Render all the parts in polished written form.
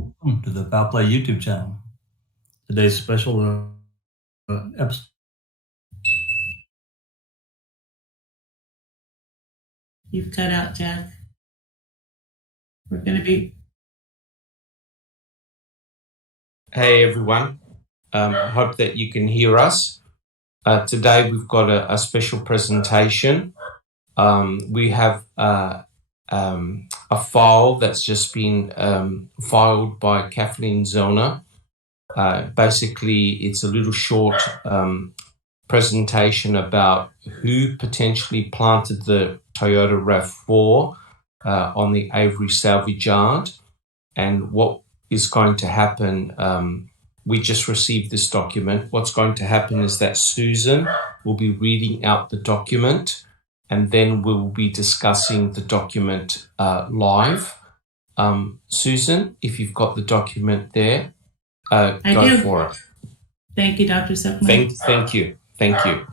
Welcome to the Foul Play YouTube channel. Today's special episode. You've cut out, Jack. We're going to be... Hey, everyone. Hope that you can hear us. Today, we've got a special presentation. We have a file that's just been filed by Kathleen Zellner. Basically, it's a little short presentation about who potentially planted the Toyota RAV4 on the Avery salvage yard and what is going to happen. We just received this document. What's going to happen is that Susan will be reading out the document, and then we'll be discussing the document live. Susan, if you've got the document there, go for it. Thank you, Dr. Silkman. Thank you.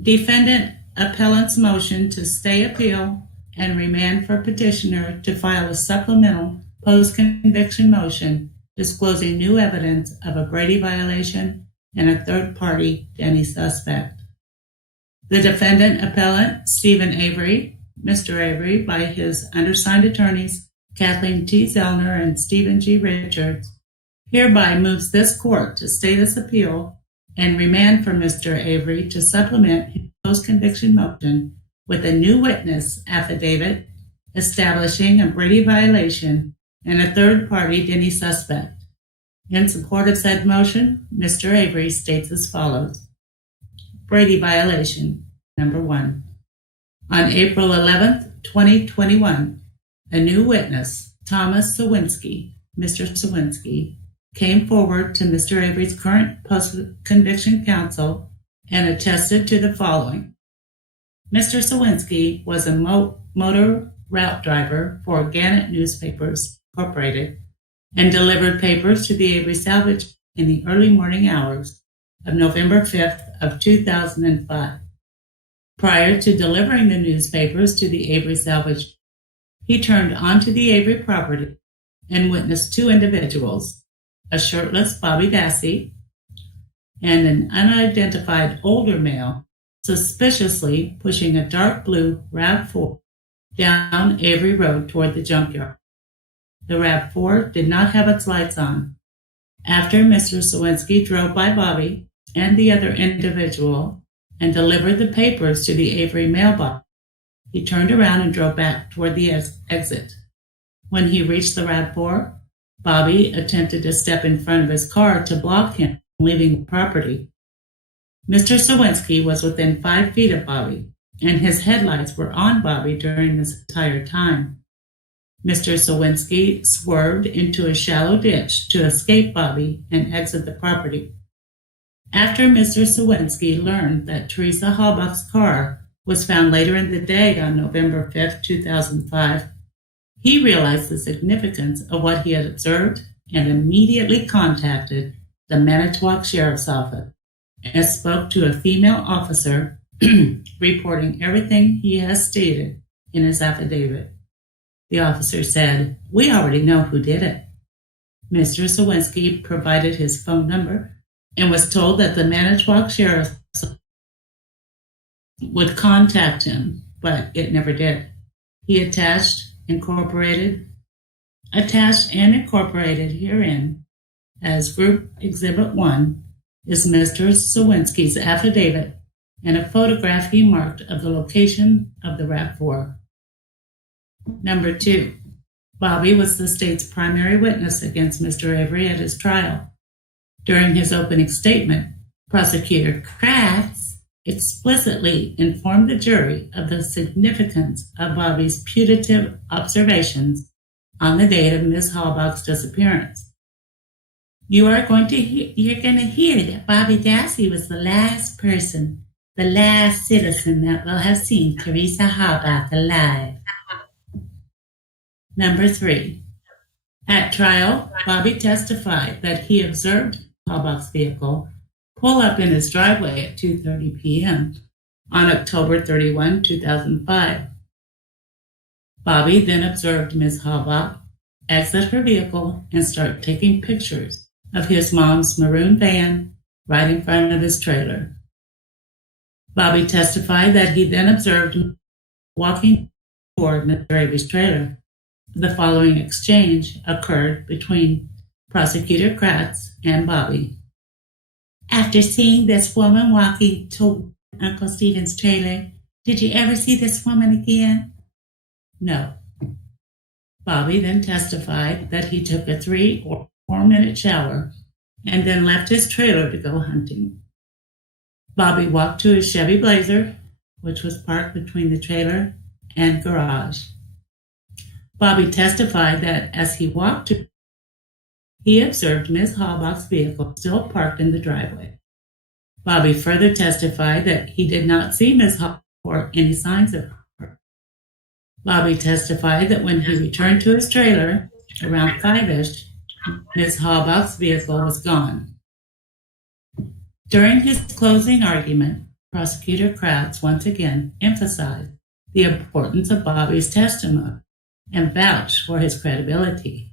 Defendant appellant's motion to stay appeal and remand for petitioner to file a supplemental post-conviction motion disclosing new evidence of a Brady violation and a third-party Denny suspect. The defendant appellant, Stephen Avery, Mr. Avery, by his undersigned attorneys, Kathleen T. Zellner and Stephen G. Richards, hereby moves this court to stay this appeal and remand for Mr. Avery to supplement his post-conviction motion with a new witness affidavit establishing a Brady violation and a third-party Denny suspect. In support of said motion, Mr. Avery states as follows. Brady violation, number 1. On April 11th, 2021, a new witness, Thomas Sawinski, Mr. Sawinski, came forward to Mr. Avery's current post-conviction counsel and attested to the following. Mr. Sawinski was a motor route driver for Gannett Newspapers Incorporated and delivered papers to the Avery salvage in the early morning hours of November 5th of 2005. Prior to delivering the newspapers to the Avery salvage, he turned onto the Avery property and witnessed two individuals, a shirtless Bobby Dassey and an unidentified older male, suspiciously pushing a dark blue RAV4 down Avery Road toward the junkyard. The RAV4 did not have its lights on. After Mr. Sawinski drove by Bobby and the other individual and delivered the papers to the Avery mailbox, he turned around and drove back toward the exit. When he reached the RAV4, Bobby attempted to step in front of his car to block him from leaving the property. Mr. Sawinski was within 5 feet of Bobby, and his headlights were on Bobby during this entire time. Mr. Sawinski swerved into a shallow ditch to escape Bobby and exit the property. After Mr. Sawinski learned that Teresa Halbach's car was found later in the day on November 5th, 2005, he realized the significance of what he had observed and immediately contacted the Manitowoc Sheriff's Office and spoke to a female officer reporting everything he has stated in his affidavit. The officer said, "We already know who did it." Mr. Sawinski provided his phone number and was told that the Manitowoc Sheriff would contact him, but it never did. He attached and incorporated herein as Group Exhibit 1 is Mr. Sawinski's affidavit and a photograph he marked of the location of the RAV4. Number 2, Bobby was the state's primary witness against Mr. Avery at his trial. During his opening statement, Prosecutor Kratz explicitly informed the jury of the significance of Bobby's putative observations on the date of Ms. Halbach's disappearance. You're going to hear that Bobby Dassey was the last person, the last citizen that will have seen Teresa Halbach alive. Number 3, at trial, Bobby testified that he observed Halbach's vehicle pull up in his driveway at 2:30 p.m. on October 31, 2005. Bobby then observed Ms. Halbach exit her vehicle and start taking pictures of his mom's maroon van right in front of his trailer. Bobby testified that he then observed walking toward Mr. Avery's trailer. The following exchange occurred between Prosecutor Kratz and Bobby. After seeing this woman walking toward Uncle Stephen's trailer, did you ever see this woman again? No. Bobby then testified that he took a 3 or 4 minute shower and then left his trailer to go hunting. Bobby walked to his Chevy Blazer, which was parked between the trailer and garage. Bobby testified that as he walked to, he observed Ms. Halbach's vehicle still parked in the driveway. Bobby further testified that he did not see Ms. Halbach or any signs of her. Bobby testified that when he returned to his trailer around 5-ish, Ms. Halbach's vehicle was gone. During his closing argument, Prosecutor Kratz once again emphasized the importance of Bobby's testimony and vouched for his credibility.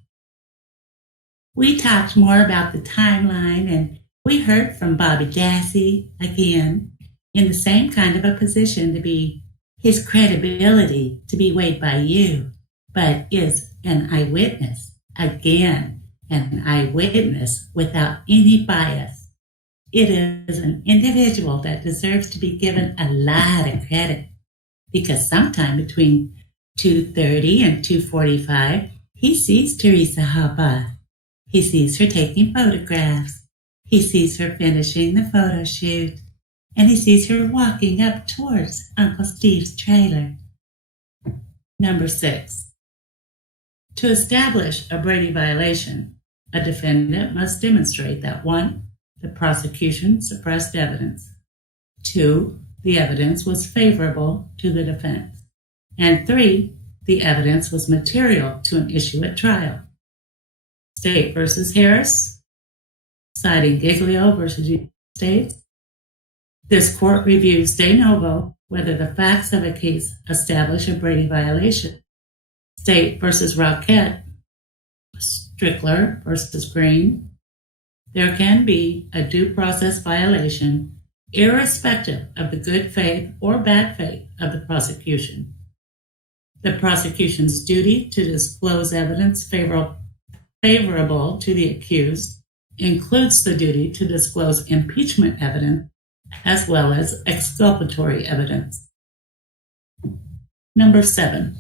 We talked more about the timeline, and we heard from Bobby Dassey, again, in the same kind of a position to be his credibility to be weighed by you, but is an eyewitness, again, an eyewitness without any bias. It is an individual that deserves to be given a lot of credit, because sometime between 2:30 and 2:45, he sees Teresa Halbach. He sees her taking photographs. He sees her finishing the photo shoot. And he sees her walking up towards Uncle Steve's trailer. Number 6. To establish a Brady violation, a defendant must demonstrate that 1. The prosecution suppressed evidence. 2. The evidence was favorable to the defense. And 3. The evidence was material to an issue at trial. State versus Harris, citing Giglio versus United States. This court reviews de novo whether the facts of a case establish a Brady violation. State versus Roquette, Strickler versus Green. There can be a due process violation irrespective of the good faith or bad faith of the prosecution. The prosecution's duty to disclose evidence favorable to the accused includes the duty to disclose impeachment evidence as well as exculpatory evidence. Number 7.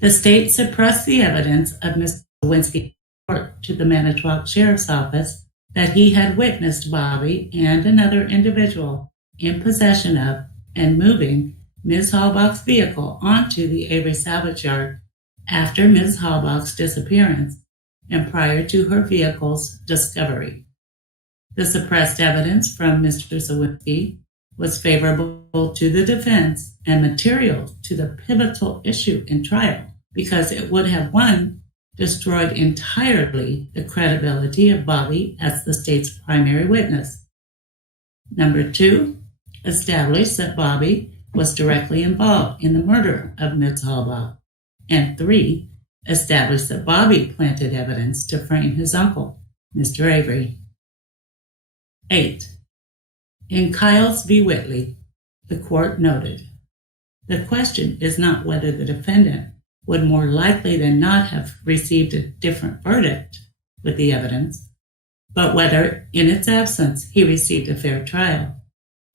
The state suppressed the evidence of Mr. Lewinsky's report to the Manitowoc Sheriff's Office that he had witnessed Bobby and another individual in possession of and moving Ms. Halbach's vehicle onto the Avery salvage yard after Ms. Halbach's disappearance and prior to her vehicle's discovery. The suppressed evidence from Mr. Lewinsky was favorable to the defense and material to the pivotal issue in trial because it would have, 1, destroyed entirely the credibility of Bobby as the state's primary witness. Number 2, established that Bobby was directly involved in the murder of Ms. Halbach. And 3, established that Bobby planted evidence to frame his uncle, Mr. Avery. 8. In Kyles v. Whitley, the court noted, the question is not whether the defendant would more likely than not have received a different verdict with the evidence, but whether, in its absence, he received a fair trial,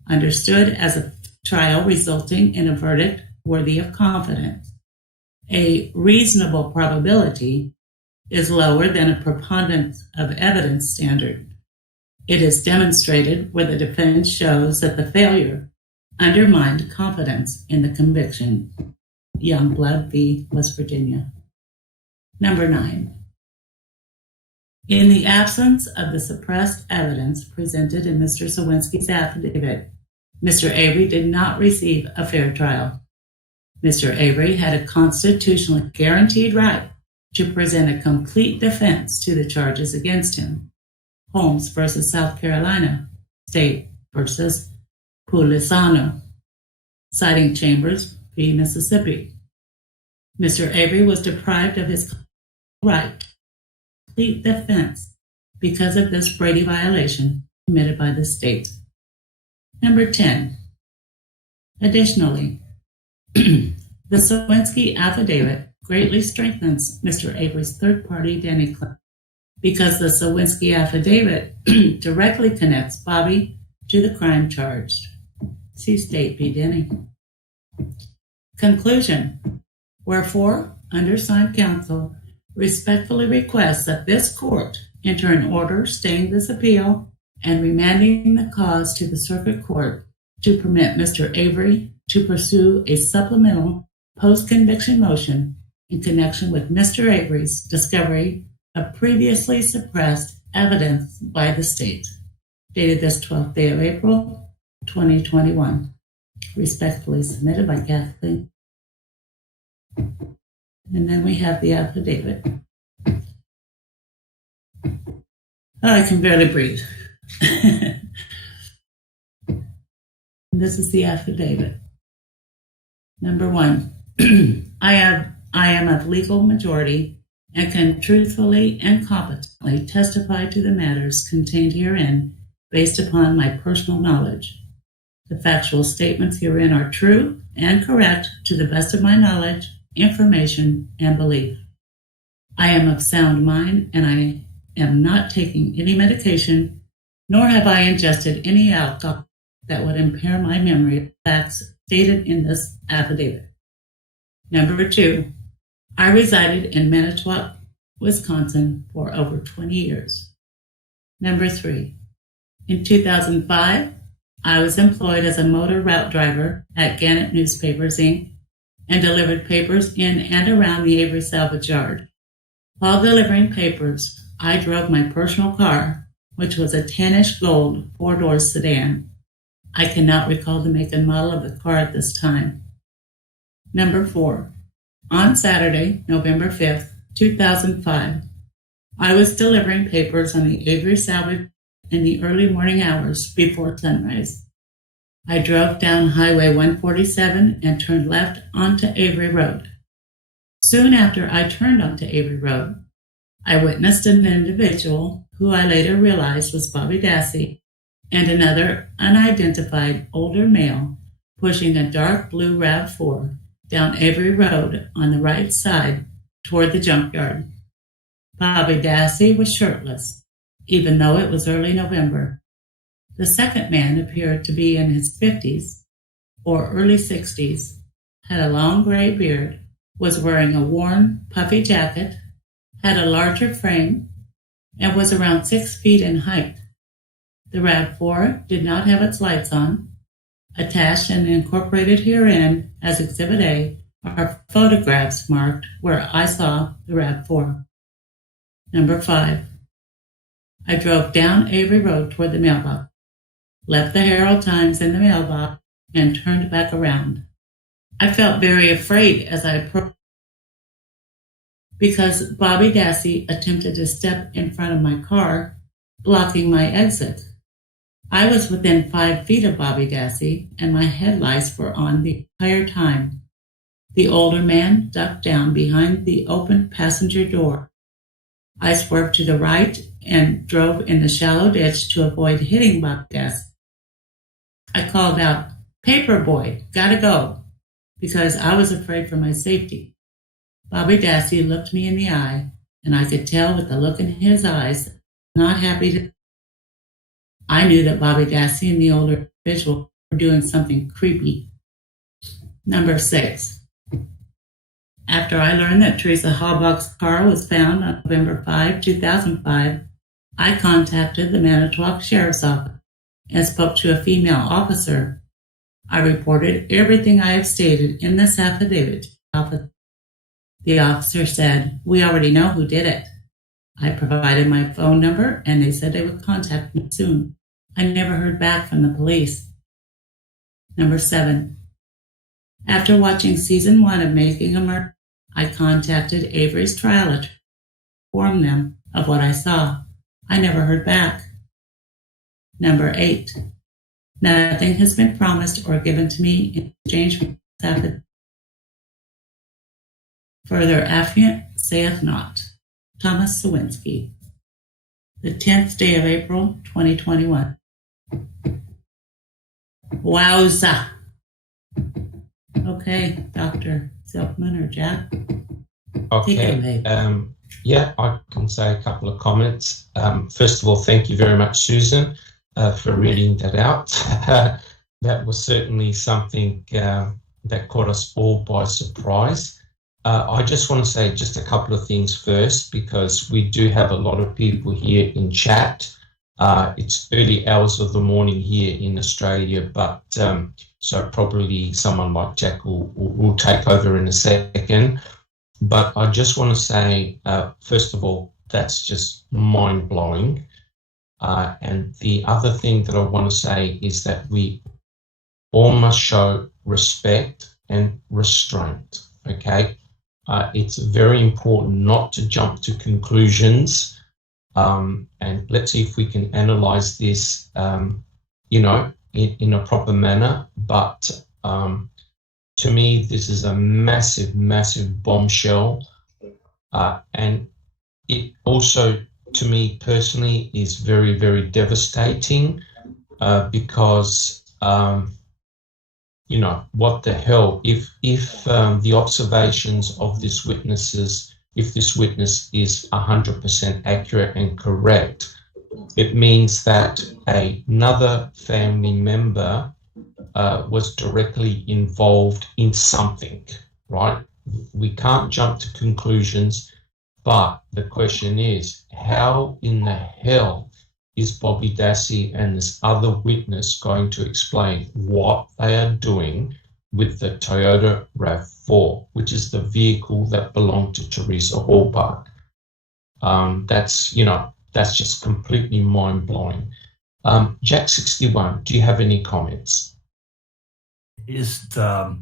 understood as a trial resulting in a verdict worthy of confidence. A reasonable probability is lower than a preponderance of evidence standard. It is demonstrated where the defense shows that the failure undermined confidence in the conviction. Youngblood v. West Virginia. Number 9. In the absence of the suppressed evidence presented in Mr. Lewinsky's affidavit, Mr. Avery did not receive a fair trial. Mr. Avery had a constitutionally guaranteed right to present a complete defense to the charges against him. Holmes versus South Carolina, State versus Pulisano, citing Chambers v. Mississippi. Mr. Avery was deprived of his right to complete defense because of this Brady violation committed by the state. Number 10. Additionally, the Sawinski affidavit greatly strengthens Mr. Avery's third-party Denny claim because the Sawinski affidavit directly connects Bobby to the crime charged. See State v. Denny. Conclusion. Wherefore, undersigned counsel respectfully requests that this court enter an order staying this appeal and remanding the cause to the circuit court to permit Mr. Avery to pursue a supplemental post-conviction motion in connection with Mr. Avery's discovery of previously suppressed evidence by the state, dated this 12th day of April, 2021. Respectfully submitted by Kathleen. And then we have the affidavit. Oh, I can barely breathe. This is the affidavit. Number 1, I am of legal majority and can truthfully and competently testify to the matters contained herein based upon my personal knowledge. The factual statements herein are true and correct to the best of my knowledge, information, and belief. I am of sound mind and I am not taking any medication, nor have I ingested any alcohol that would impair my memory of facts stated in this affidavit. Number 2, I resided in Manitowoc, Wisconsin for over 20 years. Number 3, in 2005, I was employed as a motor route driver at Gannett Newspapers, Inc., and delivered papers in and around the Avery salvage yard. While delivering papers, I drove my personal car, which was a tannish gold 4-door sedan. I cannot recall the make and model of the car at this time. Number 4, on Saturday, November 5th, 2005, I was delivering papers on the Avery salvage in the early morning hours before sunrise. I drove down Highway 147 and turned left onto Avery Road. Soon after I turned onto Avery Road, I witnessed an individual who I later realized was Bobby Dassey and another unidentified older male pushing a dark blue RAV4 down Avery Road on the right side toward the junkyard. Bobby Dassey was shirtless, even though it was early November. The second man appeared to be in his 50s or early 60s, had a long gray beard, was wearing a worn, puffy jacket, had a larger frame, and was around 6 feet in height. The RAV4 did not have its lights on. Attached and incorporated herein as Exhibit A are photographs marked where I saw the RAV4. Number 5. I drove down Avery Road toward the mailbox, left the Herald Times in the mailbox, and turned back around. I felt very afraid as I approached because Bobby Dassey attempted to step in front of my car, blocking my exit. I was within 5 feet of Bobby Dassey, and my headlights were on the entire time. The older man ducked down behind the open passenger door. I swerved to the right and drove in the shallow ditch to avoid hitting Bobby Dassey. I called out, "Paper boy, gotta go," because I was afraid for my safety. Bobby Dassey looked me in the eye, and I could tell with the look in his eyes that he was not happy to. I knew that Bobby Dassey and the older individual were doing something creepy. Number 6. After I learned that Teresa Halbach's car was found on November 5, 2005, I contacted the Manitowoc Sheriff's Office and spoke to a female officer. I reported everything I have stated in this affidavit to the officer. The officer said, "We already know who did it." I provided my phone number, and they said they would contact me soon. I never heard back from the police. Number 7. After watching season 1 of Making a Murder, I contacted Avery's trial attorney to inform them of what I saw. I never heard back. Number 8. Nothing has been promised or given to me in exchange for this affidavit. Further affiant saith not. Thomas Sawinski. The 10th day of April, 2021. Wowza. Okay, Dr. Silkman or Jack. Take it away. Okay. Yeah, I can say a couple of comments. First of all, thank you very much, Susan, for reading that out. That was certainly something that caught us all by surprise. I just want to say just a couple of things first, because we do have a lot of people here in chat. It's early hours of the morning here in Australia, but so probably someone like Jack will take over in a second. But I just want to say, first of all, that's just mind-blowing. And the other thing that I want to say is that we all must show respect and restraint, okay? It's very important not to jump to conclusions. And let's see if we can analyze this, in a proper manner. But to me, this is a massive, massive bombshell. And it also, to me personally, is very, very devastating because, what the hell? If the observations of this witness is 100% accurate and correct, it means that another family member was directly involved in something, right? We can't jump to conclusions, but the question is, how in the hell is Bobby Dassey and this other witness going to explain what they are doing with the Toyota RAV4, which is the vehicle that belonged to Teresa Hallpark? That's just completely mind-blowing. Jack 61, do you have any comments? It's hard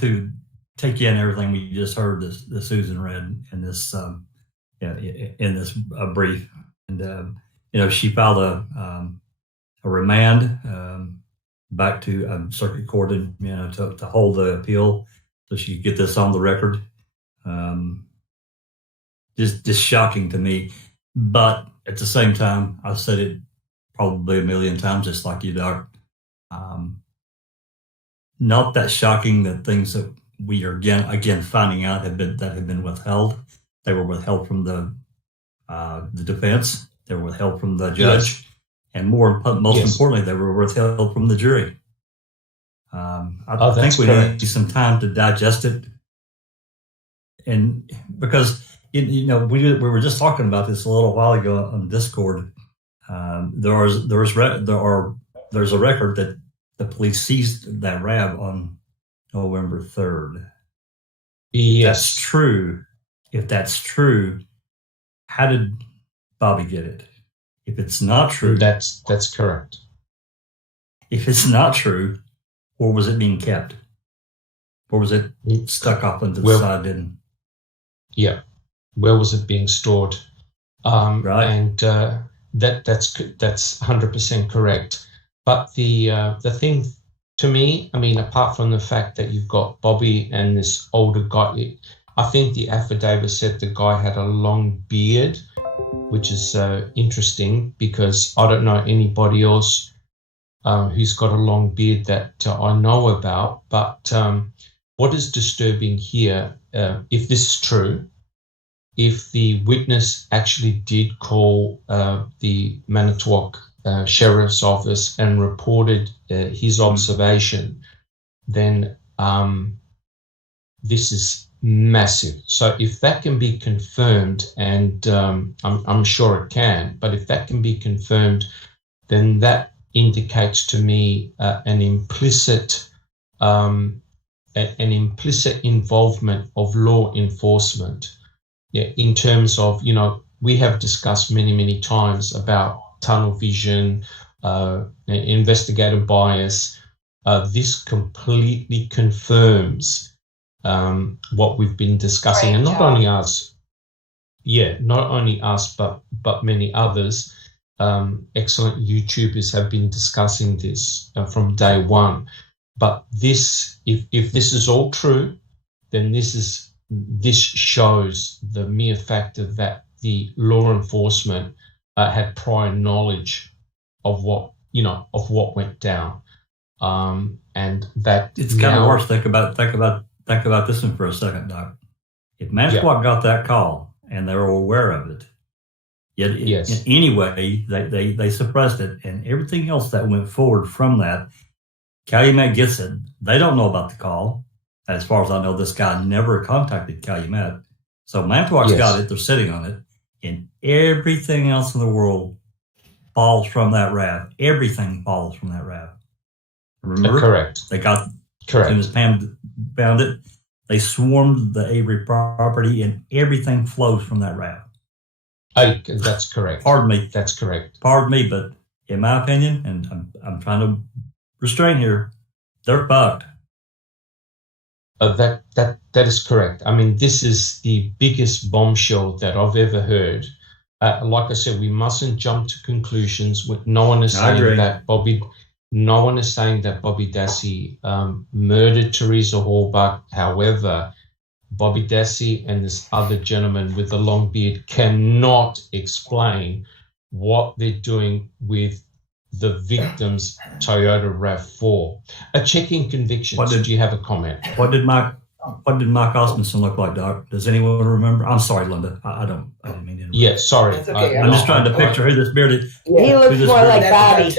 to take in everything we just heard that Susan read in this brief, and she filed a remand back to circuit court, and to hold the appeal so she could get this on the record. Just shocking to me, but at the same time, I've said it probably a million times, just like you, Doc. Not that shocking that things that we are again finding out have been withheld. They were withheld from the defense. They were withheld from the judge, yes. And most importantly, they were withheld from the jury. I think we need some time to digest it, and because we were just talking about this a little while ago on Discord. There's a record that the police seized that RAV on November 3rd. Yes. If that's true, how did Bobby get it? If it's not true, that's correct. If it's not true, where was it being kept? Where was it stuck up into the side? Yeah, where was it being stored? Right, and that's 100% correct. But the thing to me, apart from the fact that you've got Bobby and this older guy, I think the affidavit said the guy had a long beard, which is interesting because I don't know anybody else who's got a long beard that I know about. But what is disturbing here, if this is true, if the witness actually did call the Manitowoc Sheriff's Office and reported his observation, then this is massive. So if that can be confirmed, and I'm sure it can, but if that can be confirmed, then that indicates to me an implicit involvement of law enforcement. Yeah, in terms of, we have discussed many times about tunnel vision, investigative bias. This completely confirms what we've been discussing, and not only us, but many others. Excellent YouTubers have been discussing this from day one. But this, if this is all true, then this is this shows the mere fact that the law enforcement had prior knowledge of what went down, and that it's kind of worse. Think about this one for a second, Doc. If Manitowoc got that call and they were aware of it, yet in any way they suppressed it, and everything else that went forward from that, Calumet gets it. They don't know about the call. As far as I know, this guy never contacted Calumet. So Manitowoc's got it. They're sitting on it. And everything else in the world falls from that RAV. Everything falls from that RAV. Remember? Correct. They got, correct. As soon as Pam found it, they swarmed the Avery property, and everything flows from that RAV. That's correct. Pardon me. That's correct. Pardon me, but in my opinion, and I'm trying to restrain here, they're fucked. That is correct. I mean, this is the biggest bombshell that I've ever heard. Like I said, we mustn't jump to conclusions. No one is saying that Bobby Dassey murdered Teresa Hallbuck. However, Bobby Dassey and this other gentleman with the long beard cannot explain what they're doing with the victim's Toyota RAV4. A checking conviction. Did you have a comment? What did Mike Osmondson look like, Doc? Does anyone remember? I'm sorry, Linda. I didn't mean to interrupt. Yeah, sorry. Okay. I'm just trying to picture who this bearded. Yeah. He looks more like Bobby.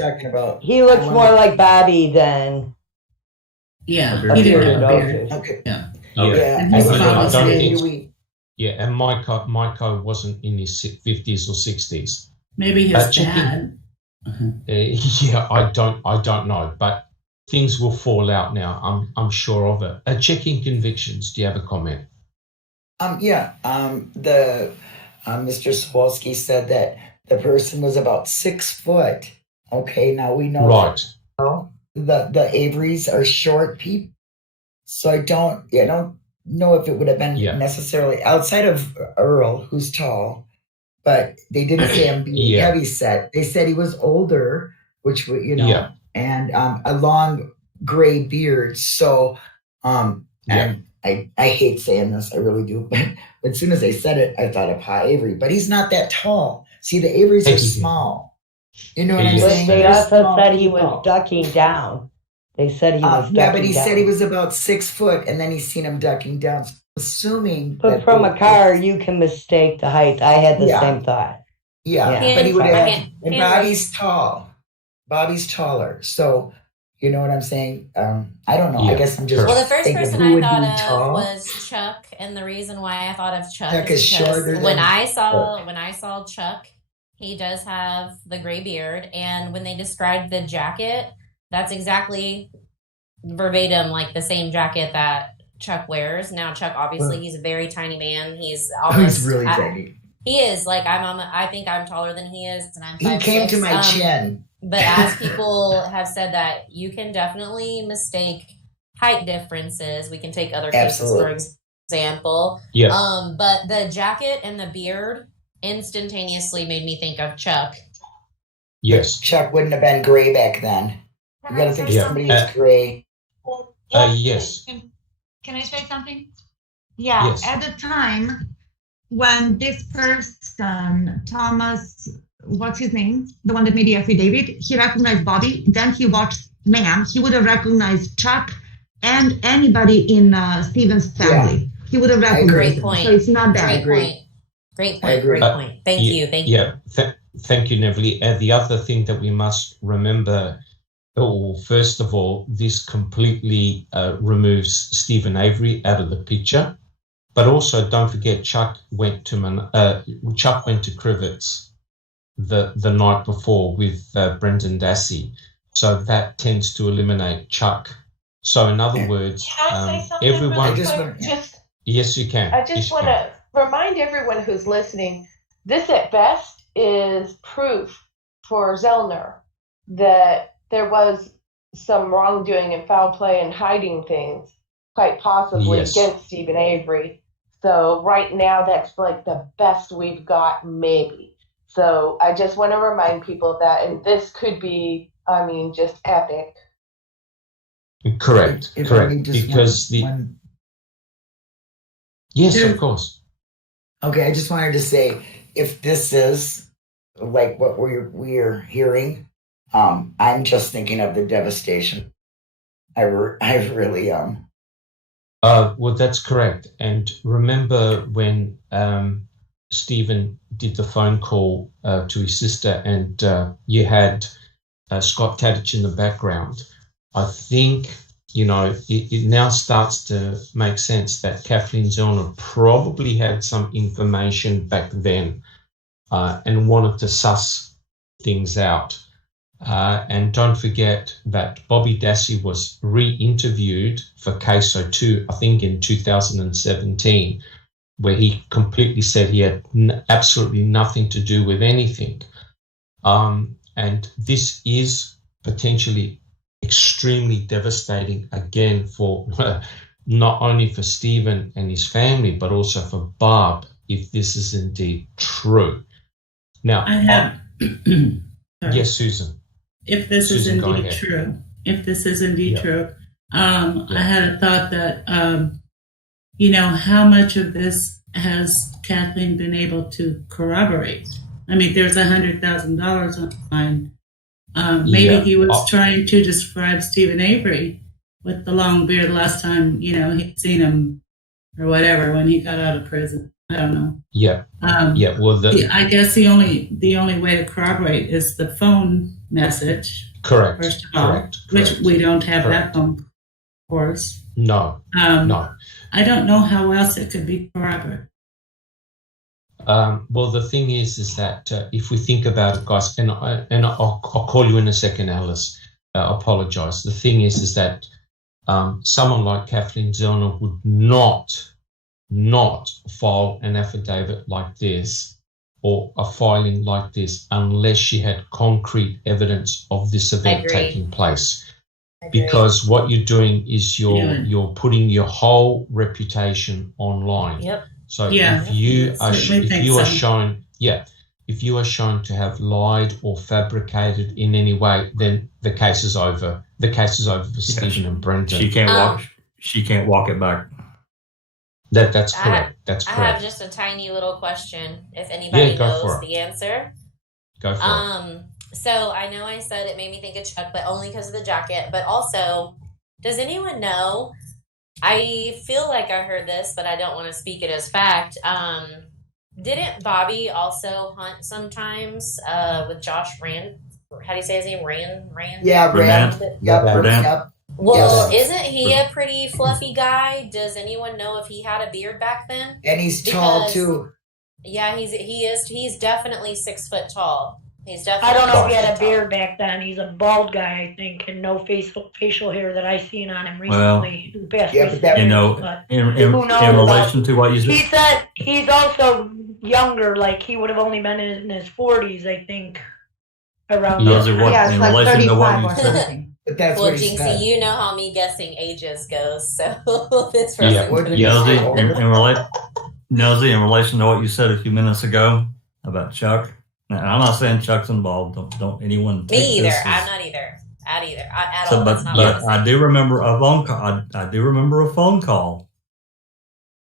He looks more like Bobby than. Yeah, he didn't have a beard. Okay. Yeah. Yeah. And his And Micah wasn't in his 50s or 60s. Maybe his dad. I don't know, but things will fall out now. I'm sure of it. Checking convictions. Do you have a comment? Mr. Sawalski said that the person was about 6 foot. Okay, now we know the Averys are short people, so I don't know if it would have been necessarily outside of Earl, who's tall. But they didn't say him being heavy set. They said he was older, which and a long gray beard. So, and I hate saying this, I really do. But as soon as they said it, I thought of Pa Avery. But he's not that tall. See, the Averys are small. You know what I'm saying? They also said he was ducking down. They said he was ducking down. Yeah, but he said he was about 6 foot, and then he's seen him ducking down. Assuming but from a car you can mistake the height. I had the same thought. But he would have, and Bobby's tall. Bobby's taller. So you know what I'm saying? I don't know. I guess I'm just the first person I thought of was Chuck, and the reason why I thought of Chuck is because when I saw Chuck, he does have the gray beard, and when they described the jacket, that's exactly verbatim like the same jacket that Chuck wears. Now Chuck, obviously, he's a very tiny man. He's almost really tiny. He is like I think I'm taller than he is, and I'm 5'6". He came to my chin. But as people have said that you can definitely mistake height differences. We can take other cases for example. Yeah. But the jacket and the beard instantaneously made me think of Chuck. Yes. Chuck wouldn't have been gray back then. You got to think somebody is gray. Yes. Can I say something? Yeah. Yes. At the time when this person, Thomas, what's his name? The one that made the affidavit, he recognized Bobby. Then he watched Ma'am. He would have recognized Chuck and anybody in Stephen's family. Yeah. He would have recognized. Great point. So it's not that. Great point. Thank you. Yeah. Thank you, Neville. The other thing that we must remember. First of all, this completely removes Stephen Avery out of the picture, but also don't forget Chuck went to Crivets the night before with Brendan Dassey, so that tends to eliminate Chuck. So in other words, everyone. Yes, you can. I just want to remind everyone who's listening: this at best is proof for Zellner that there was some wrongdoing and foul play and hiding things, quite possibly against Stephen Avery. So right now, that's like the best we've got, maybe. So I just want to remind people of that, and this could be, just epic. Correct. Because Yes, of course. Okay, I just wanted to say, if this is like what we're hearing, I'm just thinking of the devastation. I really Well, that's correct. And remember when Stephen did the phone call to his sister, and you had Scott Tadich in the background. I think, it now starts to make sense that Kathleen Zellner probably had some information back then and wanted to suss things out. And don't forget that Bobby Dassey was re-interviewed for CASO 2, I think in 2017, where he completely said he had absolutely nothing to do with anything. And this is potentially extremely devastating, again, for not only for Stephen and his family, but also for Barb, if this is indeed true. Now, I have... Yes, Susan. If this is indeed true, I had a thought that, how much of this has Kathleen been able to corroborate? I mean, there's $100,000 online. Maybe he was trying to describe Stephen Avery with the long beard last time, he'd seen him or whatever when he got out of prison. I don't know. Yeah. Well, I guess the only way to corroborate is the phone message. Correct. First of all, correct. Which we don't have that phone, of course. No. No. I don't know how else it could be corroborated. Well, the thing is that if we think about it, guys, and I'll call you in a second, Alice. I apologize. The thing is that someone like Kathleen Zellner would not file an affidavit like this or a filing like this unless she had concrete evidence of this event taking place. Because what you're doing is you're putting your whole reputation online. Yep. So if you are shown to have lied or fabricated in any way, then the case is over. The case is over for Stephen and Brendan. She can't walk it back. That's correct. That's correct. I have just a tiny little question. If anybody knows the answer, go for it. So I know I said it made me think of Chuck, but only because of the jacket. But also, does anyone know? I feel like I heard this, but I don't want to speak it as fact. Didn't Bobby also hunt sometimes with Josh Rand? How do you say his name? Rand? Yeah, Rand. Yep. Well, isn't he a pretty fluffy guy? Does anyone know if he had a beard back then? And he's tall too. Yeah, he's definitely 6 foot tall. He's definitely. I don't know if he had a beard back then. He's a bald guy, I think, and no facial hair that I've seen on him recently. In relation to what you said, he said he's also younger. Like he would have only been in his 40s, I think. Around in relation to what you said. But that's well, what he Jinxie, said. you know how me guessing ages goes, so this Nosy, in relation to what you said a few minutes ago about Chuck. Now, I'm not saying Chuck's involved. Don't anyone. Me either. I'm not either. At all. But I do remember a phone call. I do remember a phone call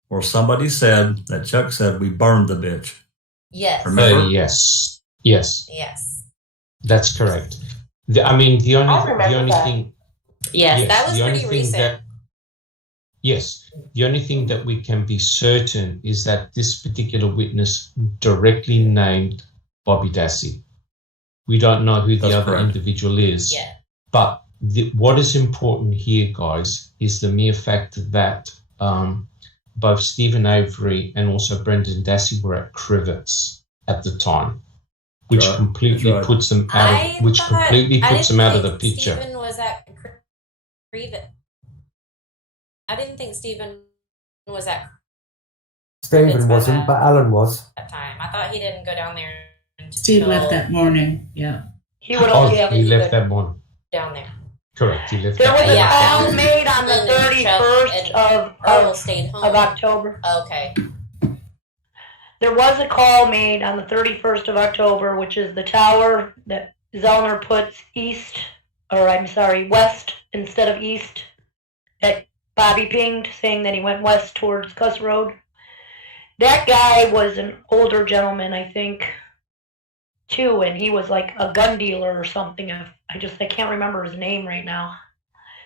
where somebody said that Chuck said we burned the bitch. Yes. Remember? Yes. That's correct. The only thing. Yes, that was pretty recent. The only thing that we can be certain is that this particular witness directly named Bobby Dassey. We don't know who the other individual is. Yeah. But what is important here, guys, is the mere fact that both Stephen Avery and also Brendan Dassey were at Crivets at the time. Which completely puts them out of the picture. Stephen was at Crivets. I didn't think Stephen was at Stephen wasn't, but Alan was. That time. I thought he didn't go down there until Steve left that morning. Yeah. He would only he left that morning. Down there. Correct. He left there was a that call made on the 31st of October. Okay. There was a call made on the 31st of October, which is the tower that Zellner puts west instead of east, that Bobby pinged, saying that he went west towards Cuss Road. that guy was an older gentleman, I think, too, and he was like a gun dealer or something. I can't remember his name right now.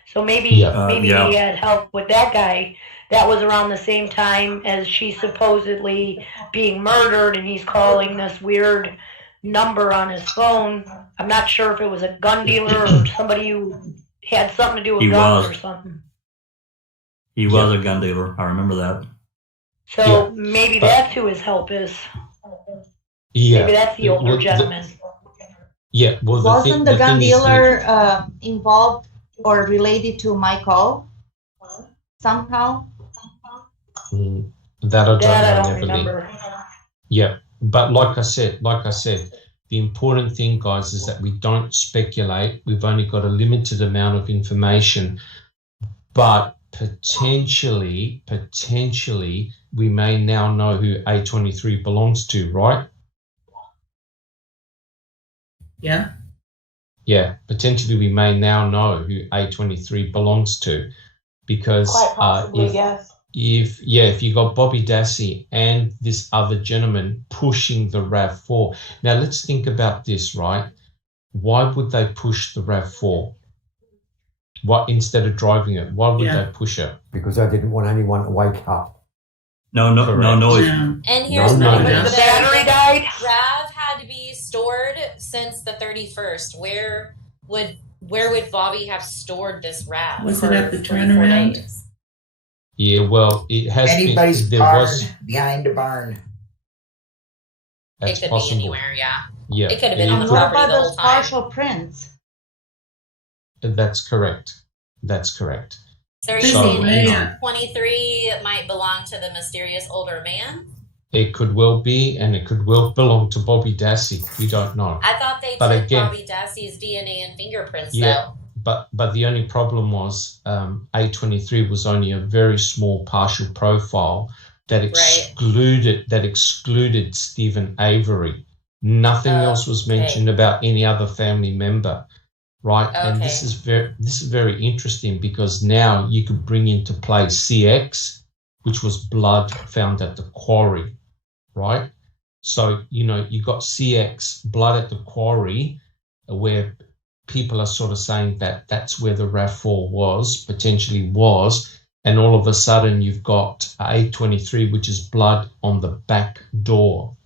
So maybe he had help with that guy. That was around the same time as she's supposedly being murdered, and he's calling this weird number on his phone. I'm not sure if it was a gun dealer or somebody who had something to do with guns or something. He was a gun dealer. I remember that. So maybe that's who his help is. Yeah. Maybe that's the older gentleman. Well, wasn't the gun dealer involved or related to Michael somehow? That I don't remember. Yeah, but like I said, the important thing, guys, is that we don't speculate. We've only got a limited amount of information, but potentially, we may now know who A23 belongs to, right? Yeah. Yeah, potentially we may now know who A23 belongs to, because quite possibly, yes. If you got Bobby Dassey and this other gentleman pushing the RAV4. Now let's think about this, right? Why would they push the RAV4? What, instead of driving it? Why would they push it? Because they didn't want anyone to wake up. No noise. And here's the battery died. RAV had to be stored since the 31st. Where would Bobby have stored this RAV? Was it at the turnaround? Days? Yeah, well, it has anybody's been. Barn, behind the barn. That's it could possible. be anywhere, yeah. Yeah. It could have been on the property what the about whole those time. partial prints? That's correct. So are you So, saying 23 might belong to the mysterious older man? It could well be, and it could well belong to Bobby Dassey. We don't know. I thought they took Bobby Dassey's DNA and fingerprints, though. But the only problem was A23 was only a very small partial profile that excluded Stephen Avery. Nothing else was mentioned about any other family member, right? Okay. And this is very interesting, because now you could bring into play CX, which was blood found at the quarry, right? So you got CX, blood at the quarry, where people are sort of saying that that's where the RAV4 potentially was, and all of a sudden you've got A23, which is blood on the back door.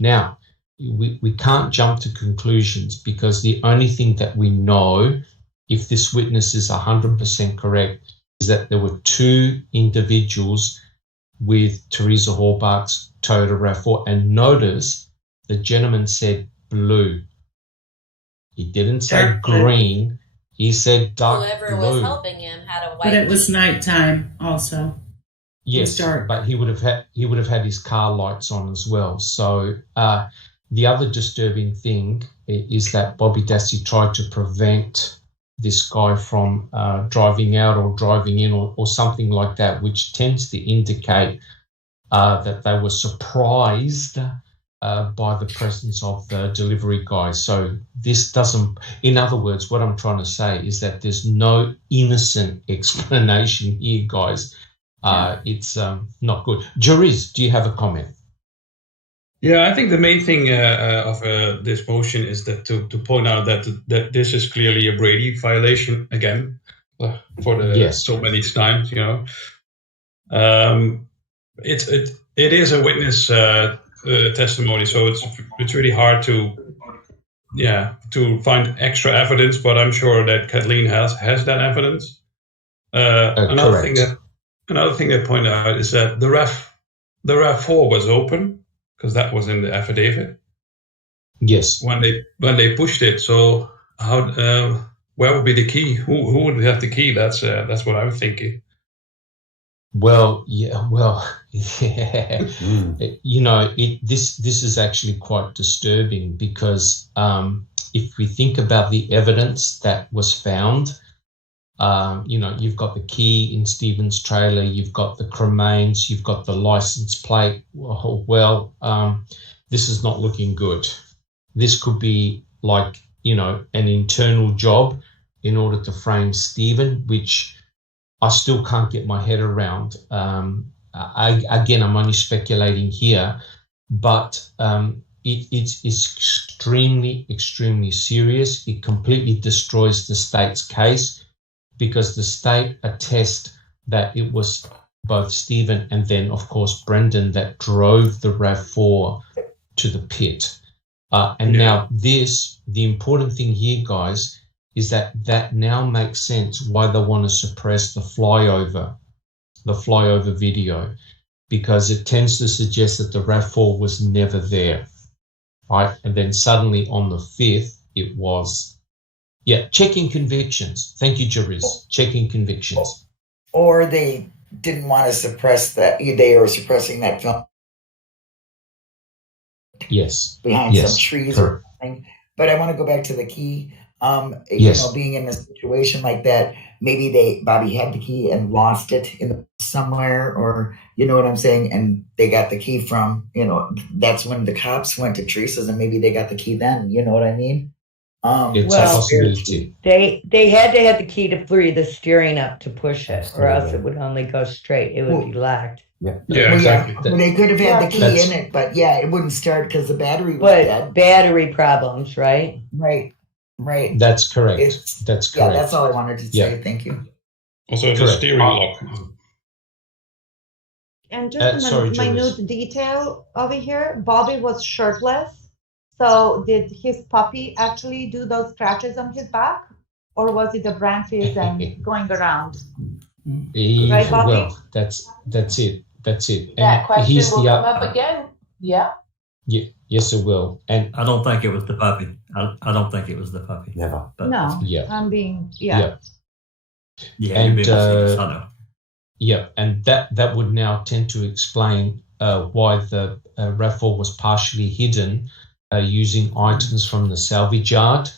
Now, we can't jump to conclusions, because the only thing that we know, if this witness is 100% correct, is that there were two individuals with Teresa Horbach's Toyota RAV4, and notice the gentleman said blue. He didn't say green. He said dark blue. Whoever was helping him had a white. But it was nighttime also. Yes, but he would have had his car lights on as well. So the other disturbing thing is that Bobby Dassey tried to prevent this guy from driving out or driving in or something like that, which tends to indicate that they were surprised by the presence of the delivery guy. So this doesn't, in other words, what I'm trying to say is that there's no innocent explanation here, guys. It's not good. Jariz, do you have a comment? Yeah, I think the main thing of this motion is that to point out that this is clearly a Brady violation again for the so many times. It is a witness testimony, so it's really hard to find extra evidence. But I'm sure that Kathleen has that evidence. Another thing that pointed out is that the RAV4 was open, because that was in the affidavit. Yes. When they pushed it, so how? Where would be the key? Who would have the key? That's what I'm thinking. Well, yeah. This is actually quite disturbing, because if we think about the evidence that was found, you've got the key in Stephen's trailer, you've got the cremains, you've got the license plate. Well, this is not looking good. This could be like, an internal job in order to frame Stephen, which I still can't get my head around. I'm only speculating here, but it's extremely, extremely serious. It completely destroys the state's case because the state attest that it was both Stephen and then, of course, Brendan that drove the RAV4 to the pit. Now the important thing here, guys, is that now makes sense why they want to suppress the flyover video, because it tends to suggest that the RAV4 was never there, right? And then suddenly on the 5th, it was. Yeah, checking convictions. Thank you, Jariz. Checking convictions. Or they didn't want to suppress that. They were suppressing that film. Yes. Behind some trees or something. But I want to go back to the key. You know, being in a situation like that, maybe Bobby had the key and lost it somewhere, or you know what I'm saying, and they got the key from, that's when the cops went to Teresa's, and maybe they got the key then. You know what I mean? It's a possibility. They had to have the key to free the steering up to push it, or else it would only go straight. It would be locked. Yeah, exactly. Well, they could have had the key in it, but it wouldn't start because the battery was dead. Battery problems, right? Right. That's correct. That's correct. Yeah, that's all I wanted to say. Thank you. Also, the steering lock. And just a minute detail over here, Bobby was shirtless. So did his puppy actually do those scratches on his back? Or was it a brand-fizz and going around? Right, Bobby? Well, that's it. That's it. That question will come up again. Yeah. Yes, it will. And I don't think it was the puppy. I don't think it was the puppy. Never. But no. I'm being. Yeah. And and that would now tend to explain why the RAV4 was partially hidden using items from the salvage yard,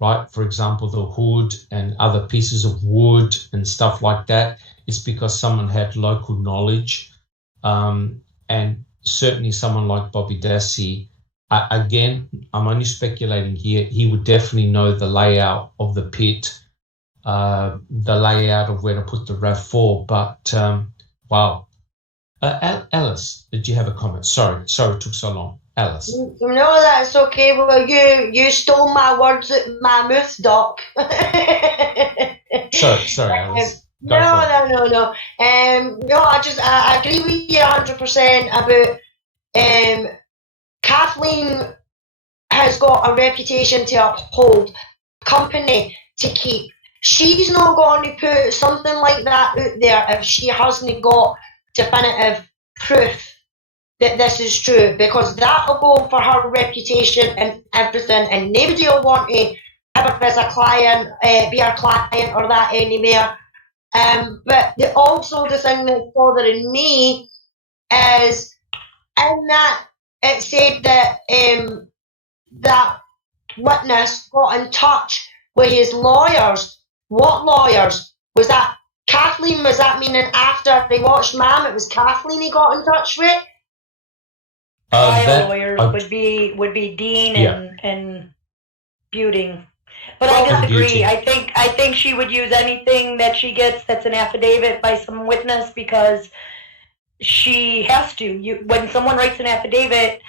right? For example, the hood and other pieces of wood and stuff like that. It's because someone had local knowledge, and certainly someone like Bobby Dassey. Again, I'm only speculating here. He would definitely know the layout of the pit, the layout of where to put the RAV4. But wow, Alice, did you have a comment? Sorry, it took so long. Alice. No, that's okay. Well, you stole my words at my mouth, Doc. Sorry, Alice. No. No, I agree with you 100% about Kathleen has got a reputation to uphold, company to keep. She's not going to put something like that out there if she hasn't got definitive proof that this is true, because that'll go for her reputation and everything, and nobody will want to have her as a client, be her client or that anymore. But the thing that's bothering me is in that it said that that witness got in touch with his lawyers. What lawyers? Was that Kathleen? Was that meaning after they watched Ma'am, it was Kathleen he got in touch with? Trial lawyers would be Dean and Buting. But I disagree. I think she would use anything that she gets that's an affidavit by some witness, because she has to. When someone writes an affidavit,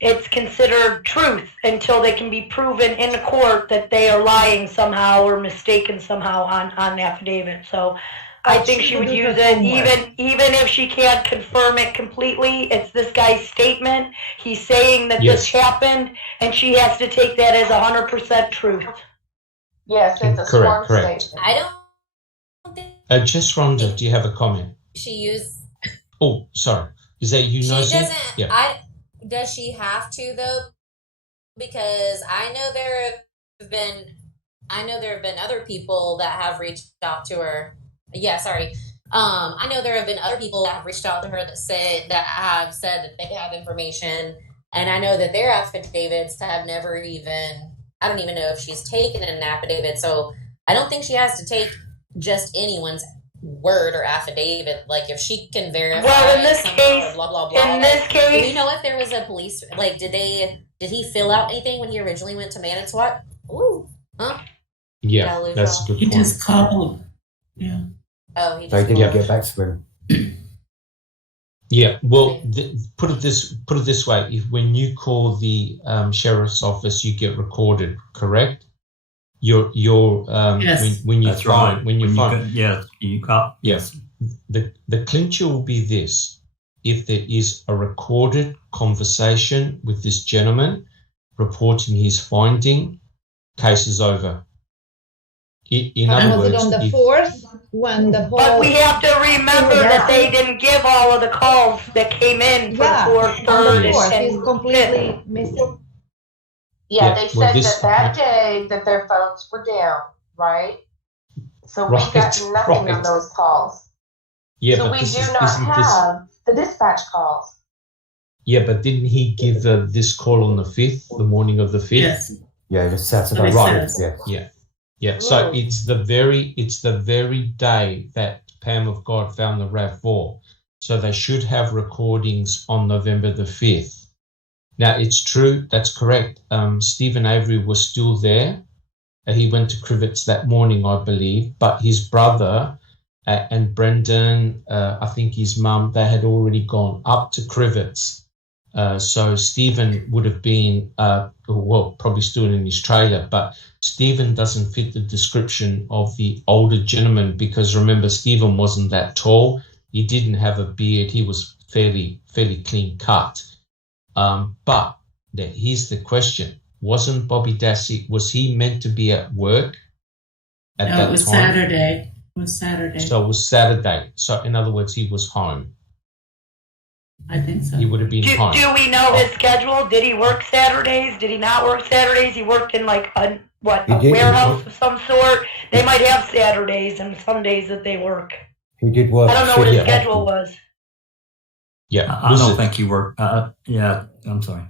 it's considered truth until they can be proven in the court that they are lying somehow or mistaken somehow on the affidavit. So I think she would use it even if she can't confirm it completely. It's this guy's statement. He's saying that this happened, and she has to take that as 100% truth. Yes, it's a sworn statement. I don't think. Just Rhonda, do you have a comment? She used. Oh, sorry. Is that you? She Nosy? doesn't. Yeah. Does she have to though? Because I know there have been other people that have reached out to her. Yeah, sorry. I know there have been other people that have reached out to her that have said that they have information, and I know that their affidavits have never even. I don't even know if she's taken an affidavit, so I don't think she has to take just anyone's word or affidavit. Like if she can verify. Well, in this case, blah blah blah. In this case, do you know if there was a police? Like, did he fill out anything when he originally went to Manitowoc? Ooh, huh? Yeah, that's a good point. He just called. Yeah. Oh, he They just didn't get back to him. Yeah, well, put it this way: if when you call the sheriff's office, you get recorded, correct? Your Yes. when you That's phone right. when you phone, you call. yes. The clincher will be this: if there is a recorded conversation with this gentleman reporting his finding, case is over. In other Was words, it on the 4th when the whole? But we have to remember that they didn't give all of the calls that came in for the 4th, 3rd, on the 4th, he's and completely missing. Yeah, they said that day that their phones were down, right? So we got nothing on those calls. Yeah, so but we do not have the dispatch calls. Yeah, but didn't he give this call on the 5th, the morning of the 5th? Yes. Yeah, the Saturday. Right. Yeah. Yeah. So it's the very day that Pam of God found the RAV4. So they should have recordings on November the 5th. Now it's true, that's correct. Stephen Avery was still there. He went to Crivets that morning, I believe, but his brother and Brendan, I think his mum, they had already gone up to Crivets. So Stephen would have been, probably still in his trailer, but Stephen doesn't fit the description of the older gentleman because remember, Stephen wasn't that tall. He didn't have a beard. He was fairly clean cut. But here's the question. Wasn't Bobby Dassey, was he meant to be at work at that time? No, it was Saturday. It was Saturday. So it was Saturday. So in other words, he was home. I think so. He would have been home. Do we know his schedule? Did he work Saturdays? Did he not work Saturdays? He worked in like a warehouse of some sort. They might have Saturdays and Sundays that they work. He did work. I don't know what his schedule was. Yeah, I don't think he worked. Yeah, I'm sorry.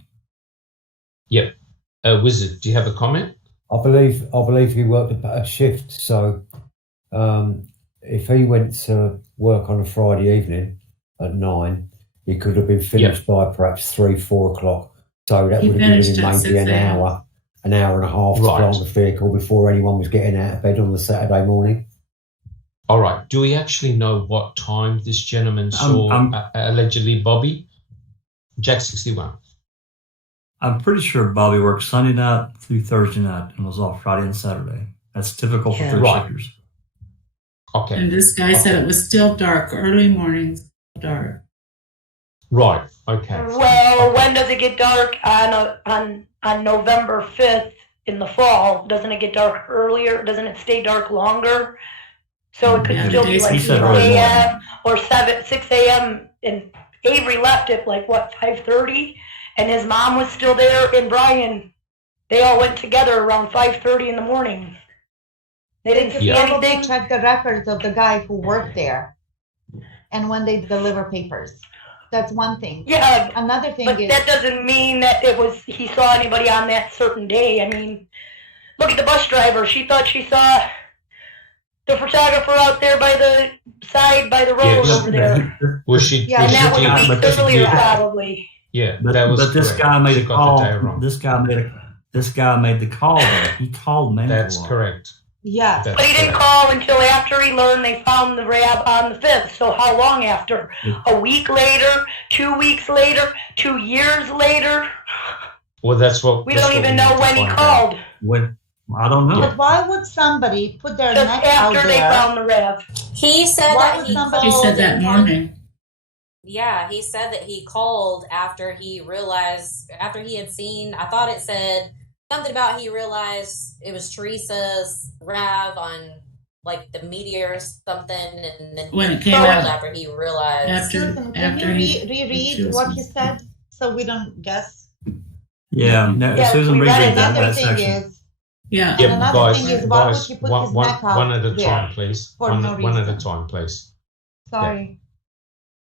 Yep. Wizard, do you have a comment? I believe he worked a shift. So if he went to work on a Friday evening at 9, he could have been finished by perhaps 3-4 o'clock. So that would have given him maybe an hour and a half to put on the vehicle before anyone was getting out of bed on the Saturday morning. All right. Do we actually know what time this gentleman saw allegedly Bobby? Jack 61. I'm pretty sure Bobby worked Sunday night through Thursday night and was off Friday and Saturday. That's typical for thrift shifters. Okay. And this guy said it was still dark, early mornings, dark. Right. Okay. Well, when does it get dark on November 5th in the fall? Doesn't it get dark earlier? Doesn't it stay dark longer? So it could still be like 6 a.m. or 6 a.m. And Avery left at 5:30, and his mom was still there. And Brian, they all went together around 5:30 in the morning. They didn't see anything. Check the records of the guy who worked there, and when they deliver papers. That's one thing. Yeah. Another thing but that doesn't mean that he saw anybody on that certain day. I mean, look at the bus driver. She thought she saw the photographer out there by the side, by the road over there. Was she? Yeah, and that was weeks earlier, probably. Yeah, but this guy made a call. This guy made the call. Though. He called me. That's correct. Yeah. But he didn't call until after he learned they found the RAV on the 5th. So how long after? A week later? 2 weeks later? 2 years later? Well, that's what we don't even know when he called. I don't know. But why would somebody put their neck out there? After they found the RAV. He said that he called. He said that morning. Yeah, he said that he called after he realized, after he had seen, I thought it said something about he realized it was Teresa's RAV on the media or something, and then when it came out after he realized. Susan, can you reread what he said so we don't guess? Yeah, Susan, reread that section. Yeah. And another thing is, why would he put his neck out one at a time, please. One at a time, please. Sorry.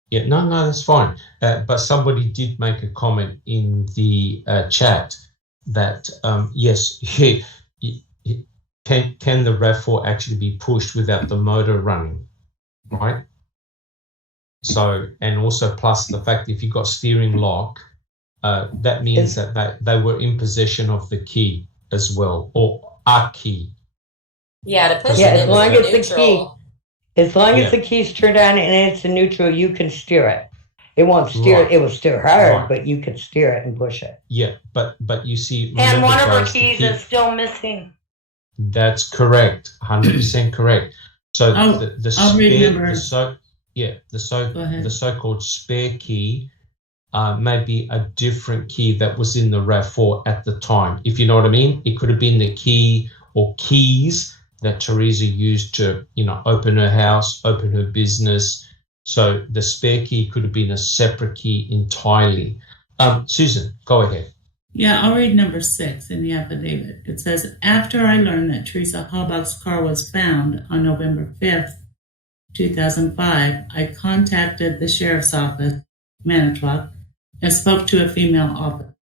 Yeah, no, that's fine. But somebody did make a comment in the chat that yes, can the RAV4 actually be pushed without the motor running, right? So, and also plus the fact if you got steering lock, that means that they were in possession of the key as well, or a key. Yeah, to push it as long as neutral. the key, as long as the key's turned on and it's in neutral, you can steer it. It won't steer. Right. It will steer hard, Right. but you could steer it and push it. Yeah, but you see, And remember, one of her guys, the keys key- is still missing. That's correct, 100% correct. So I'll read numbers. the so-called spare key may be a different key that was in the RAV4 at the time. If you know what I mean, it could have been the key or keys that Teresa used to, open her house, open her business. So the spare key could have been a separate key entirely. Susan, go ahead. Yeah, I'll read number 6 in the affidavit. It says, after I learned that Teresa Halbach's car was found on November 5th, 2005, I contacted the sheriff's office, Manitowoc, and spoke to a female officer.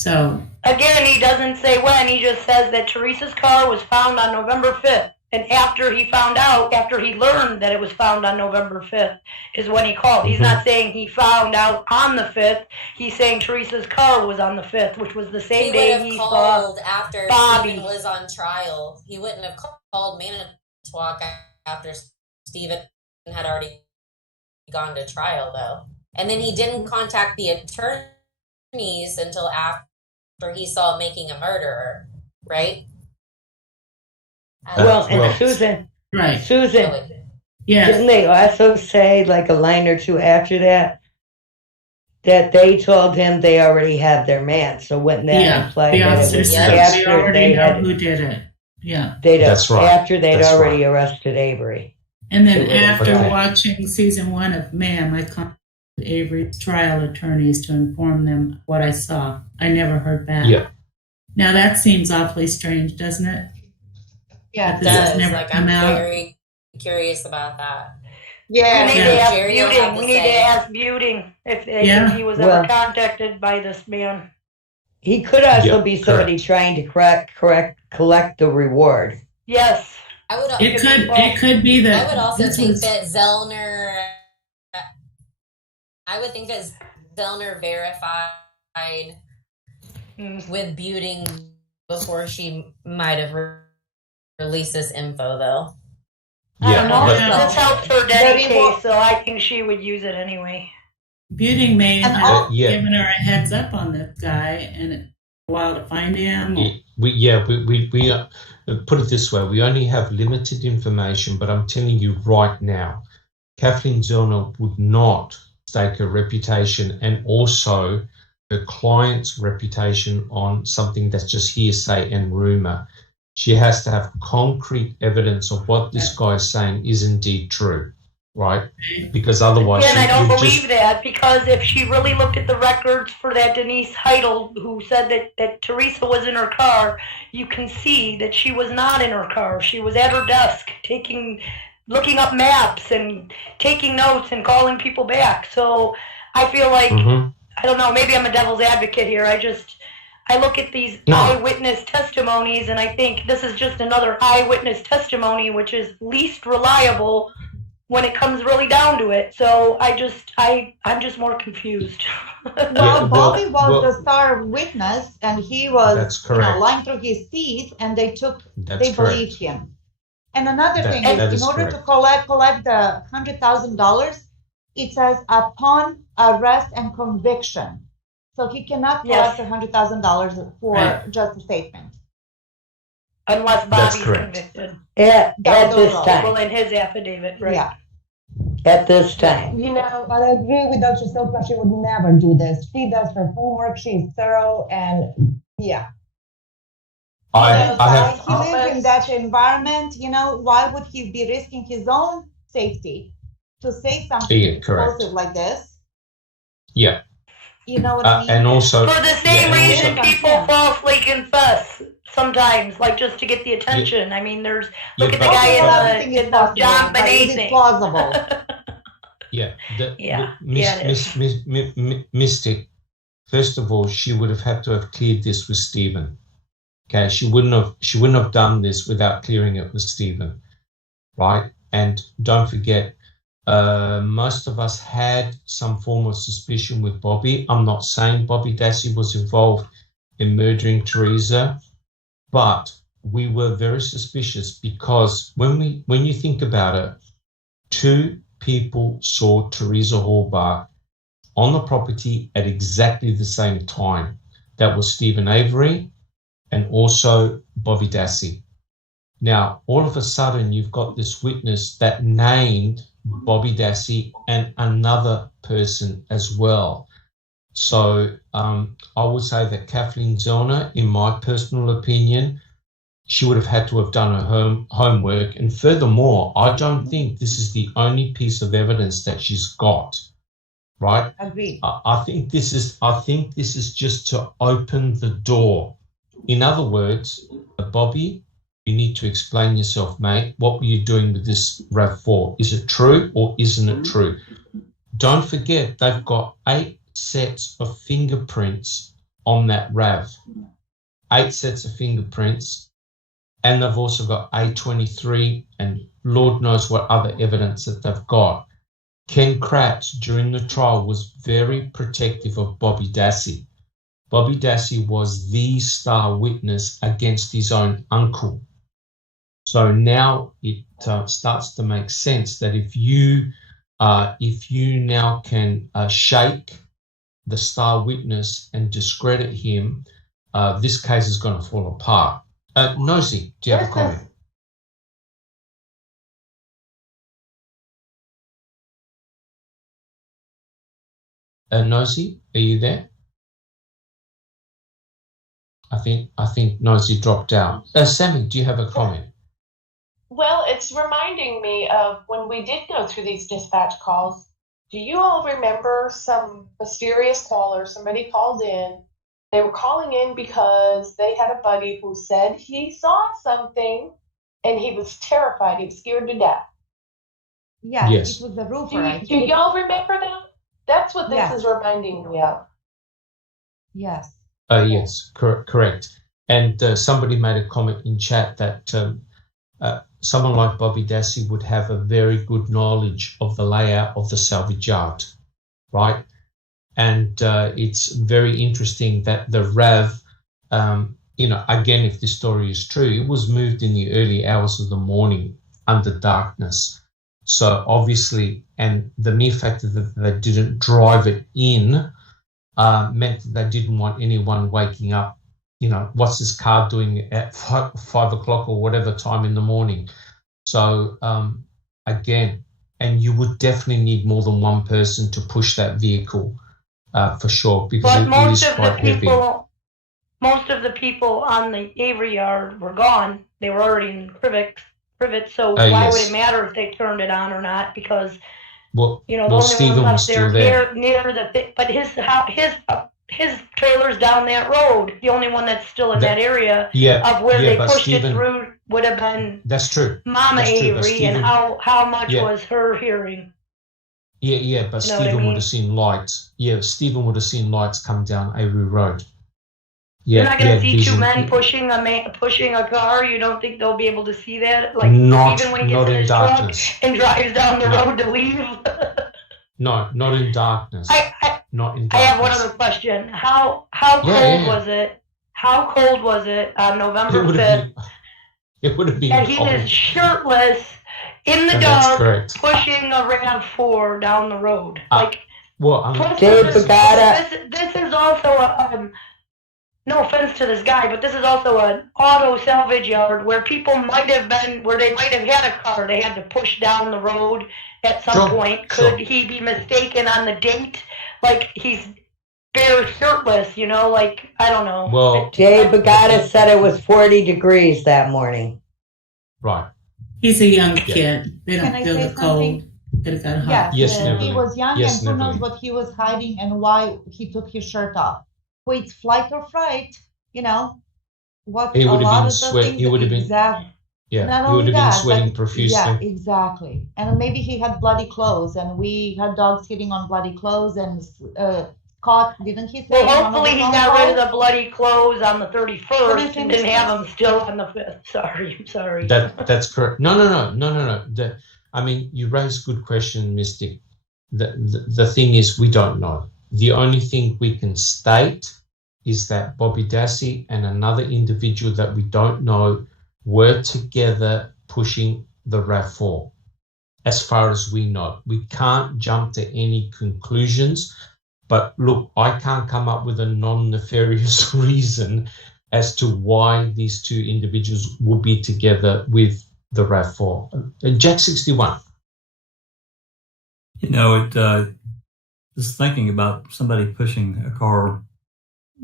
So, Again, he doesn't say when. He just says that Teresa's car was found on November 5th. And after he learned that it was found on November 5th is when he called. He's not saying he found out on the 5th. He's saying Teresa's car was on the 5th, which was the same day he called saw after Bobby. Stephen was on trial. He wouldn't have called Manitowoc after Stephen had already gone to trial, though. And then he didn't contact the attorneys until after he saw Making a Murderer, right? Susan. Right. Susan. Yes. Didn't they also say, like a line or two after that they told him they already had their man? So wouldn't that imply the that officer it was said after we already they know had who did it? Yeah. That's right. After they'd That's already right. arrested Avery. And then It would've after been- watching season 1 of Ma'am, I contacted Avery's trial attorneys to inform them what I saw. I never heard back. Yeah. Now that seems awfully strange, doesn't it? Yeah, it This has does. never Like, come I'm out. very curious about that. Yeah. We need Yeah. to ask Jerry will have Buting. to We need to say. ask Buting if he was Well- ever contacted by this man. He could also Yeah, be somebody trying to collect the reward. Yes. I would. It could be that I would also this think was- that Zellner. I would think that Zellner verified with Buting before she might have released this info, though. I don't know. Yeah. This helps her Denny case, so I think she would use it anyway. Buting may have Yeah. given her a heads up on this guy, and it took a while to find him. We put it this way, we only have limited information, but I'm telling you right now, Kathleen Zellner would not stake her reputation and also her client's reputation on something that's just hearsay and rumor. She has to have concrete evidence of what this guy is saying is indeed true, right? Because otherwise, Yeah, and I don't you've believe that, because if she really looked at the records for that Denise Heidel who said that Teresa was in her car, you can see that she was not in her car. She was at her desk looking up maps and taking notes and calling people back. So I feel like, I don't know, maybe I'm a devil's advocate here. I look at these eyewitness testimonies and I think this is just another eyewitness testimony, which is least reliable when it comes really down to it. So I'm just more confused. Bobby was the star witness, and he was lying through his teeth, and they believed him. And another thing is, in order to collect the $100,000, it says upon arrest and conviction. So he cannot collect $100,000 for just a statement. Unless Bobby's convicted. At this time. Well, in his affidavit, right? Yeah. At this time. But I agree with Dr. Silkman. She would never do this. She does her homework. She's thorough, and yeah. He lives in that environment. Why would he be risking his own safety to say something explosive like this? Yeah. You know what I mean? And also, for the same reason people falsely confess sometimes, like just to get the attention. I mean, look at the guy in the John Benet thing. Plausible. Mystic. First of all, she would have had to have cleared this with Stephen. Okay, she wouldn't have done this without clearing it with Stephen, right? And don't forget, most of us had some form of suspicion with Bobby. I'm not saying Bobby Dassey was involved in murdering Teresa, but we were very suspicious because when you think about it, two people saw Teresa Hallbach on the property at exactly the same time. That was Stephen Avery and also Bobby Dassey. Now, all of a sudden, you've got this witness that named Bobby Dassey and another person as well. So I would say that Kathleen Zellner, in my personal opinion, she would have had to have done her homework. And furthermore, I don't think this is the only piece of evidence that she's got, right? Agreed. I think this is just to open the door. In other words, Bobby, you need to explain yourself, mate. What were you doing with this RAV4? Is it true or isn't it true? Don't forget, they've got 8 sets of fingerprints on that RAV. 8 sets of fingerprints. And they've also got A23 and Lord knows what other evidence that they've got. Ken Kratz, during the trial, was very protective of Bobby Dassey. Bobby Dassey was the star witness against his own uncle. So now it starts to make sense that if you now can shake the star witness and discredit him, this case is going to fall apart. Nosy, do you have a comment? Nosy, are you there? I think Nosy dropped out. Sammy, do you have a comment? Well, it's reminding me of when we did go through these dispatch calls. Do you all remember some mysterious caller? Somebody called in. They were calling in because they had a buddy who said he saw something and he was terrified. He was scared to death. Yeah, yes. It was the roofer. Do y'all remember that? That's what this is reminding me of. Yes. Yes, correct. And somebody made a comment in chat that someone like Bobby Dassey would have a very good knowledge of the layout of the salvage yard, right? And it's very interesting that the RAV, again, if this story is true, it was moved in the early hours of the morning under darkness. So obviously, and the mere fact that they didn't drive it in meant that they didn't want anyone waking up, what's this car doing at 5 o'clock or whatever time in the morning. So again, and you would definitely need more than one person to push that vehicle for sure, because it is quite heavy. Most of the people on the Avery yard were gone. They were already in privet, so why would it matter if they turned it on or not? Because the only Stephen one was left still there. near the, but his trailer's down that road. The only one that's still in that area of where they pushed it through would have been that's true. Mama That's true, Avery, and how much was her hearing? Yeah, but Stephen would have seen lights. Yeah, Stephen would have seen lights come down Avery Road. Yeah, you're not going to see two men pushing a car. You don't think they'll be able to see that? Like even when he gets in his truck and drives down the road to leave. No, not in darkness. Not in darkness. I have one other question. How cold was it? How cold was it on November 5th? It would have been that he cold. was shirtless in the dark, pushing a RAV4 down the road. This is also no offense to this guy, but this is also an auto salvage yard where people might have been, where they might have had a car they had to push down the road at some point. Could he be mistaken on the date? Like he's bare shirtless, I don't know. Well, Jay Bagata said it was 40 degrees that morning. Right. He's a young kid. They don't feel the cold. It got hot. Yes, he was young, and who knows what he was hiding and why he took his shirt off. Whether it's flight or fright, what he a would have lot been of sweat. He would have been he would have been sweating profusely. Yeah, exactly. And maybe he had bloody clothes, and we had dogs sitting on bloody clothes and caught. Didn't he say? Well, hopefully he got rid of the bloody clothes on the 31st and didn't have them still on the 5th. I'm sorry. That's correct. No. I mean, you raise a good question, Mystic. The thing is, we don't know. The only thing we can state is that Bobby Dassey and another individual that we don't know were together pushing the RAV4. as far as we know. We can't jump to any conclusions. But look, I can't come up with a non-nefarious reason as to why these two individuals will be together with the RAV4. Jack 61. Just thinking about somebody pushing a car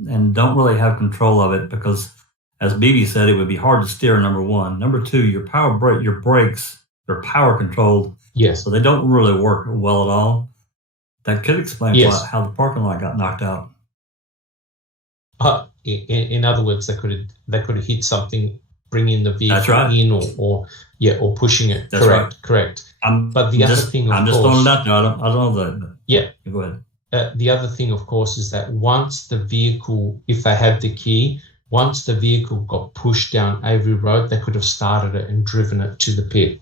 and don't really have control of it because, as BB said, it would be hard to steer, number one. Number two, your brakes are power controlled. Yes. So they don't really work well at all. That could explain how the parking lot got knocked out. In other words, they could have hit something, bringing the vehicle in, or pushing it. That's correct. But the other thing, I'm just throwing that out. I don't know that. Yeah. Go ahead. The other thing, of course, is that once the vehicle, if they had the key, once the vehicle got pushed down Avery Road, they could have started it and driven it to the pit.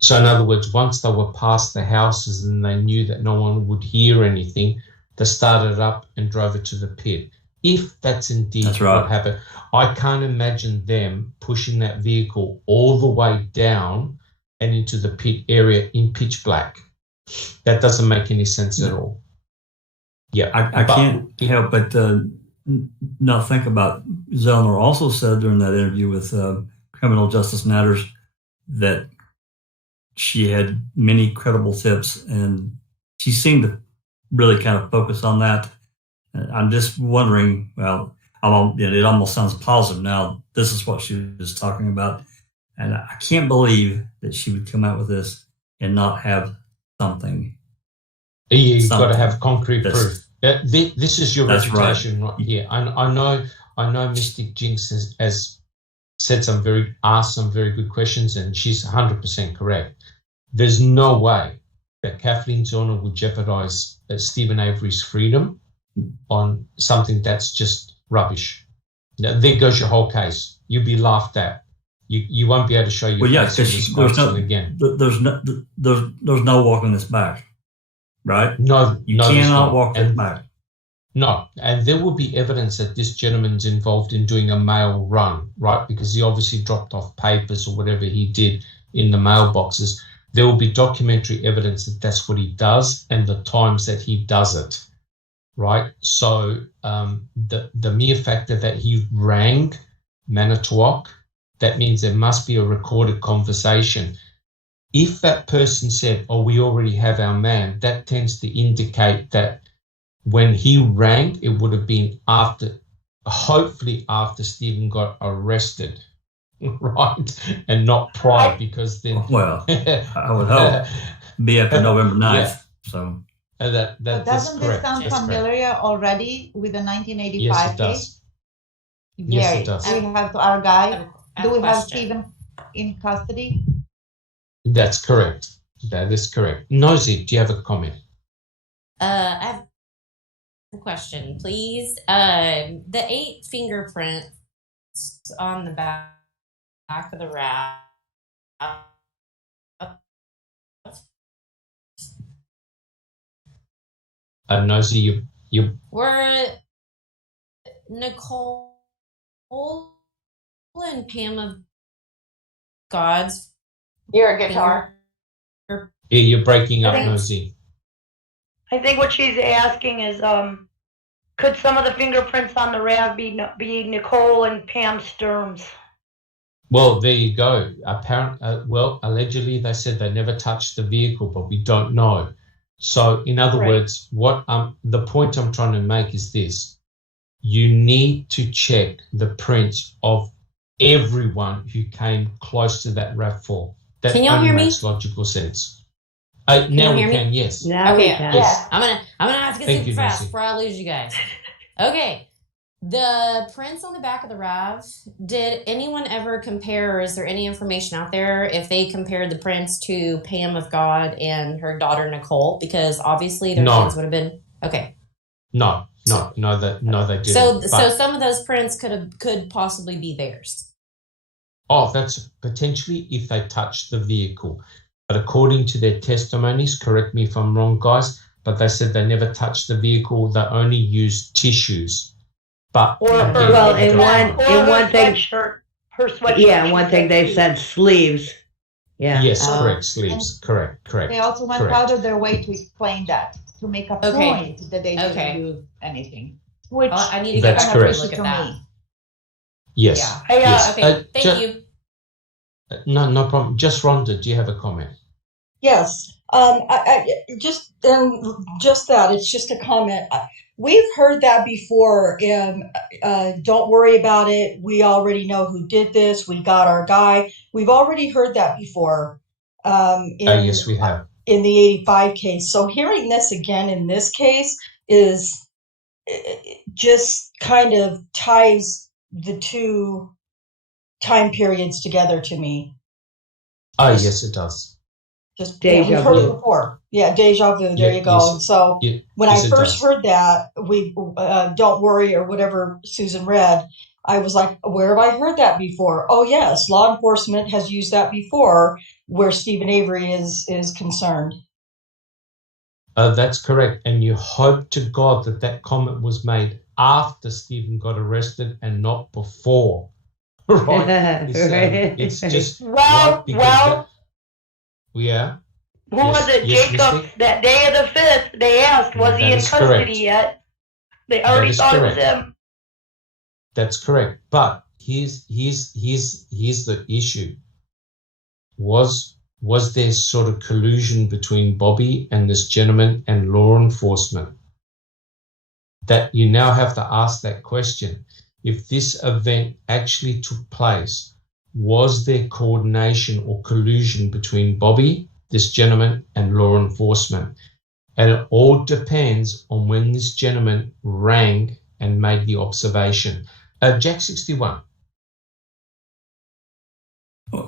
So in other words, once they were past the houses and they knew that no one would hear anything, they started it up and drove it to the pit. If that's indeed what happened, I can't imagine them pushing that vehicle all the way down and into the pit area in pitch black. That doesn't make any sense at all. Yeah, I can't help but not think about Zellner also said during that interview with Criminal Justice Matters that she had many credible tips, and she seemed to really kind of focus on that. I'm just wondering, well, it almost sounds positive now. This is what she was talking about. And I can't believe that she would come out with this and not have something. You've got to have concrete proof. This is your reputation right here. I know Mystic Jinx has asked some very good questions, and she's 100% correct. There's no way that Kathleen Zellner would jeopardize Stephen Avery's freedom on something that's just rubbish. Now, there goes your whole case. You'll be laughed at. You won't be able to show your face again. There's no walking this back, right? No, you cannot walk it back. No, and there will be evidence that this gentleman's involved in doing a mail run, right? Because he obviously dropped off papers or whatever he did in the mailboxes. There will be documentary evidence that that's what he does and the times that he does it, right? So the mere fact that he rang Manitowoc, that means there must be a recorded conversation. If that person said, "Oh, we already have our man," that tends to indicate that when he rang, it would have been hopefully after Stephen got arrested, right? And not prior, because then... Well, I would hope. Be after November 9th. Yeah. So. But doesn't this sound familiar already with the 1985 case? Yes, it does. Do we have our guy? Do we have Stephen in custody? That's correct. That is correct. Nosy, do you have a comment? I have a question, please. The 8 fingerprints on the back of the RAV. Nosy, you were Nicole and Pam of God's. You're a guitar. Yeah, you're breaking up, Nosy. I think what she's asking is, could some of the fingerprints on the RAV be Nicole and Pam Sturm's? Well, there you go. Allegedly they said they never touched the vehicle, but we don't know. So, in other words, what the point I'm trying to make is this: you need to check the prints of everyone who came close to that RAV4. That can y'all hear me? Makes logical sense. Now we can, yes. Now we can. Yes. I'm gonna have to get super fast before I lose you guys. Okay. The prints on the back of the RAV, did anyone ever compare, or is there any information out there if they compared the prints to Pam of God and her daughter Nicole? Because obviously their names would have been okay. No, they didn't. So some of those prints could possibly be theirs. Oh, that's potentially if they touched the vehicle. But according to their testimonies, correct me if I'm wrong, guys, but they said they never touched the vehicle. They only used tissues. But one thing, shirt, her sweatshirt. Yeah, one thing they said sleeves. Yeah. Yes, correct, Sleeves. Correct. They also went out of their way to explain that, to make a point that they didn't do anything. Which I need to is get kind back of and fishy look at to that. me. Yes. Yeah. Yes. Okay. Thank you. No problem. Just Rhonda, do you have a comment? Yes. Just that. It's just a comment. We've heard that before. Don't worry about it. We already know who did this. We got our guy. We've already heard that before. Yes, we have. In the 85 case. So hearing this again in this case is just kind of ties the two time periods together to me. Yes, it does. Just Deja we've heard vu. it before. Yeah, deja vu. There you go. Yes, And so when I yes, it first does. heard that, we don't worry or whatever Susan read, I was like, where have I heard that before? Oh yes, law enforcement has used that before where Stephen Avery is concerned. That's correct. And you hope to God that that comment was made after Stephen got arrested and not before. Right? It's just Well, yeah. Who was it? Yes, Jacob. Mystic? That day of the 5th, they asked, was he That in is custody correct. yet? They already is thought it was correct. him. That's correct. But here's the issue. Was there sort of collusion between Bobby and this gentleman and law enforcement? That you now have to ask that question. If this event actually took place, was there coordination or collusion between Bobby, this gentleman, and law enforcement? And it all depends on when this gentleman rang and made the observation. Jack 61.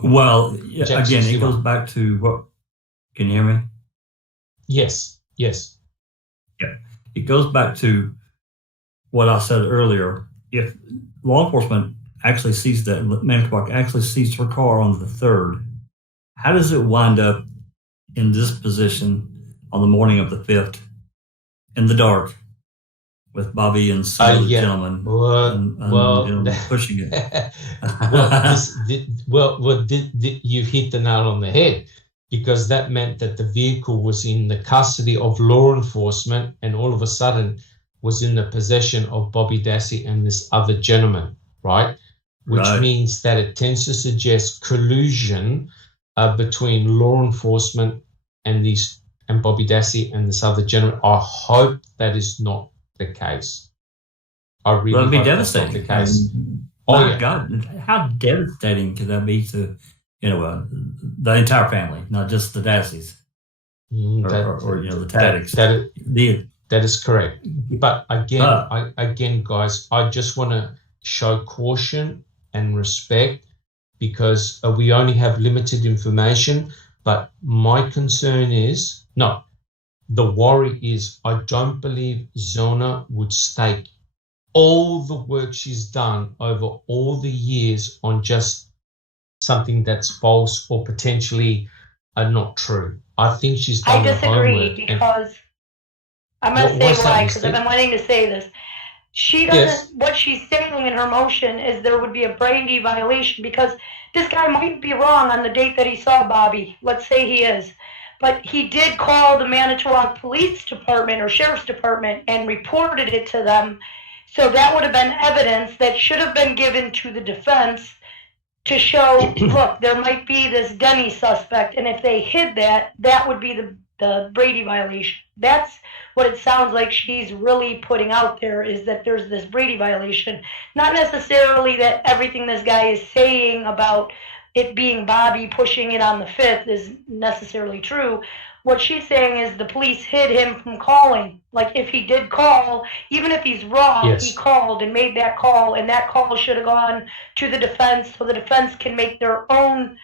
Well, Jack again, 61. it goes back to what. Can you hear me? Yes. Yeah. It goes back to what I said earlier. If law enforcement actually sees that, Manitowoc actually sees her car on the 3rd, how does it wind up in this position on the morning of the 5th in the dark with Bobby and some other gentleman pushing it? You hit the nail on the head, because that meant that the vehicle was in the custody of law enforcement and all of a sudden was in the possession of Bobby Dassey and this other gentleman, right? Which means that it tends to suggest collusion between law enforcement and Bobby Dassey and this other gentleman. I hope that is not the case. I really That'd be hope that's not devastating. the case. God, how devastating could that be to the entire family, not just the Dasseys or the Taddicks. That is correct. But again, guys, I just want to show caution and respect, because we only have limited information. But my concern is, the worry is, I don't believe Zellner would stake all the work she's done over all the years on just something that's false or potentially not true. I think she's done I disagree, homework. because I'm going to say why, because I've been wanting to say this. She doesn't, what she's saying in her motion is there would be a Brady violation, because this guy might be wrong on the date that he saw Bobby. Let's say he is. But he did call the Manitowoc Police Department or Sheriff's Department and reported it to them. So that would have been evidence that should have been given to the defense to show, look, there might be this Denny suspect, and if they hid that, that would be the Brady violation. That's what it sounds like she's really putting out there, is that there's this Brady violation. Not necessarily that everything this guy is saying about it being Bobby pushing it on the 5th is necessarily true. What she's saying is the police hid him from calling. Like, if he did call, even if he's wrong, he called and made that call, and that call should have gone to the defense so the defense can make their own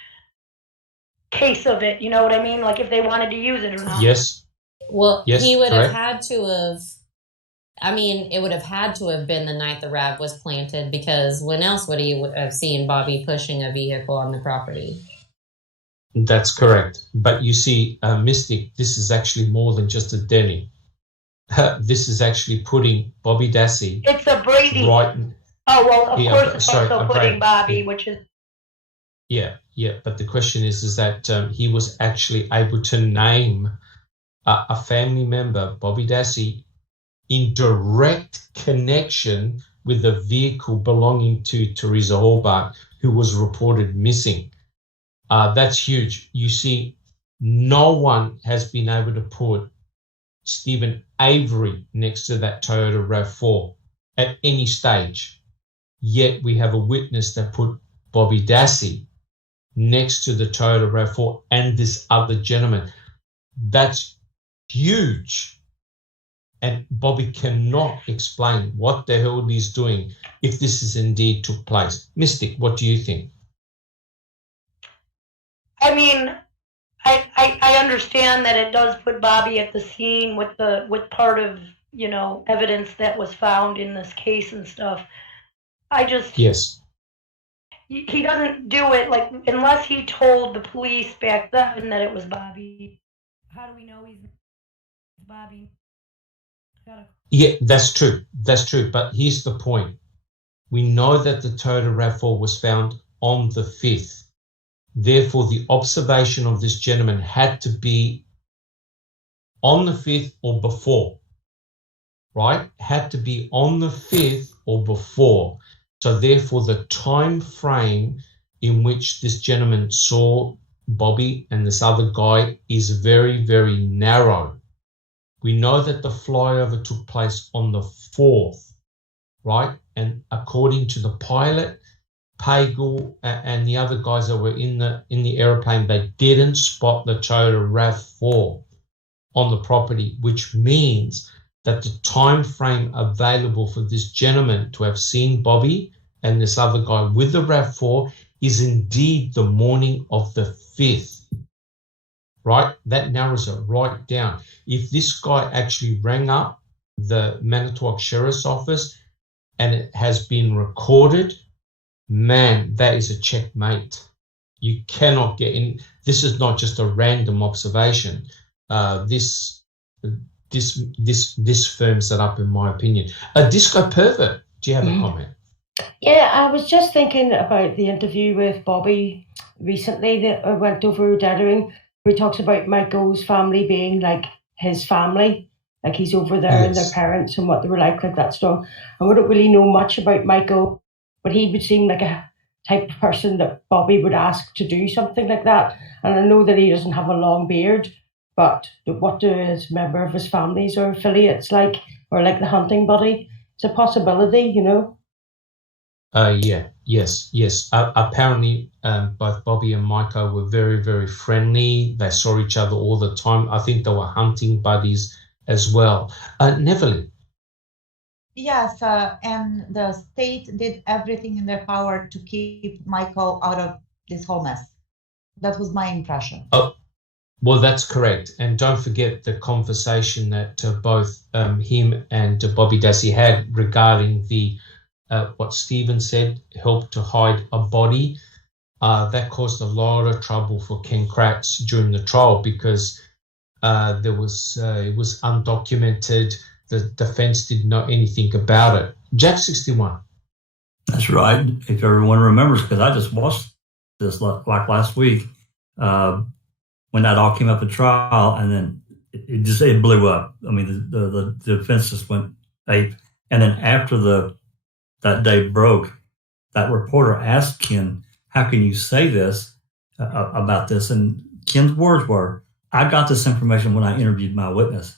case of it. You know what I mean? Like, if they wanted to use it or not. Yes. Well, he would have had to have, it would have had to have been the night the RAV was planted, because when else would he have seen Bobby pushing a vehicle on the property? That's correct. But you see, Mystic, this is actually more than just a Denny. This is actually putting Bobby Dassey. It's a Brady. Right. Oh, well, of course it's also putting Bobby, which is. Yeah. But the question is that he was actually able to name a family member, Bobby Dassey, in direct connection with the vehicle belonging to Teresa Hallbach, who was reported missing. That's huge. You see, no one has been able to put Stephen Avery next to that Toyota RAV4 at any stage. Yet we have a witness that put Bobby Dassey next to the Toyota RAV4 and this other gentleman. That's huge. And Bobby cannot explain what the hell he's doing if this is indeed took place. Mystic, what do you think? I mean, I understand that it does put Bobby at the scene with part of, evidence that was found in this case and stuff. Yes. He doesn't do it unless he told the police back then that it was Bobby. How do we know he's Bobby? Yeah, that's true. But here's the point. We know that the Toyota RAV4 was found on the 5th. Therefore, the observation of this gentleman had to be on the 5th or before, right? Had to be on the 5th or before. So therefore, the time frame in which this gentleman saw Bobby and this other guy is very, very narrow. We know that the flyover took place on the 4th, right? And according to the pilot, Pagel and the other guys that were in the airplane, they didn't spot the Toyota RAV4 on the property, which means that the time frame available for this gentleman to have seen Bobby and this other guy with the RAV4 is indeed the morning of the 5th, right? That narrows it right down. If this guy actually rang up the Manitowoc Sheriff's Office and it has been recorded, man, that is a checkmate. You cannot get in. This is not just a random observation. This firms it up, in my opinion. A disco pervert. Do you have a comment? Yeah, I was just thinking about the interview with Bobby recently that I went over Dithering, where he talks about Michael's family being like his family. Like he's over there and their parents and what they were like that stuff. And we don't really know much about Michael, but he would seem like a type of person that Bobby would ask to do something like that. And I know that he doesn't have a long beard, but what do his member of his families or affiliates like, or like the hunting buddy? It's a possibility, Yes. Apparently, both Bobby and Michael were very, very friendly. They saw each other all the time. I think they were hunting buddies as well. Neverly. Yes, and the state did everything in their power to keep Michael out of this whole mess. That was my impression. Oh, well, that's correct. And don't forget the conversation that both him and Bobby Dassey had regarding the what Stephen said, helped to hide a body. That caused a lot of trouble for Ken Kratz during the trial because it was undocumented. The defense didn't know anything about it. Jack 61. That's right. If everyone remembers, because I just watched this like last week when that all came up at trial, and then it blew up. I mean, the defense just went ape. And then after that day broke, that reporter asked Ken, "How can you say this about this?" And Ken's words were, "I got this information when I interviewed my witness.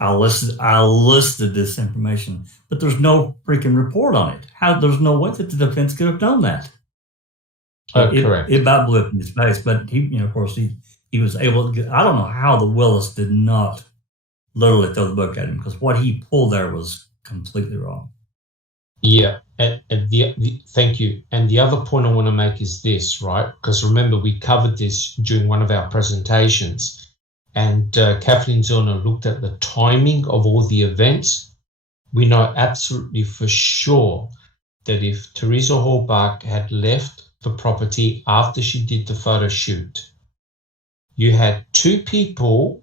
I listed this information, but there's no freaking report on it. There's no way that the defense could have done that." Correct. It about blew up in his face, but he, of course, he was able to get. I don't know how the Willis did not literally throw the book at him, because what he pulled there was completely wrong. Yeah, and thank you. And the other point I want to make is this, right? Because remember, we covered this during one of our presentations, and Kathleen Zellner looked at the timing of all the events. We know absolutely for sure that if Teresa Hallbach had left the property after she did the photo shoot, you had two people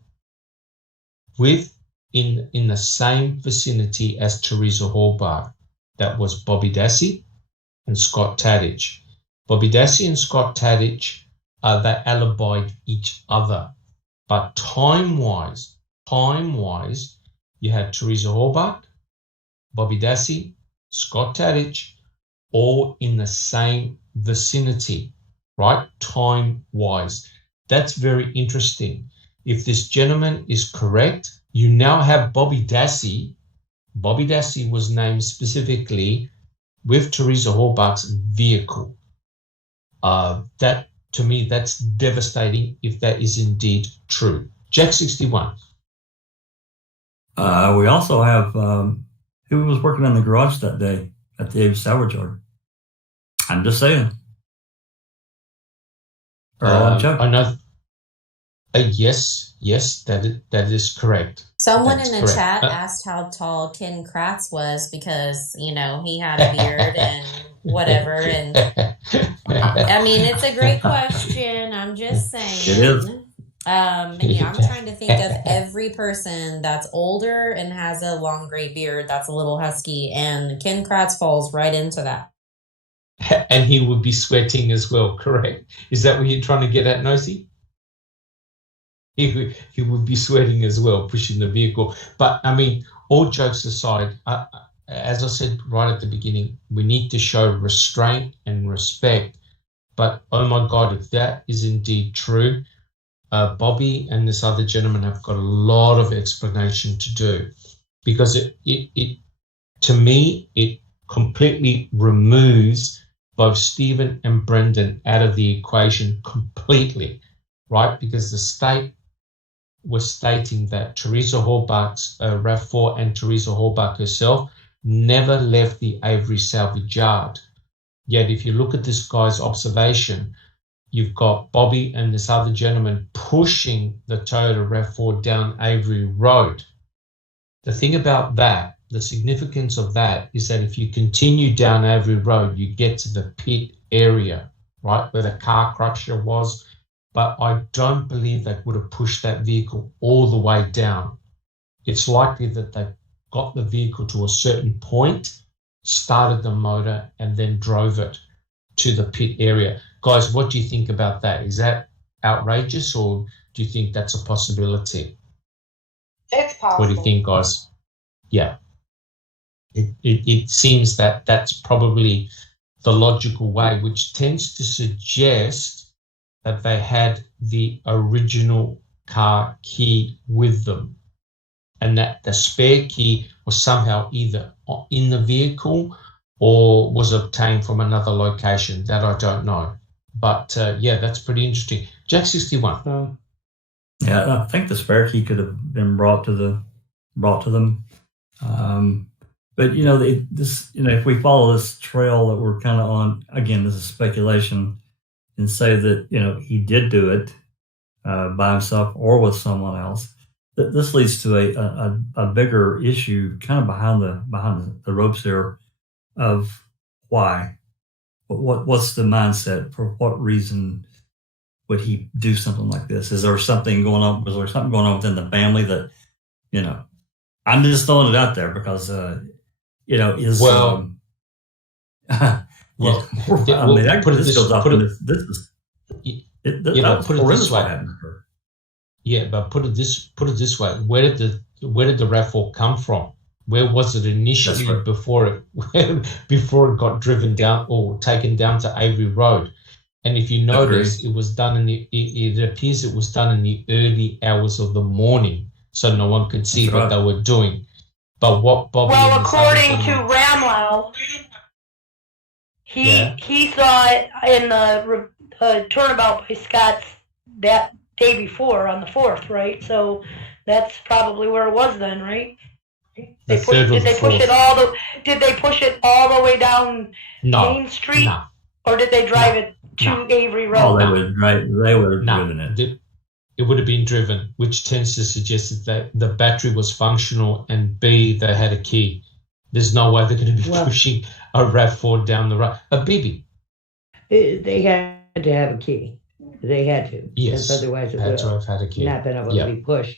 in the same vicinity as Teresa Hallbach. That was Bobby Dassey and Scott Tadich. Bobby Dassey and Scott Tadich, they alibied each other. But time-wise, you had Teresa Horbach, Bobby Dassey, Scott Tadich, all in the same vicinity, right? Time-wise. That's very interesting. If this gentleman is correct, you now have Bobby Dassey. Bobby Dassey was named specifically with Teresa Horbach's vehicle. That, to me, that's devastating if that is indeed true. Jack 61. We also have who was working in the garage that day at the Avery salvage yard. I'm just saying. I know. Yes, that is correct. Someone in the chat asked how tall Ken Kratz was because, he had a beard and whatever. And I mean, it's a great question. I'm just saying. It is. I'm trying to think of every person that's older and has a long gray beard that's a little husky, and Ken Kratz falls right into that. And he would be sweating as well, correct? Is that what you're trying to get at, Nosy? He would be sweating as well, pushing the vehicle. But, I mean, all jokes aside, as I said right at the beginning, we need to show restraint and respect. But, oh my God, if that is indeed true, Bobby and this other gentleman have got a lot of explanation to do, because it to me, it completely removes both Stephen and Brendan out of the equation completely, right? Because the state was stating that Teresa Horbach's RAV4 and Teresa Horbach herself never left the Avery salvage yard. Yet if you look at this guy's observation, you've got Bobby and this other gentleman pushing the Toyota RAV4 down Avery Road. The thing about that, the significance of that, is that if you continue down Avery Road, you get to the pit area, right, where the car crusher was. But I don't believe they would have pushed that vehicle all the way down. It's likely that they got the vehicle to a certain point, started the motor, and then drove it to the pit area. Guys, what do you think about that? Is that outrageous, or do you think that's a possibility? It's possible. What do you think, guys? Yeah. It seems that that's probably the logical way, which tends to suggest that they had the original car key with them, and that the spare key was somehow either in the vehicle or was obtained from another location. That I don't know. But yeah, that's pretty interesting. Jack 61. Yeah, I think the spare key could have been brought to them. But if we follow this trail that we're kind of on, again, this is speculation, and say that he did do it by himself or with someone else. This leads to a bigger issue, kind of behind the ropes here, of why. What's the mindset? For what reason would he do something like this? Is there something going on? Was there something going on within the family that, I'm just throwing it out there because, is well. Well, I mean, that goes up. That was horrendous what happened to her. Yeah, but put it this way: where did the RAV4 come from? Where was it initially before it got driven down or taken down to Avery Road? And if you notice, it was done it appears it was done in the early hours of the morning, so no one could see what they were doing. But what Bobby? Well, according to Ramlow, he saw it in the turnabout by Scott's that day before on the 4th, right? So that's probably where it was then, right? Did they push it all the way down Main Street, or did they drive it to Avery Road? Oh, they would have driven it. It would have been driven, which tends to suggest that the battery was functional and B, they had a key. There's no way they're going to be pushing a RAV4 down the road. A BB. They had to have a key. They had to. Yes. Otherwise, it would have had a key. Not been able to be pushed.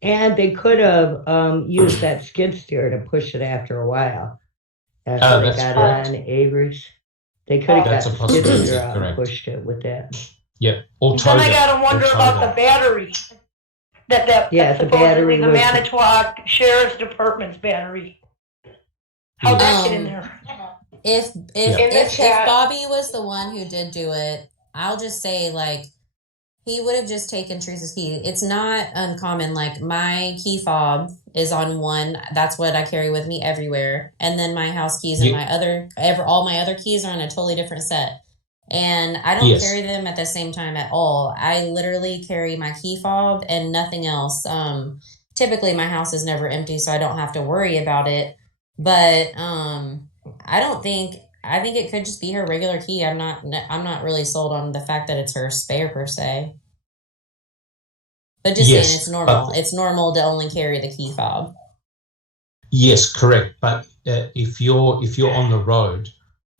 And they could have used that skid steer to push it after a while. After they got on Avery's. They could have That's got a the possibility, petitioner out and correct. pushed it with that. Yep. Or Then I towed it. gotta wonder Or towed about it. the battery. That's Yeah, the supposedly battery the was- Manitowoc Sheriff's Department's battery. How'd that get in there? If Yeah. In the if chat- Bobby was the one who did do it, I'll just say like he would have just taken Teresa's key. It's not uncommon. Like my key fob is on one. That's what I carry with me everywhere. And then my house keys and all my other keys are on a totally different set. And I don't Yes. carry them at the same time at all. I literally carry my key fob and nothing else. Typically my house is never empty, so I don't have to worry about it. But I think it could just be her regular key. I'm not really sold on the fact that it's her spare per se. But just saying it's normal. It's normal to only carry the key fob. Yes, correct. But if you're on the road,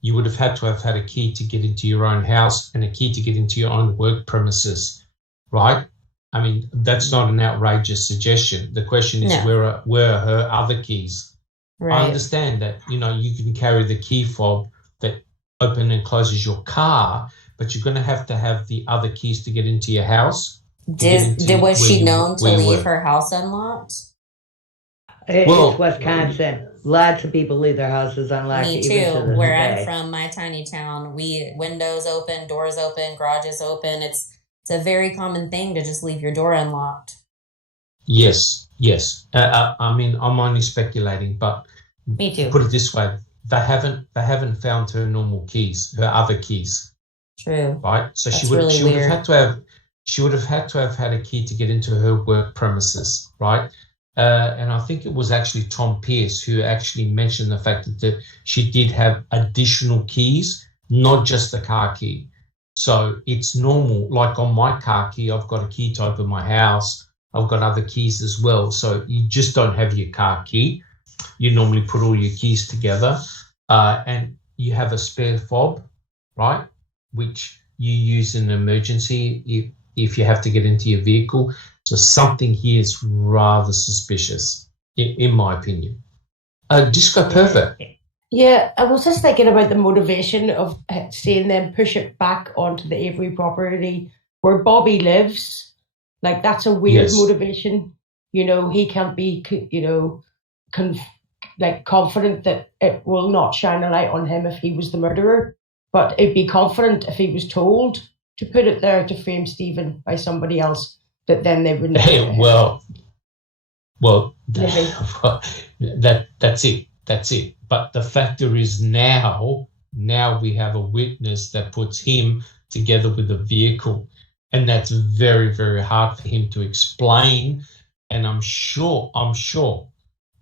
you would have had a key to get into your own house and a key to get into your own work premises, right? I mean, that's not an outrageous suggestion. The question is, where are her other keys? Right. I understand that, you can carry the key fob that opens and closes your car, but you're going to have the other keys to get into your house. Was she known to leave her house unlocked? It's Wisconsin. Lots of people leave their houses unlocked. Me even to too. this Where day. I'm from, my tiny town, windows open, doors open, garages open. It's a very common thing to just leave your door unlocked. Yes. I mean, I'm only speculating, but me too. Put it this way: they haven't found her normal keys, her other keys. True. Right. So That's she would really have had to have had a key to get into her work premises, right? And I think it was actually Tom Pierce who actually mentioned the fact that she did have additional keys, not just the car key. So it's normal. Like on my car key, I've got a key to open my house. I've got other keys as well. So you just don't have your car key. You normally put all your keys together, and you have a spare fob, right, which you use in an emergency if you have to get into your vehicle. So something here is rather suspicious, in my opinion. Disco Perfect. Yeah, I was just thinking about the motivation of seeing them push it back onto the Avery property where Bobby lives. Like, that's a weird motivation. He can't be, confident that it will not shine a light on him if he was the murderer. But it'd be confident if he was told to put it there to frame Stephen by somebody else. That then they wouldn't. That's it. But the factor is now we have a witness that puts him together with a vehicle, and that's very, very hard for him to explain. And I'm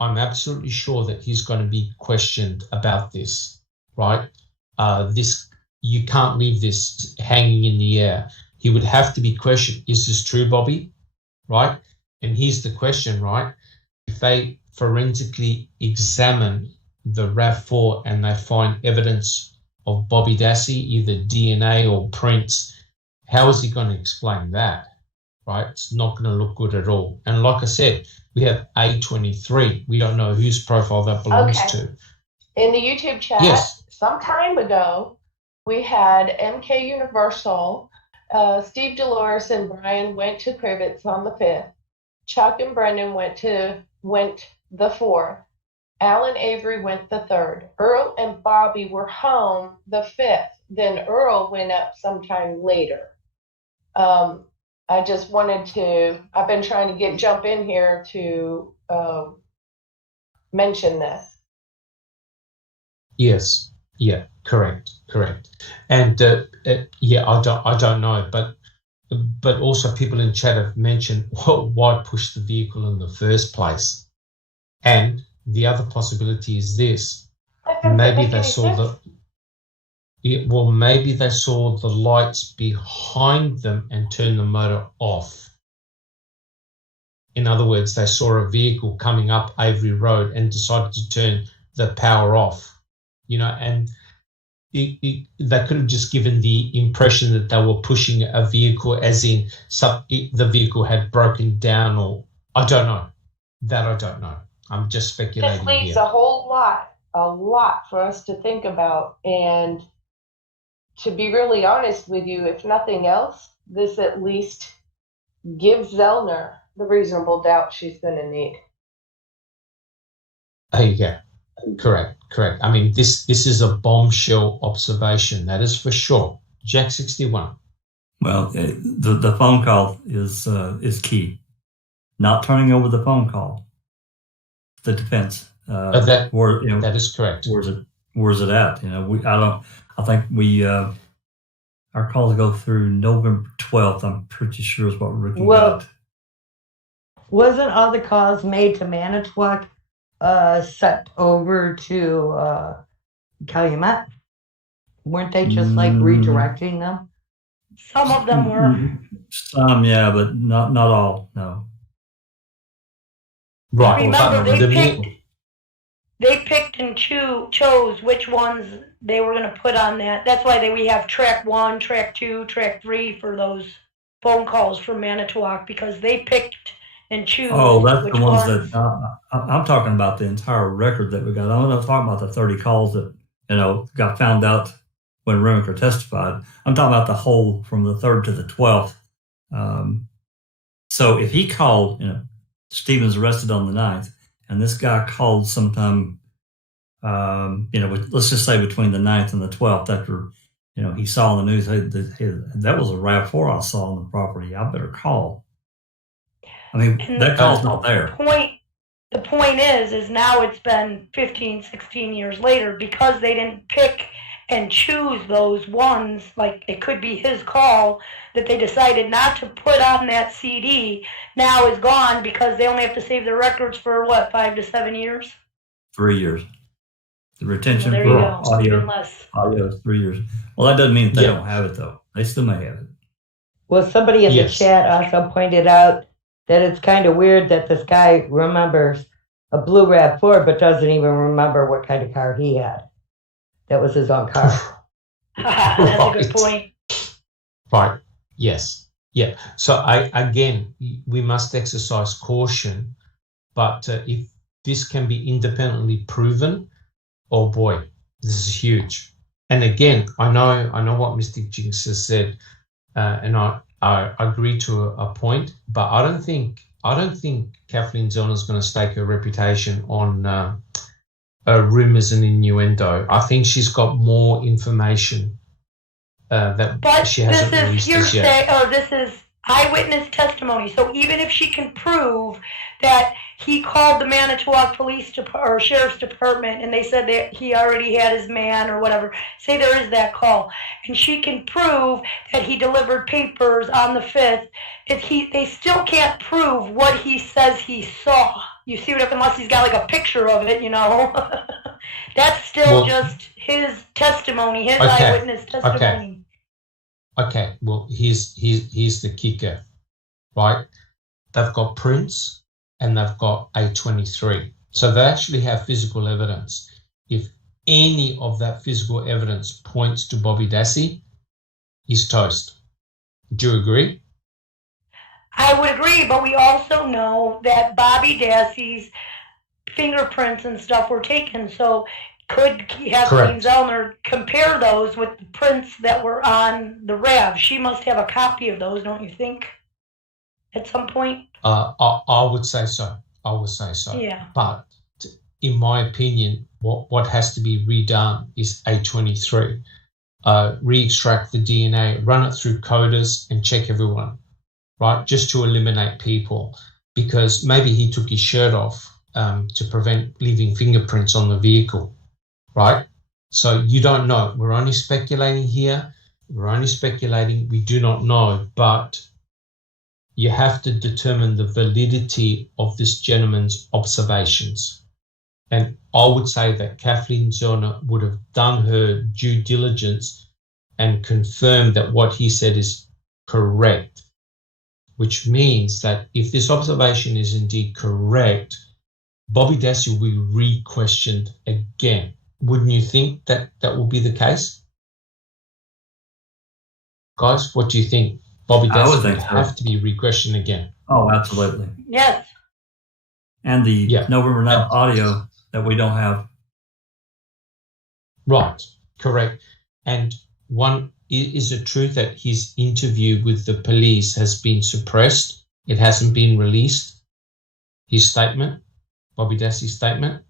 absolutely sure that he's going to be questioned about this, right? You can't leave this hanging in the air. He would have to be questioned. Is this true, Bobby? Right? And here's the question, right? If they forensically examine the RAV4 and they find evidence of Bobby Dassey, either DNA or prints, how is he going to explain that? Right? It's not going to look good at all. And like I said, we have A23. We don't know whose profile that belongs to. In the YouTube chat, some time ago, we had MK Universal. Steve Dolores and Brian went to Crivets on the 5th. Chuck and Brendan went the 4th. Alan Avery went the 3rd. Earl and Bobby were home the 5th. Then Earl went up sometime later. I just wanted to, I've been trying to jump in here to mention this. Yes. Yeah, correct. And I don't know, but also people in chat have mentioned why push the vehicle in the first place. And the other possibility is this: maybe they saw maybe they saw the lights behind them and turned the motor off. In other words, they saw a vehicle coming up Avery Road and decided to turn the power off. And they could have just given the impression that they were pushing a vehicle, as in the vehicle had broken down, or I don't know. That I don't know. I'm just speculating. This leaves here. a lot for us to think about. And to be really honest with you, if nothing else, this at least gives Zellner the reasonable doubt she's going to need. Yeah, correct. I mean, this is a bombshell observation, that is for sure. Jack 61. Well, the phone call is key. Not turning over the phone call. The defense. That is correct. Where's it at? I think our calls go through November 12th. I'm pretty sure is what Ricky got. Wasn't all the calls made to Manitowoc sent over to Calumet? Weren't they just like redirecting them? Some of them were. Some, yeah, but not all. No. Right. Remember, they picked and chose which ones they were going to put on that. That's why we have track 1, track 2, track 3 for those phone calls from Manitowoc, because they picked and choose. Oh, that's the ones that I'm talking about. The entire record that we got. I'm not talking about the 30 calls that got found out when Remaker testified. I'm talking about the whole from the 3rd to the 12th. So if he called, Stevens arrested on the 9th, and this guy called sometime, let's just say between the 9th and the 12th after, he saw in the news, hey, that was a RAV4 I saw on the property. I better call. I mean, that call's not there. The point is now it's been 15, 16 years later, because they didn't pick and choose those ones, like it could be his call that they decided not to put on that CD, now is gone because they only have to save their records for 5 to 7 years? 3 years. The retention for audio is 3 years. Well, that doesn't mean they don't have it, though. They still may have it. Well, somebody in the chat also pointed out that it's kind of weird that this guy remembers a blue RAV4 but doesn't even remember what kind of car he had. That was his own car. That's a good point. Right. Yes. Yeah. So we must exercise caution, but if this can be independently proven, oh boy, this is huge. And again, I know what Mystic Jinx has said, and I agree to a point, but I don't think Kathleen Zellner is going to stake her reputation on rumors and innuendo. I think she's got more information that she hasn't released this is yet. hearsay, or this is eyewitness testimony. So even if she can prove that he called the Manitowoc Police or Sheriff's Department and they said that he already had his man or whatever, say there is that call, and she can prove that he delivered papers on the 5th, they still can't prove what he says he saw. You see what I mean? Unless he's got like a picture of it, That's still just his testimony, his eyewitness testimony. Okay. Well, here's the kicker, right? They've got prints and they've got A23. So they actually have physical evidence. If any of that physical evidence points to Bobby Dassey, he's toast. Do you agree? I would agree, but we also know that Bobby Dassey's fingerprints and stuff were taken. So could Kathleen Zellner compare those with the prints that were on the RAV? She must have a copy of those, don't you think? At some point? I would say so. Yeah. But in my opinion, what has to be redone is A23. Re-extract the DNA, run it through coders and check everyone, right? Just to eliminate people, because maybe he took his shirt off to prevent leaving fingerprints on the vehicle, right? So you don't know. We're only speculating here. We do not know, but you have to determine the validity of this gentleman's observations. And I would say that Kathleen Zellner would have done her due diligence and confirmed that what he said is correct, which means that if this observation is indeed correct, Bobby Dassey will be re-questioned again. Wouldn't you think that will be the case? Guys, what do you think? Bobby Dassey would have to be re-questioned again. Oh, absolutely. Yes. And the November 9th audio that we don't have. Right, correct. And One, is it true that his interview with the police has been suppressed? It hasn't been released? His statement, Bobby Dassey's statement?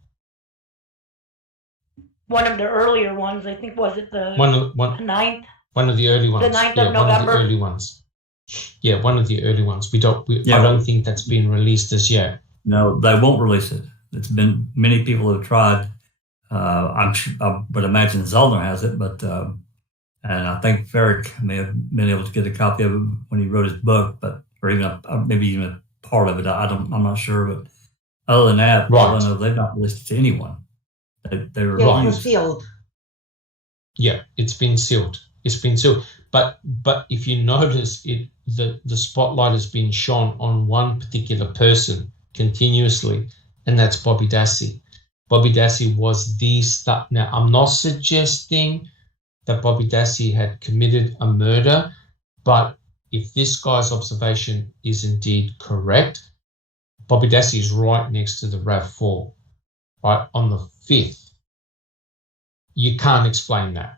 One of the earlier ones, I think, was it the 9th? One of the early ones. The 9th of November. One of the early ones. Yeah, one of the early ones. I don't think that's been released as yet. No, they won't release it. It's been, many people have tried. I would imagine Zellner has it, but and I think Ferrick may have been able to get a copy of it when he wrote his book, but or even maybe even a part of it. I'm not sure, but other than that, right. They've not released it to anyone. They were it was sealed. Yeah, it's been sealed. It's been sealed. But if you notice, the spotlight has been shone on one particular person continuously, and that's Bobby Dassey. Bobby Dassey was the star. Now, I'm not suggesting that Bobby Dassey had committed a murder, but if this guy's observation is indeed correct, Bobby Dassey is right next to the RAV4, right on the 5th. You can't explain that.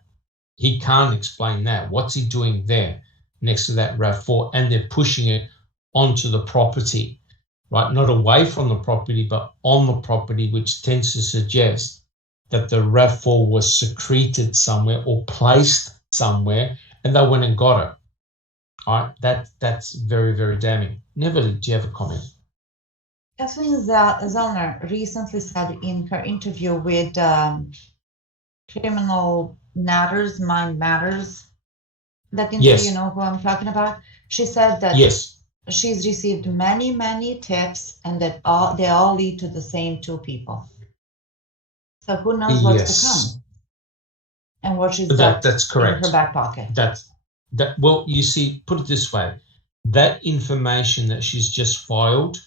He can't explain that. What's he doing there next to that RAV4? And they're pushing it onto the property, right? Not away from the property, but on the property, which tends to suggest that the RAV4 was secreted somewhere or placed somewhere, and they went and got it. All right, that's very, very damning. Neverly, do you have a comment? Kathleen Zellner recently said in her interview with Criminal Matters, Mind Matters, that interview, yes. You know who I'm talking about? She said that yes. She's received many, many tips, and that they all lead to the same two people. So who knows what's yes. to come, and what she's got that's correct. in her back pocket. Well, you see, put it this way: that information that she's just filed,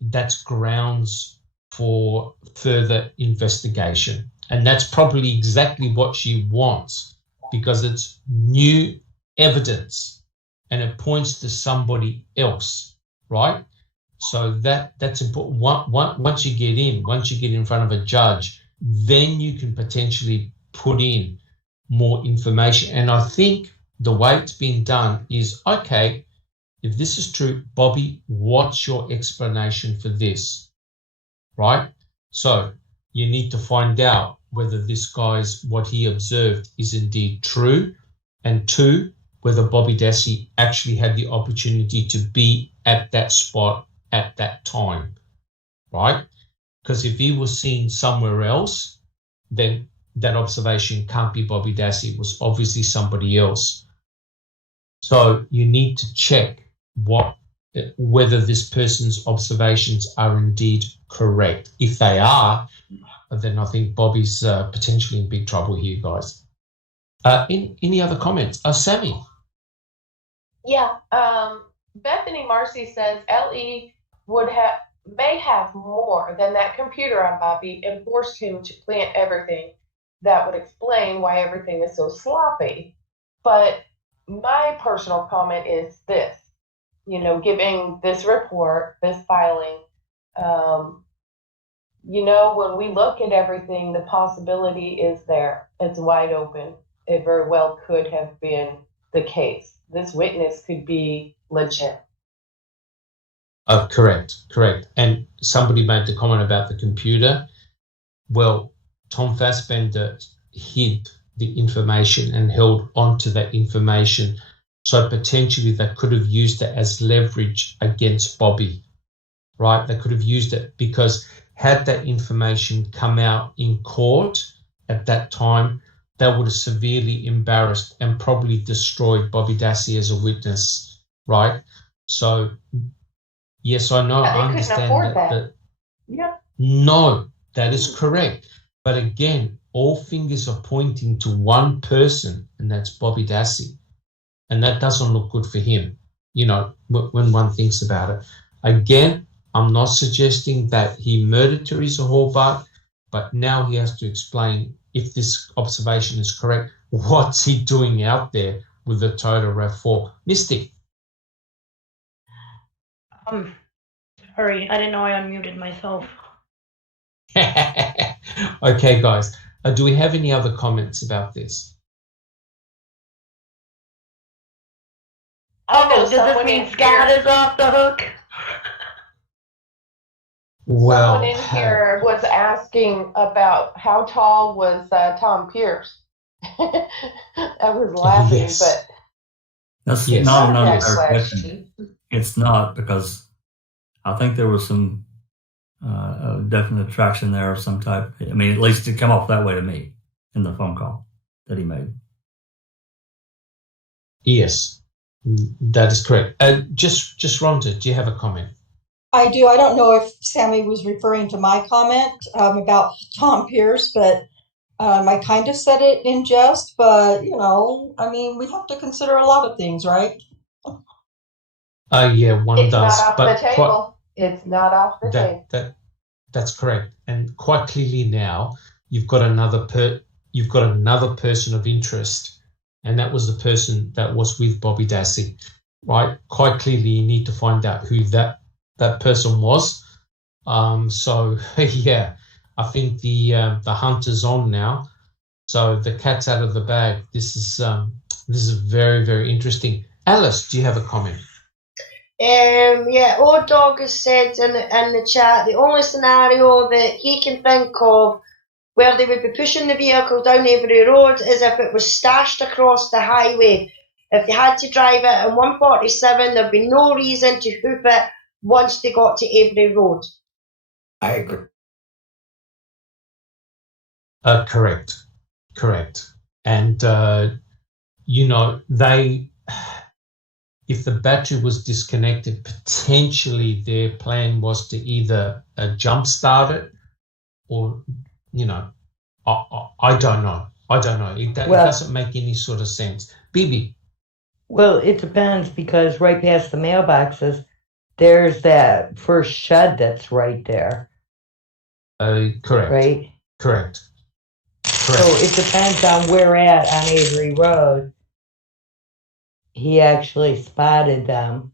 that's grounds for further investigation, and that's probably exactly what she wants, because it's new evidence and it points to somebody else, right? So that's important. Once you get in front of a judge, then you can potentially put in more information. And I think the way it's been done is, okay, if this is true, Bobby, what's your explanation for this, right? So you need to find out whether this guy's, what he observed is indeed true, and two, whether Bobby Dassey actually had the opportunity to be at that spot at that time, right? Because if he was seen somewhere else, then that observation can't be Bobby Dassey. It was obviously somebody else. So you need to check whether this person's observations are indeed correct. If they are, then I think Bobby's potentially in big trouble here, guys. Any other comments? Sammy? Yeah, Bethany Marcy says LE may have more than that computer on Bobby and forced him to plant everything. That would explain why everything is so sloppy. But my personal comment is this, giving this report, this filing, when we look at everything, the possibility is there. It's wide open. It very well could have been the case. This witness could be legit. Correct. And somebody made the comment about the computer. Well, Tom Fassbender hid the information and held onto that information. So potentially they could have used it as leverage against Bobby, right? They could have used it because had that information come out in court at that time, that would have severely embarrassed and probably destroyed Bobby Dassey as a witness, right? So, yes, I know. I understand couldn't afford that. Yeah. No, that is correct. But again, all fingers are pointing to one person, and that's Bobby Dassey. And that doesn't look good for him, when one thinks about it. Again, I'm not suggesting that he murdered Teresa Hallbart, but now he has to explain, if this observation is correct, what's he doing out there with the Toyota RAV4? Mystic. Sorry, I didn't know I unmuted myself. Okay, guys. Do we have any other comments about this? Oh, does this mean Scott is off the hook? Well, someone in here was asking about how tall was Tom Pierce. I was laughing, yes. but That's Yes. not that a fair question. question. It's not, because I think there was some definite attraction there of some type. I mean, at least it come off that way to me in the phone call that he made. Yes, that is correct. Just Rhonda, do you have a comment? I do. I don't know if Sammy was referring to my comment about Tom Pierce, but I kind of said it in jest. But, I mean, we have to consider a lot of things, right? Yeah, one It's does. not off but the table. It's not off the table. That's correct. And quite clearly now, you've got another person of interest, and that was the person that was with Bobby Dassey, right? Quite clearly, you need to find out who that person was. So yeah, I think the hunt is on now. So the cat's out of the bag. This is very, very interesting. Alice, do you have a comment? Yeah, Old Dog has said in the chat, the only scenario that he can think of where they would be pushing the vehicle down Avery Road is if it was stashed across the highway. If they had to drive it at 147, there'd be no reason to hoop it once they got to Avery Road. I agree. Correct. And, if the battery was disconnected, potentially their plan was to either jump start it or, I don't know. It doesn't make any sort of sense. Bibi. Well, it depends, because right past the mailboxes, there's that first shed that's right there. Correct. Right? Correct. So it depends on where at on Avery Road he actually spotted them,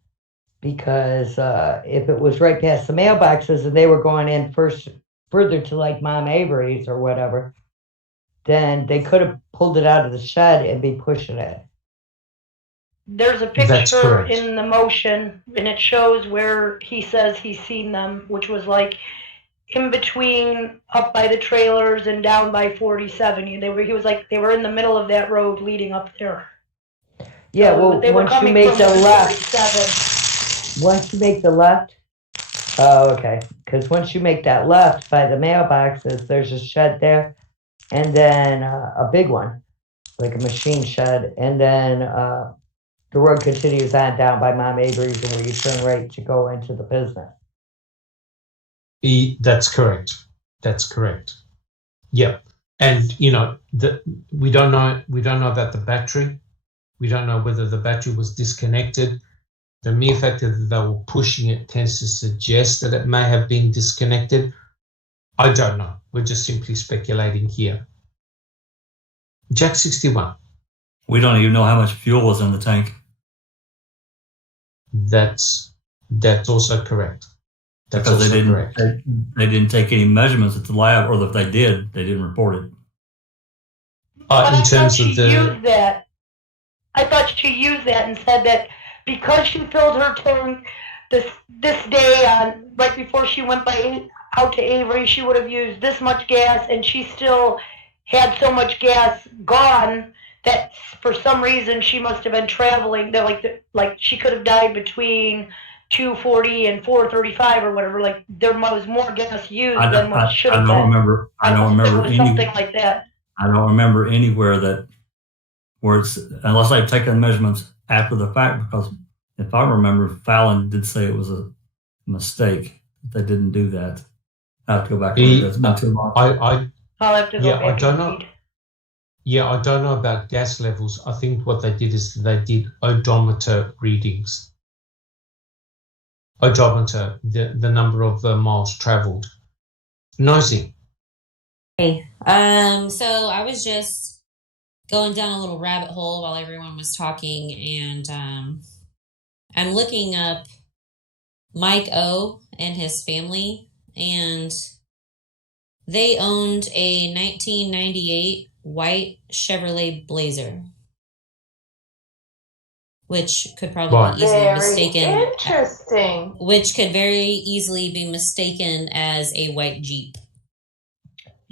because if it was right past the mailboxes and they were going in further to like Mom Avery's or whatever, then they could have pulled it out of the shed and be pushing it. There's a picture in the motion, and it shows where he says he's seen them, which was like in between up by the trailers and down by 47. He was like they were in the middle of that road leading up there. Yeah, So well, they were once you coming make from the 147. once you make the left, oh, okay, because once you make that left by the mailboxes, there's a shed there, and then a big one, like a machine shed, and then the road continues on down by Mom Avery's, and where you turn right to go into the business. That's correct. Yep. And we don't know about the battery. We don't know whether the battery was disconnected. The mere fact that they were pushing it tends to suggest that it may have been disconnected. I don't know. We're just simply speculating here. Jack 61. We don't even know how much fuel was in the tank. That's also correct. That's because also correct. They didn't take any measurements at the lab, or if they didn't report it. In terms of used that. I thought she used that and said that because she filled her tank this day on right before she went out to Avery, she would have used this much gas, and she still had so much gas gone that for some reason she must have been traveling. That like she could have died between 240 and 435 or whatever. Like there was more gas used than what should have been. I don't remember something like that. I don't remember anywhere where it's, unless they've taken measurements after the fact, because if I remember, Fallon did say it was a mistake. They didn't do that. I have to go back and look. It's been too long. I'll have to go back. I don't know. Yeah, I don't know about gas levels. I think what they did is they did odometer readings. Odometer, the number of miles traveled. Nosy. Hey, so I was just going down a little rabbit hole while everyone was talking, and I'm looking up Mike O and his family, and they owned a 1998 white Chevrolet Blazer which could probably be easily Very mistaken. interesting. Which could very easily be mistaken as a white Jeep.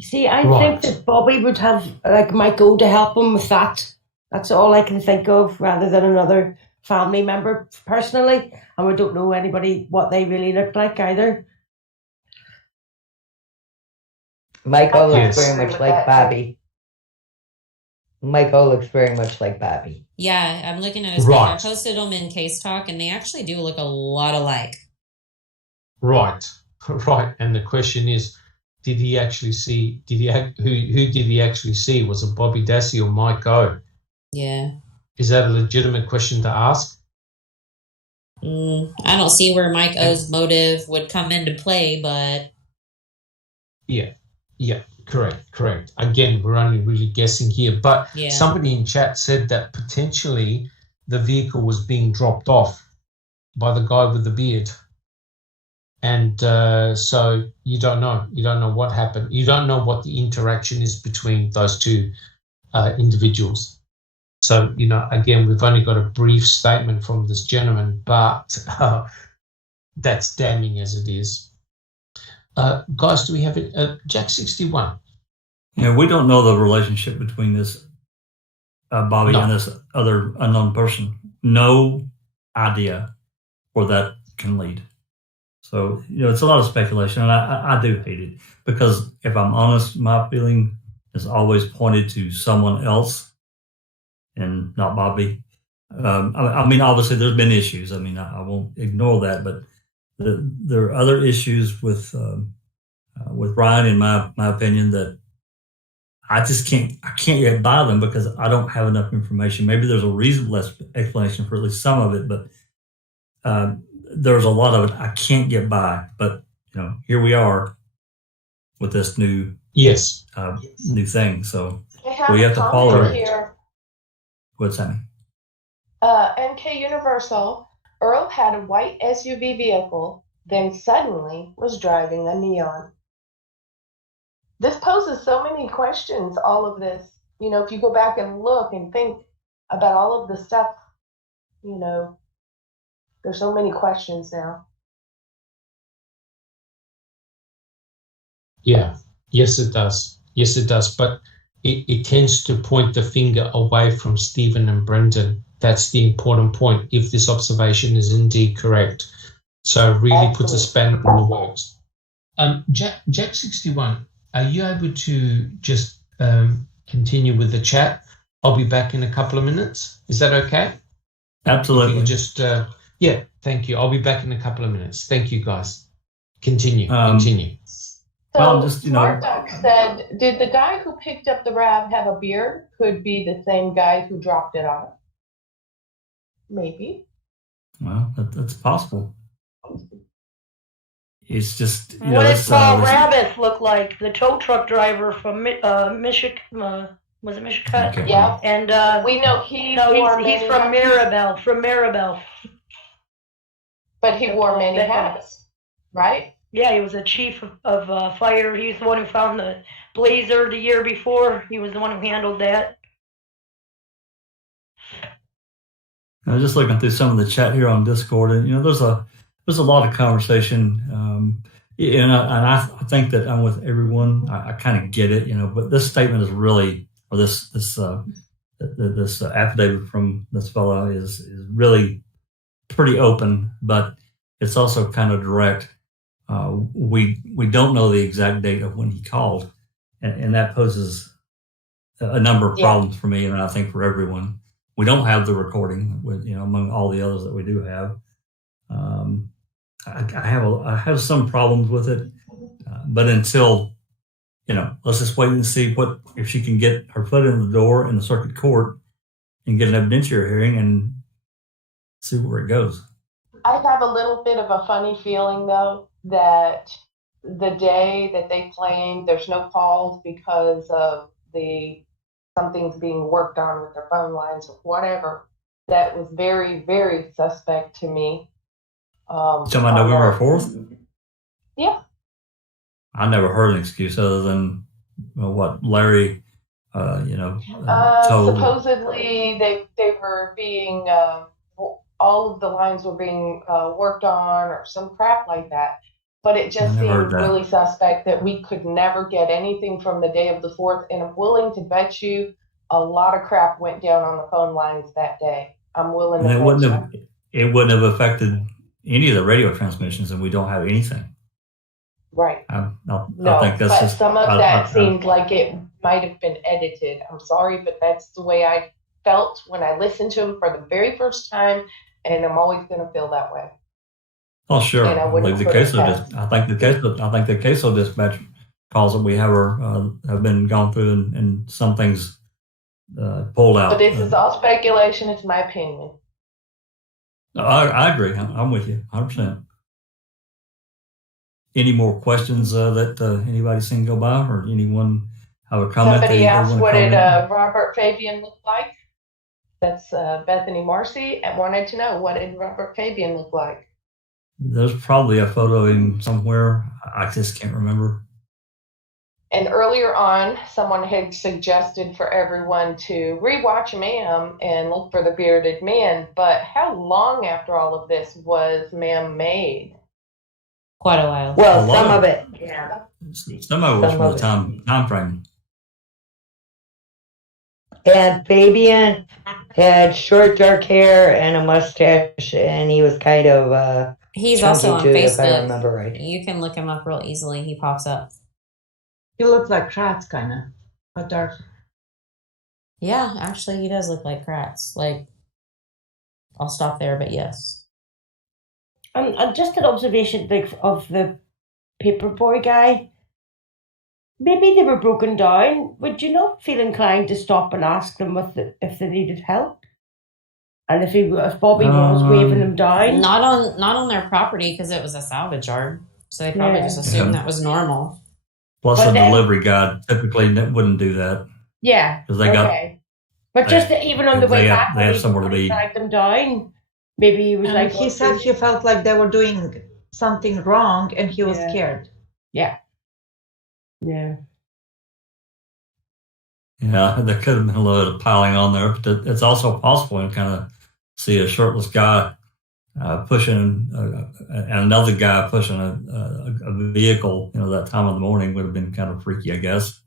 See, I think that Bobby would have like Michael to help him with that. That's all I can think of, rather than another family member personally. And we don't know anybody what they really look like either. Michael looks very much like Bobby. Michael looks very much like Bobby. Yeah, I'm looking at his picture. I posted them in Case Talk, and they actually do look a lot alike. Right. And the question is, did he actually see? Who did he actually see? Was it Bobby Dassey or Mike O? Yeah. Is that a legitimate question to ask? I don't see where Mike O's motive would come into play, but Yeah, correct. Again, we're only really guessing here, but somebody in chat said that potentially the vehicle was being dropped off by the guy with the beard. And so you don't know what happened. You don't know what the interaction is between those two individuals. So, again, we've only got a brief statement from this gentleman, but that's damning as it is. Guys, do we have it? Jack 61. Yeah, we don't know the relationship between this Bobby and this other unknown person. No idea where that can lead. So, it's a lot of speculation, and I do hate it, because if I'm honest, my feeling is always pointed to someone else and not Bobby. I mean, obviously there's been issues. I mean, I won't ignore that, but there are other issues with Ryan, in my opinion, that I can't get by them because I don't have enough information. Maybe there's a reasonable explanation for at least some of it, but there's a lot of it I can't get by. But here we are with this new new thing. So we have to follow it. What's that mean? NK Universal. Earl had a white SUV vehicle, then suddenly was driving a neon. This poses so many questions, all of this. If you go back and look and think about all of the stuff, there's so many questions now. Yeah. Yes, it does. But it tends to point the finger away from Stephen and Brendan. That's the important point, if this observation is indeed correct. So it really puts a spanner in the works. Jack 61, are you able to just continue with the chat? I'll be back in a couple of minutes. Is that okay? Absolutely. Just thank you. I'll be back in a couple of minutes. Thank you, guys. Continue. So Smart Duck said, did the guy who picked up the RAV have a beard? Could be the same guy who dropped it on him. Maybe. Well, that's possible. It's just, what did Paul Rabbit look like? The tow truck driver from Michigan. Was it Michigan? Okay. Yeah. And we know he's from Mirabel. But he wore many hats, right? Yeah, he was a chief of fire. He was the one who found the blazer the year before. He was the one who handled that. I was just looking through some of the chat here on Discord, and there's a lot of conversation, and I think that I'm with everyone. I kind of get it, but this statement is really, or this affidavit from this fellow is really pretty open, but it's also kind of direct. We don't know the exact date of when he called, and that poses a number of problems for me, and I think for everyone. We don't have the recording with among all the others that we do have. I have some problems with it, but until let's just wait and see if she can get her foot in the door in the circuit court and get an evidentiary hearing and see where it goes. I have a little bit of a funny feeling, though, that the day that they claimed there's no calls because of something's being worked on with their phone lines or whatever, that was very, very suspect to me. Talking about November 4th? Yeah. I never heard an excuse other than what Larry, told. Supposedly they were being all of the lines were being worked on or some crap like that. But it just seemed really suspect that we could never get anything from the day of the 4th. And I'm willing to bet you a lot of crap went down on the phone lines that day. I'm willing to bet you. It wouldn't have affected any of the radio transmissions, and we don't have anything. Right. I think that's but just, some of that seemed like it might have been edited. I'm sorry, but that's the way I felt when I listened to him for the very first time, and I'm always going to feel that way. Oh, sure. I believe the CASO. I think the CASO dispatch calls that we have been gone through, and some things pulled out. But this is all speculation. It's my opinion. I agree. I'm with you 100%. Any more questions that anybody's seen go by, or anyone have a comment? Somebody asked, what did Robert Fabian look like? That's Bethany Marcy, and wanted to know, what did Robert Fabian look like? There's probably a photo of him somewhere. I just can't remember. And earlier on, someone had suggested for everyone to rewatch Ma'am and look for the bearded man. But how long after all of this was Ma'am made? Quite a while. Well, some of it. Yeah. Some of it was from the time frame. And Fabian had short dark hair and a mustache, and he was kind of he's also on Facebook, if I remember right. You can look him up real easily. He pops up. He looks like Kratz, kind of, but dark. Yeah, actually, he does look like Kratz. Like, I'll stop there, but yes. And just an observation of the paperboy guy. Maybe they were broken down. Would you not feel inclined to stop and ask them if they needed help? And if Bobby was waving them down? Not on their property, because it was a salvage yard. So they probably just assumed that was normal. Plus, a delivery guy typically wouldn't do that. Yeah. Because they got. But just even on the way back, they have somewhere to be. Drag them down. Maybe he was like. He said he felt like they were doing something wrong, and he was scared. Yeah. Yeah. Yeah, there could have been a little piling on there, but it's also possible to kind of see a shirtless guy pushing and another guy pushing a vehicle. That time of the morning would have been kind of freaky, I guess,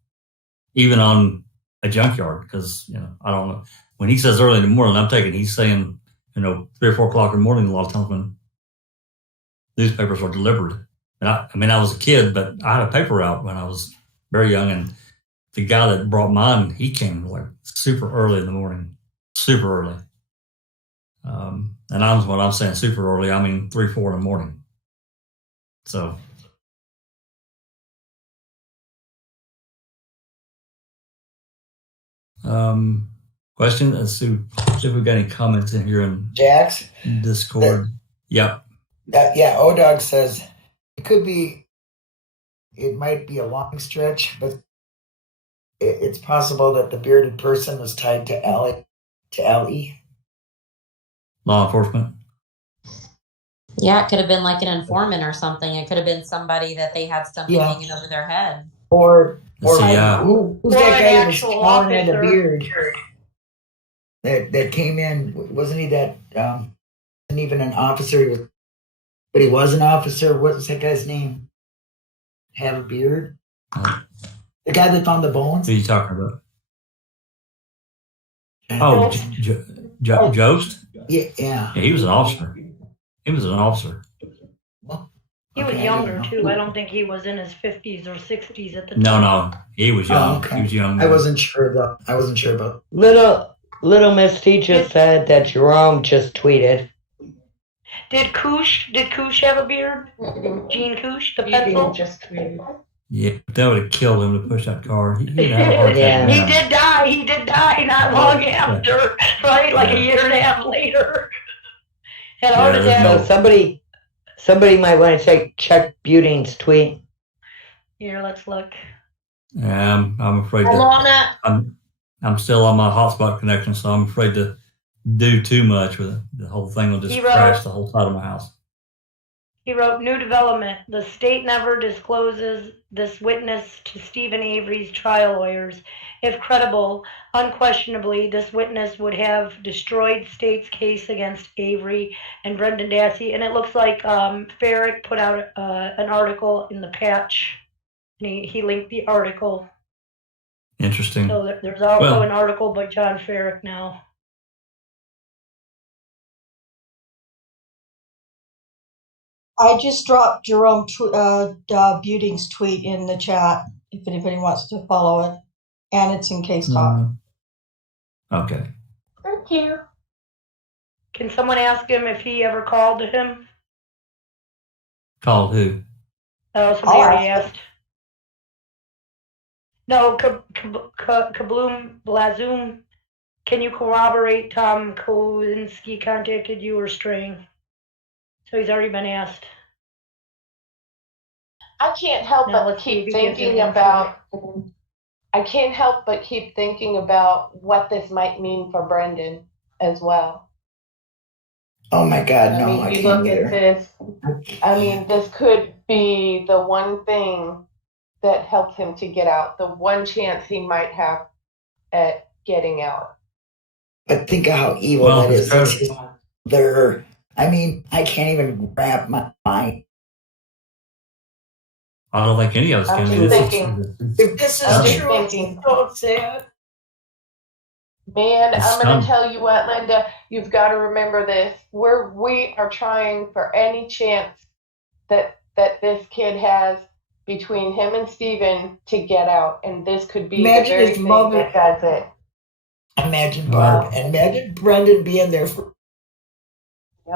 even on a junkyard. Because I don't know, when he says early in the morning, he's saying 3 or 4 o'clock in the morning. A lot of times when newspapers were delivered, and I was a kid, but I had a paper route when I was very young, and the guy that brought mine, he came like super early in the morning, super early. And when I'm saying super early, I mean 3, 4 in the morning. So. Question? Let's see if we've got any comments in here in Jax? Discord. Yep. O-Dog says it might be a long stretch, but it's possible that the bearded person was tied to LE. Law enforcement. Yeah, it could have been like an informant or something. It could have been somebody that they had something hanging over their head. Who's Or that guy an who was actual calling at a officer. beard? That came in, wasn't he that? Wasn't even an officer, but he was an officer. What was that guy's name? Have a beard? The guy that found the bones? Who are you talking about? Oh, Jost? Yeah. He was an officer. He was younger too. I don't think he was in his 50s or 60s at the time. No, he was young. He was young. I wasn't sure about. Little Miss T just said that Jerome just tweeted. Did Koosh have a beard? Gene Koosh, the pencil? Just tweeted. Yeah, that would have killed him to push that car. He'd have a heart attack. He did die not long after, right? Like a year and a half later. Had a heart attack. So somebody might want to check Buting's tweet. Here, let's look. Yeah, I'm afraid I'm still on my hotspot connection, so I'm afraid to do too much with it. The whole thing will just crash the whole side of my house. He wrote, new development. The state never discloses this witness to Stephen Avery's trial lawyers. If credible, unquestionably, this witness would have destroyed state's case against Avery and Brendan Dassey. And it looks like Farrick put out an article in the Patch. And he linked the article. Interesting. So there's also an article by John Farrick now. I just dropped Jerome Buting's tweet in the chat if anybody wants to follow it. And it's in Case Talk. Okay. Thank you. Can someone ask him if he ever called to him? Called who? Oh, somebody already asked. No, Kabloom Blazoom. Can you corroborate Tom Kozinski contacted you or String? So he's already been asked. I can't help but keep thinking about. I can't help but keep thinking about what this might mean for Brendan as well. Oh my God, no! I mean, you look at this. I mean, this could be the one thing that helped him to get out. The one chance he might have at getting out. But think of how evil that is. I mean, I can't even wrap my mind. I don't think any of us can. If this is true, it's so sad. Man, I'm going to tell you what, Linda, you've got to remember this. We are trying for any chance that this kid has between him and Stephen to get out, and this could be the very his mother that does it. Imagine Barb, and imagine Brendan being there for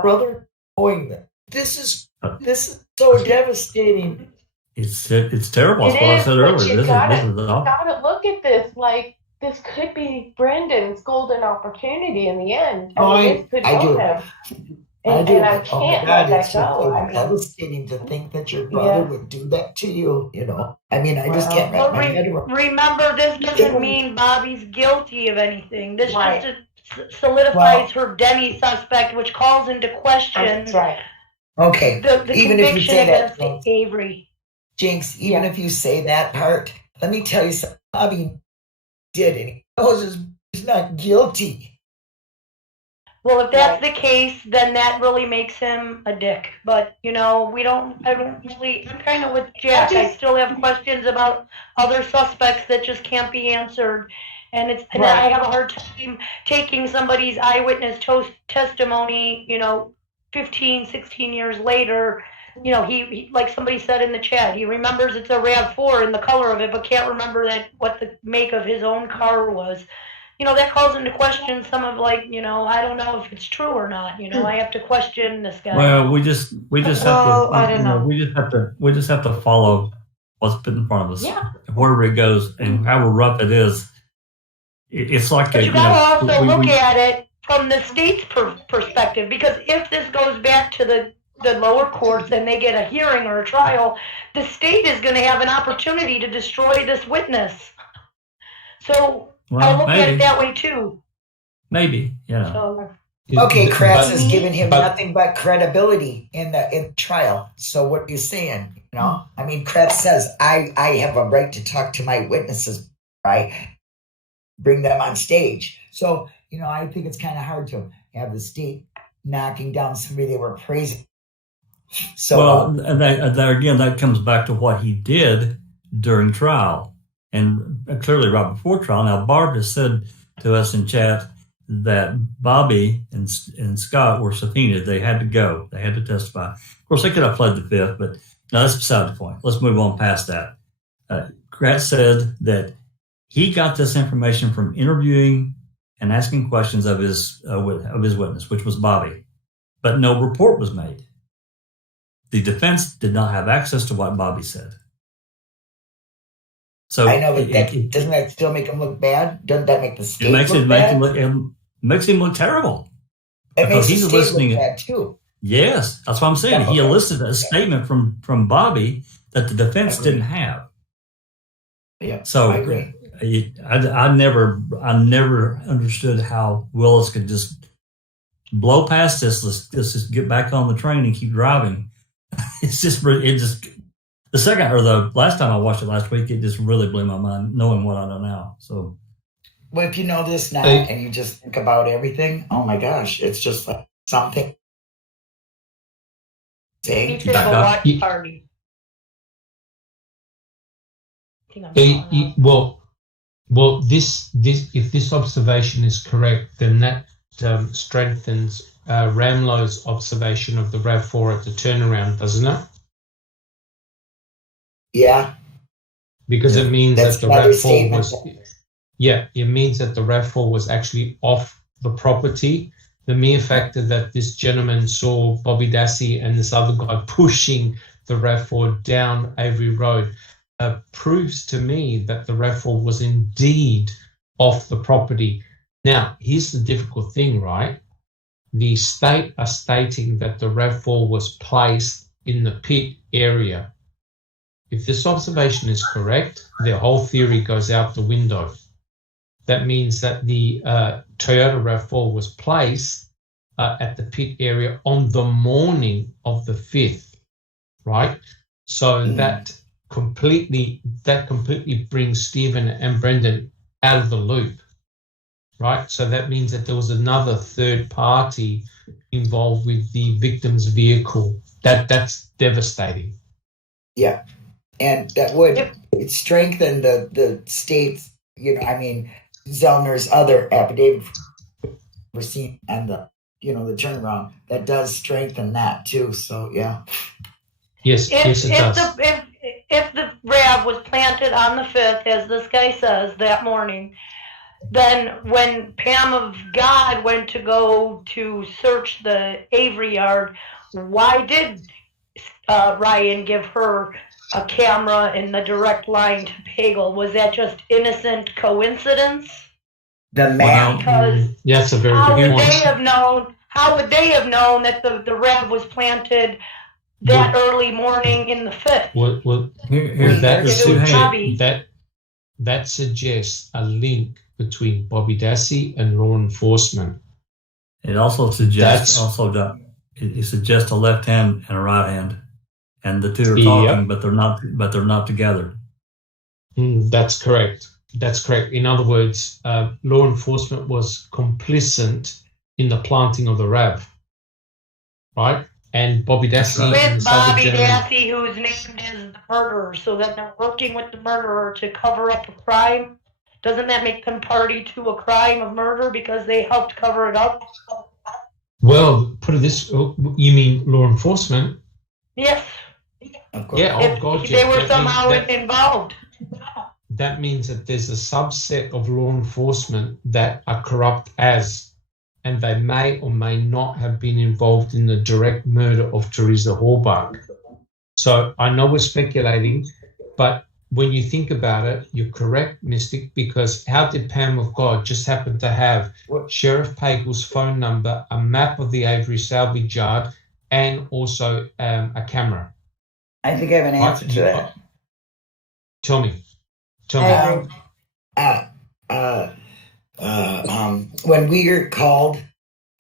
brother knowing that. This is so devastating. It's terrible. That's what I said earlier. You gotta look at this like this could be Brendan's golden opportunity in the end. This could help him. And I can't let that go. It's devastating to think that your brother would do that to you. You know, I mean, I just can't wrap my head around. Remember, this doesn't mean Bobby's guilty of anything. This just solidifies her demi suspect, which calls into question. That's right. Okay. The even if you say against that, Avery. Jinx, even if you say that part, let me tell you something. Bobby did it. He knows he's not guilty. Well, if that's the case, then that really makes him a dick. But, you know, I'm kind of with Jack. I still have questions about other suspects that just can't be answered. And I have a hard time taking somebody's eyewitness testimony, 15, 16 years later. He like somebody said in the chat, he remembers it's a RAV4 in the color of it, but can't remember what the make of his own car was. That calls into question some of I don't know if it's true or not. I have to question this guy. Well, we just have to. I don't know. We just have to follow what's put in front of us. Yeah. Wherever it goes and however rough it is, it's like. But you got to also look at it from the state's perspective, because if this goes back to the lower courts and they get a hearing or a trial, the state is going to have an opportunity to destroy this witness. So I look at it that way too. Maybe, yeah. So, okay, Kratz is giving him nothing but credibility in the trial. So what are you saying? I mean, Kratz says I have a right to talk to my witnesses, right? Bring them on stage. So I think it's kind of hard to have the state knocking down somebody they were praising. So, and that comes back to what he did during trial, and clearly right before trial. Now, Barb has said to us in chat that Bobby and Scott were subpoenaed. They had to go. They had to testify. Of course, they could have pled the fifth, but no, that's beside the point. Let's move on past that. Kratz said that he got this information from interviewing and asking questions of his witness, which was Bobby, but no report was made. The defense did not have access to what Bobby said. So I know, but doesn't that still make him look bad? Doesn't that make the state look bad? It makes him look terrible. It makes the state look bad too. Yes, that's what I'm saying. He elicited a statement from Bobby that the defense didn't have. Yeah, so I agree. I never understood how Willis could just blow past this. Let's just get back on the train and keep driving. it's just the second or the last time I watched it last week, it just really blew my mind knowing what I know now. So, well, if you know this now and you just think about everything, oh my gosh, it's just like something. You should have a watch party. Well, this if this observation is correct, then that strengthens Ramlow's observation of the RAV4 at the turnaround, doesn't it? Yeah. Because it means that the RAV4 was. Yeah, it means that the RAV4 was actually off the property. The mere fact that this gentleman saw Bobby Dassey and this other guy pushing the RAV4 down Avery Road proves to me that the RAV4 was indeed off the property. Now, here's the difficult thing, right? The state are stating that the RAV4 was placed in the pit area. If this observation is correct, their whole theory goes out the window. That means that the Toyota RAV4 was placed at the pit area on the morning of the 5th, right? So that completely brings Stephen and Brendan out of the loop, right? So that means that there was another third party involved with the victim's vehicle. That's devastating. Yeah, and that would strengthen the state's, Zellner's other affidavit we're seeing and the turnaround that does strengthen that too. So yeah. Yes, it does. If the RAV was planted on the 5th, as this guy says, that morning, then when Pam of God went to go to search the Avery yard, why did Ryan give her a camera in the direct line to Pagel? Was that just innocent coincidence? The man. Because that's a very good point. How would they have known that the RAV was planted that early morning in the 5th? That suggests a link between Bobby Dassey and law enforcement. It also suggests it suggests a left hand and a right hand, and the two are talking, but they're not together. That's correct. That's correct. In other words, law enforcement was complicit in the planting of the RAV, right? And Bobby Dassey with Bobby Dassey, whose name is the murderer, so that they're working with the murderer to cover up a crime. Doesn't that make them party to a crime of murder because they helped cover it up? Well, put it this: you mean law enforcement? Yes. Yeah. Oh God. They were somehow involved. That means that there's a subset of law enforcement that are corrupt and they may or may not have been involved in the direct murder of Teresa Halbach. So I know we're speculating, but when you think about it, you're correct, Mystic, because how did Pam of God just happen to have Sheriff Pagel's phone number, a map of the Avery salvage yard, and also a camera? I think I have an answer to that. Tell me. When we were called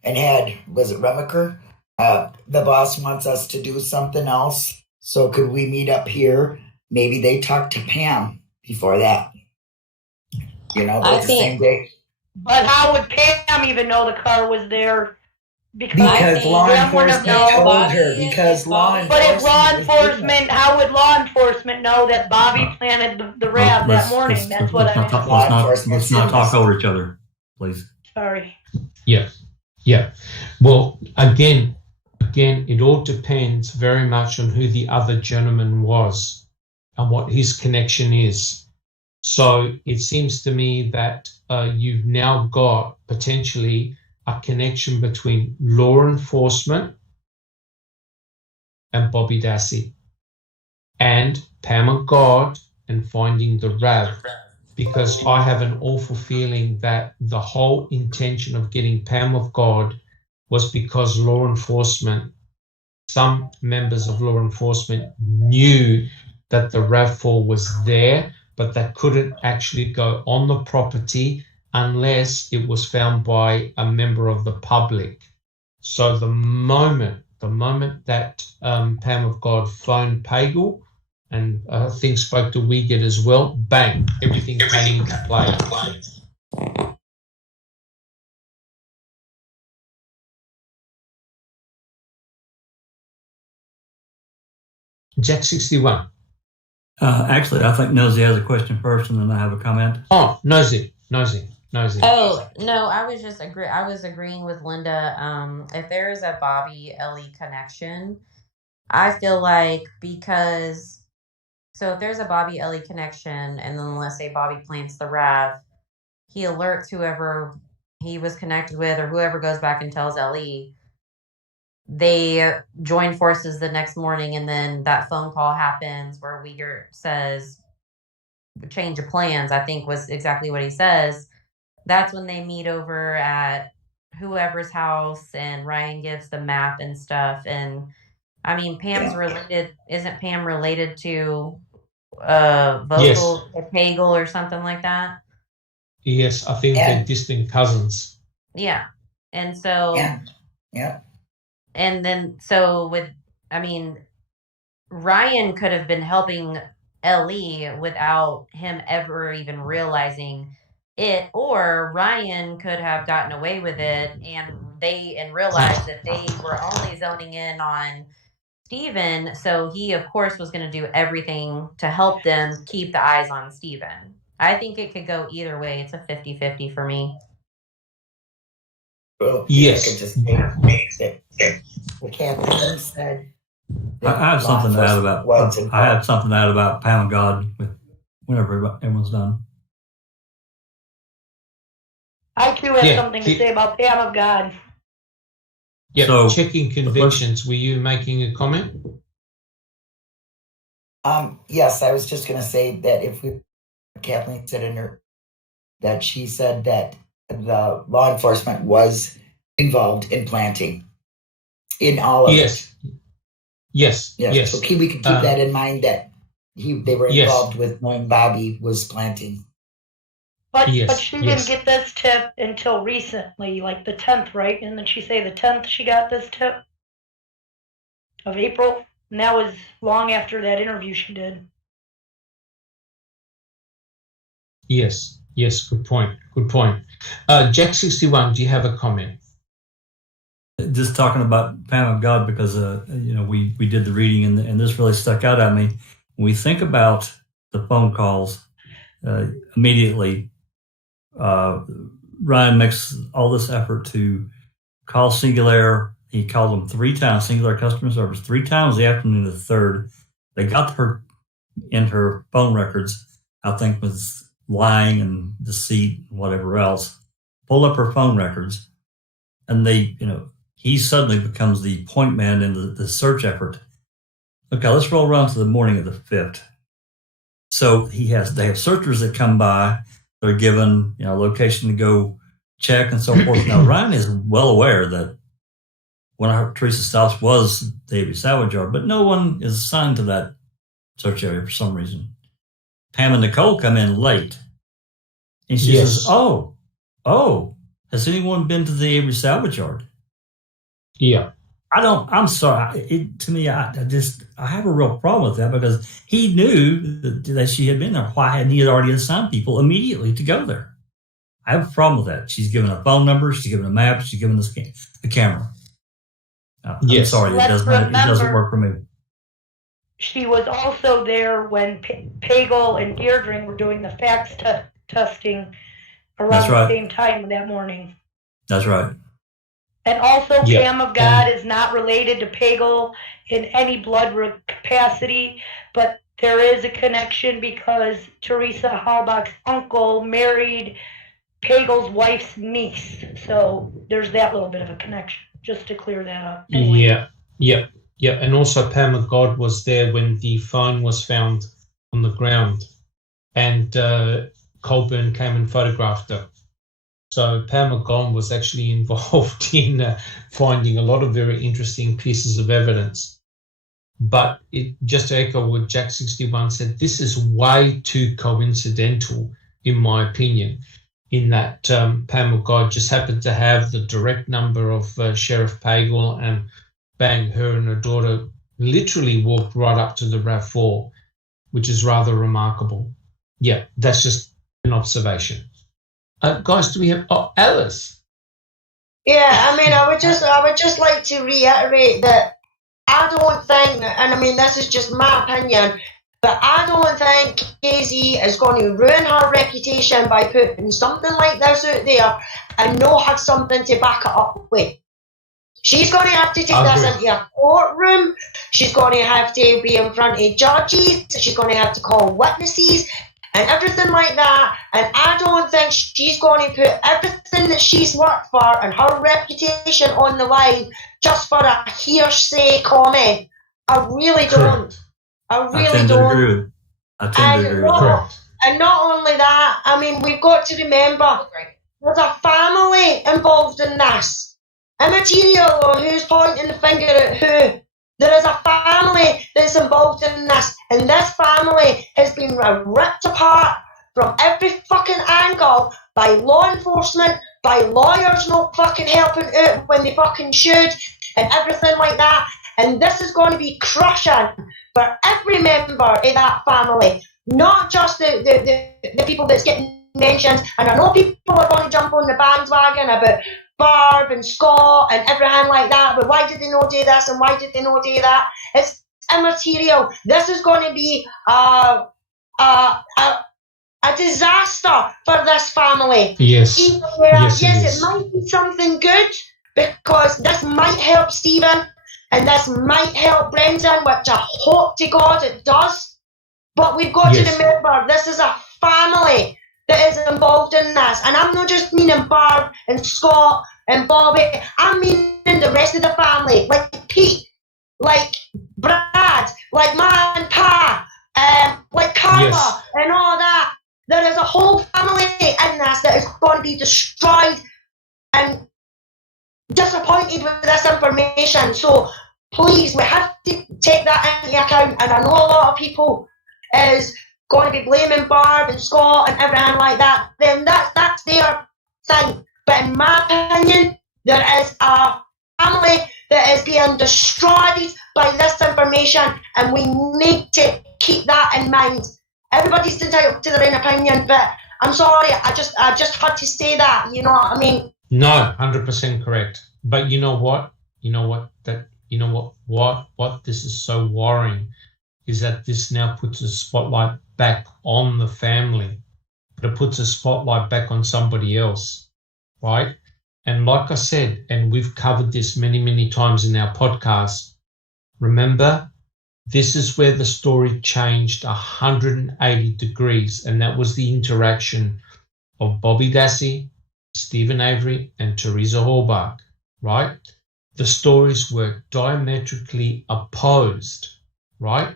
and was it Remaker? The boss wants us to do something else. So could we meet up here? Maybe they talked to Pam before that. The same day. But how would Pam even know the car was there? Because law enforcement told her. But if law enforcement, how would law enforcement know that Bobby planted the RAV that morning? That's what I mean. Let's not talk over each other, please. Sorry. Yeah. Well, again, it all depends very much on who the other gentleman was and what his connection is. So it seems to me that you've now got potentially a connection between law enforcement and Bobby Dassey and Pam of God and finding the RAV, because I have an awful feeling that the whole intention of getting Pam of God was because law enforcement, some members of law enforcement knew that the RAV4 was there, but they couldn't actually go on the property unless it was found by a member of the public. So the moment the moment that Pam of God phoned Pagel and I think spoke to Wiegert as well, bang, everything came into play. Jack 61. Actually, I think Nosy has a question first, and then I have a comment. Oh, Nosy. Oh no, I was agreeing with Linda. If there is a Bobby Ellie connection, I feel like so if there's a Bobby Ellie connection, and then let's say Bobby plants the RAV, he alerts whoever he was connected with, or whoever goes back and tells Ellie. They join forces the next morning, and then that phone call happens where Wiegert says, change of plans, I think was exactly what he says. That's when they meet over at whoever's house, and Ryan gives the map and stuff. And I mean, Pam's related. Isn't Pam related to Vogel or Pagel or something like that? Yes, I think they're distant cousins. Yeah. And so... Yeah. And then, Ryan could have been helping Ellie without him ever even realizing it, or Ryan could have gotten away with it and realized that they were only zoning in on Steven, so he of course was going to do everything to help them keep the eyes on Steven. I think it could go either way. It's a 50-50 for me. Well, yes. Kathleen said. I have something to add about Pam and God whenever everyone's done. I too have something to say about Pam of God. Yeah, so, checking convictions. Were you making a comment? Yes, I was just going to say that Kathleen said in her that she said that the law enforcement was involved in planting in all of it. Yes. So we could keep that in mind that they were involved with knowing Bobby was planting. But she didn't get this tip until recently, like the 10th, right? And then she say the 10th she got this tip of April. And that was long after that interview she did. Yes, good point. Jack 61, do you have a comment? Just talking about Pam of God because we did the reading and this really stuck out at me. When we think about the phone calls, immediately Ryan makes all this effort to call Singular. He called them 3 times, Singular customer service, 3 times the afternoon of the 3rd. They got her in her phone records, I think with lying and deceit and whatever else. Pull up her phone records, and he suddenly becomes the point man in the search effort. Okay, let's roll around to the morning of the 5th. So they have searchers that come by. They're given location to go check and so forth. Now Ryan is well aware that one of Teresa's stops was the Avery salvage yard, but no one is assigned to that search area for some reason. Pam and Nicole come in late, and she says, "Oh, has anyone been to the Avery salvage yard?" Yeah. I'm sorry. To me, I have a real problem with that because he knew that she had been there. Why hadn't he already assigned people immediately to go there? I have a problem with that. She's given a phone number. She's given a map. She's given the camera. I'm sorry. It doesn't work for me. She was also there when Pagel and Deirdre were doing the fax testing around the same time that morning. That's right. And also, Pam of God is not related to Pagel in any blood capacity, but there is a connection because Teresa Halbach's uncle married Pagel's wife's niece. So there's that little bit of a connection, just to clear that up. Anyway. Yeah. And also Pam of God was there when the phone was found on the ground, and Colburn came and photographed her. So Pam of God was actually involved in finding a lot of very interesting pieces of evidence. But just to echo what Jack 61 said, this is way too coincidental, in my opinion, in that Pam of God just happened to have the direct number of Sheriff Pagel and bang, her and her daughter literally walked right up to the RAV4, which is rather remarkable. Yeah, that's just an observation. Guys, do we have Alice? Yeah, I mean, I would just like to reiterate that I don't think, and I mean, this is just my opinion, but I don't think KZ is going to ruin her reputation by putting something like this out there and not have something to back it up with. She's going to have to take this into a courtroom. She's going to have to be in front of judges. She's going to have to call witnesses and everything like that. And I don't think she's going to put everything that she's worked for and her reputation on the line just for a hearsay comment. I really don't. I really don't. I tend to agree with that. And not only that, I mean, we've got to remember there's a family involved in this. Immaterial or who's pointing the finger at who. There is a family that's involved in this, and this family has been ripped apart from every fucking angle by law enforcement, by lawyers not fucking helping out when they fucking should, and everything like that. And this is going to be crushing for every member of that family, not just the people that's getting mentioned. And I know people are going to jump on the bandwagon about Barb and Scott and everything like that, but why did they not do this and why did they not do that? It's immaterial. This is going to be a disaster for this family. Yes. Yes, it might be something good because this might help Stephen and this might help Brendan, which I hope to God it does. But we've got to remember this is a family that is involved in this. And I'm not just meaning Barb and Scott and Bobby. I'm meaning the rest of the family, like Pete, like Brad, like Ma and Pa, like Carla and all that. There is a whole family in this that is going to be destroyed and disappointed with this information. So please, we have to take that into account. And I know a lot of people is going to be blaming Barb and Scott and everything like that, then that's their thing. But in my opinion, there is a family that is being destroyed by this information, and we need to keep that in mind. Everybody's entitled to their own opinion, but I'm sorry, I just had to say that, you know what I mean? No, 100% correct. But you know what? What this is so worrying is that this now puts a spotlight back on the family, but it puts a spotlight back on somebody else, right? And like I said, and we've covered this many, many times in our podcast, remember, this is where the story changed 180 degrees, and that was the interaction of Bobby Dassey, Stephen Avery, and Teresa Halbach, right? The stories were diametrically opposed, right?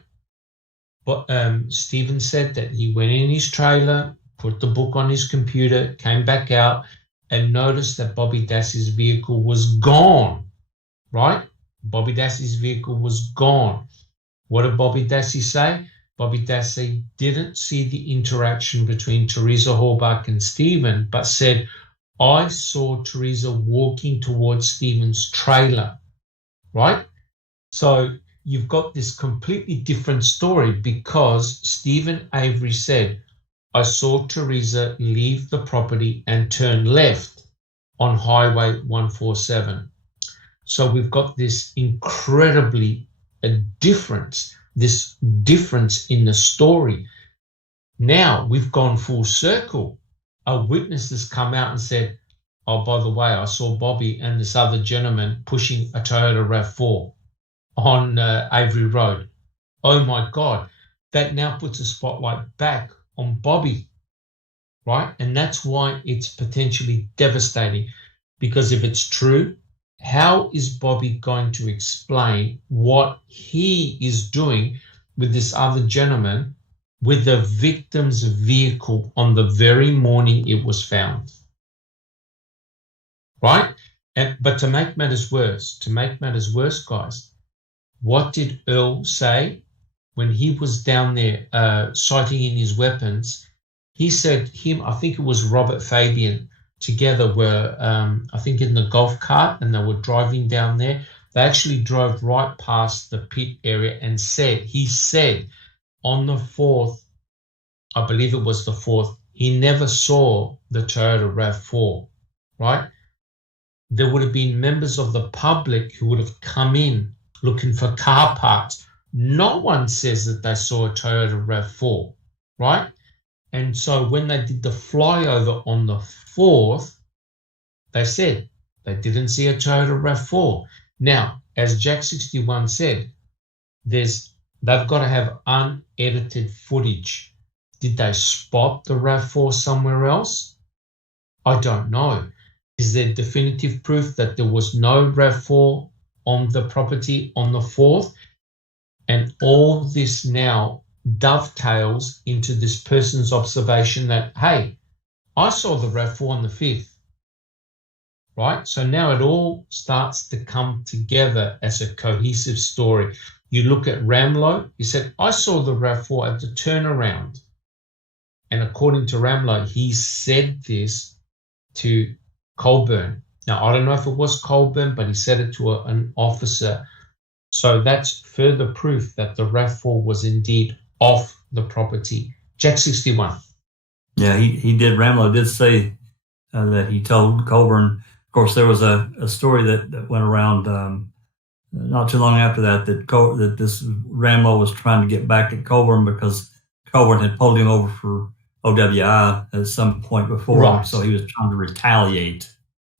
But Stephen said that he went in his trailer, put the book on his computer, came back out, and noticed that Bobby Dassey's vehicle was gone, right? Bobby Dassey's vehicle was gone. What did Bobby Dassey say? Bobby Dassey didn't see the interaction between Teresa Halbach and Stephen, but said, I saw Teresa walking towards Stephen's trailer, right? So you've got this completely different story because Stephen Avery said, I saw Teresa leave the property and turn left on Highway 147. So we've got this incredibly difference in the story. Now we've gone full circle. A witness has come out and said, oh, by the way, I saw Bobby and this other gentleman pushing a Toyota RAV4 on Avery Road. Oh my God, that now puts a spotlight back on Bobby, right? And that's why it's potentially devastating, because if it's true, how is Bobby going to explain what he is doing with this other gentleman with the victim's vehicle on the very morning it was found? Right? But to make matters worse, guys, what did Earl say when he was down there sighting in his weapons? He said I think it was Robert Fabian, together were, I think, in the golf cart, and they were driving down there. They actually drove right past the pit area and he said on the 4th, I believe it was the 4th, he never saw the Toyota RAV4, right? There would have been members of the public who would have come in looking for car parts. No one says that they saw a Toyota RAV4, right? And so when they did the flyover on the 4th, they said they didn't see a Toyota RAV4. Now, as Jack 61 said, they've got to have unedited footage. Did they spot the RAV4 somewhere else? I don't know. Is there definitive proof that there was no RAV4 on the property on the 4th? And all this now dovetails into this person's observation that, hey, I saw the RAV4 on the 5th, right? So now it all starts to come together as a cohesive story. You look at Ramlow, he said, I saw the RAV4 at the turnaround. And according to Ramlow, he said this to Colburn. Now, I don't know if it was Colburn, but he said it to an officer. So that's further proof that the RAV4 was indeed off the property. Jack 61. Yeah, he did. Ramlow did say that he told Colburn. Of course, there was a story that went around not too long after that this Ramlow was trying to get back at Colburn because Colburn had pulled him over for OWI at some point before, right. So he was trying to retaliate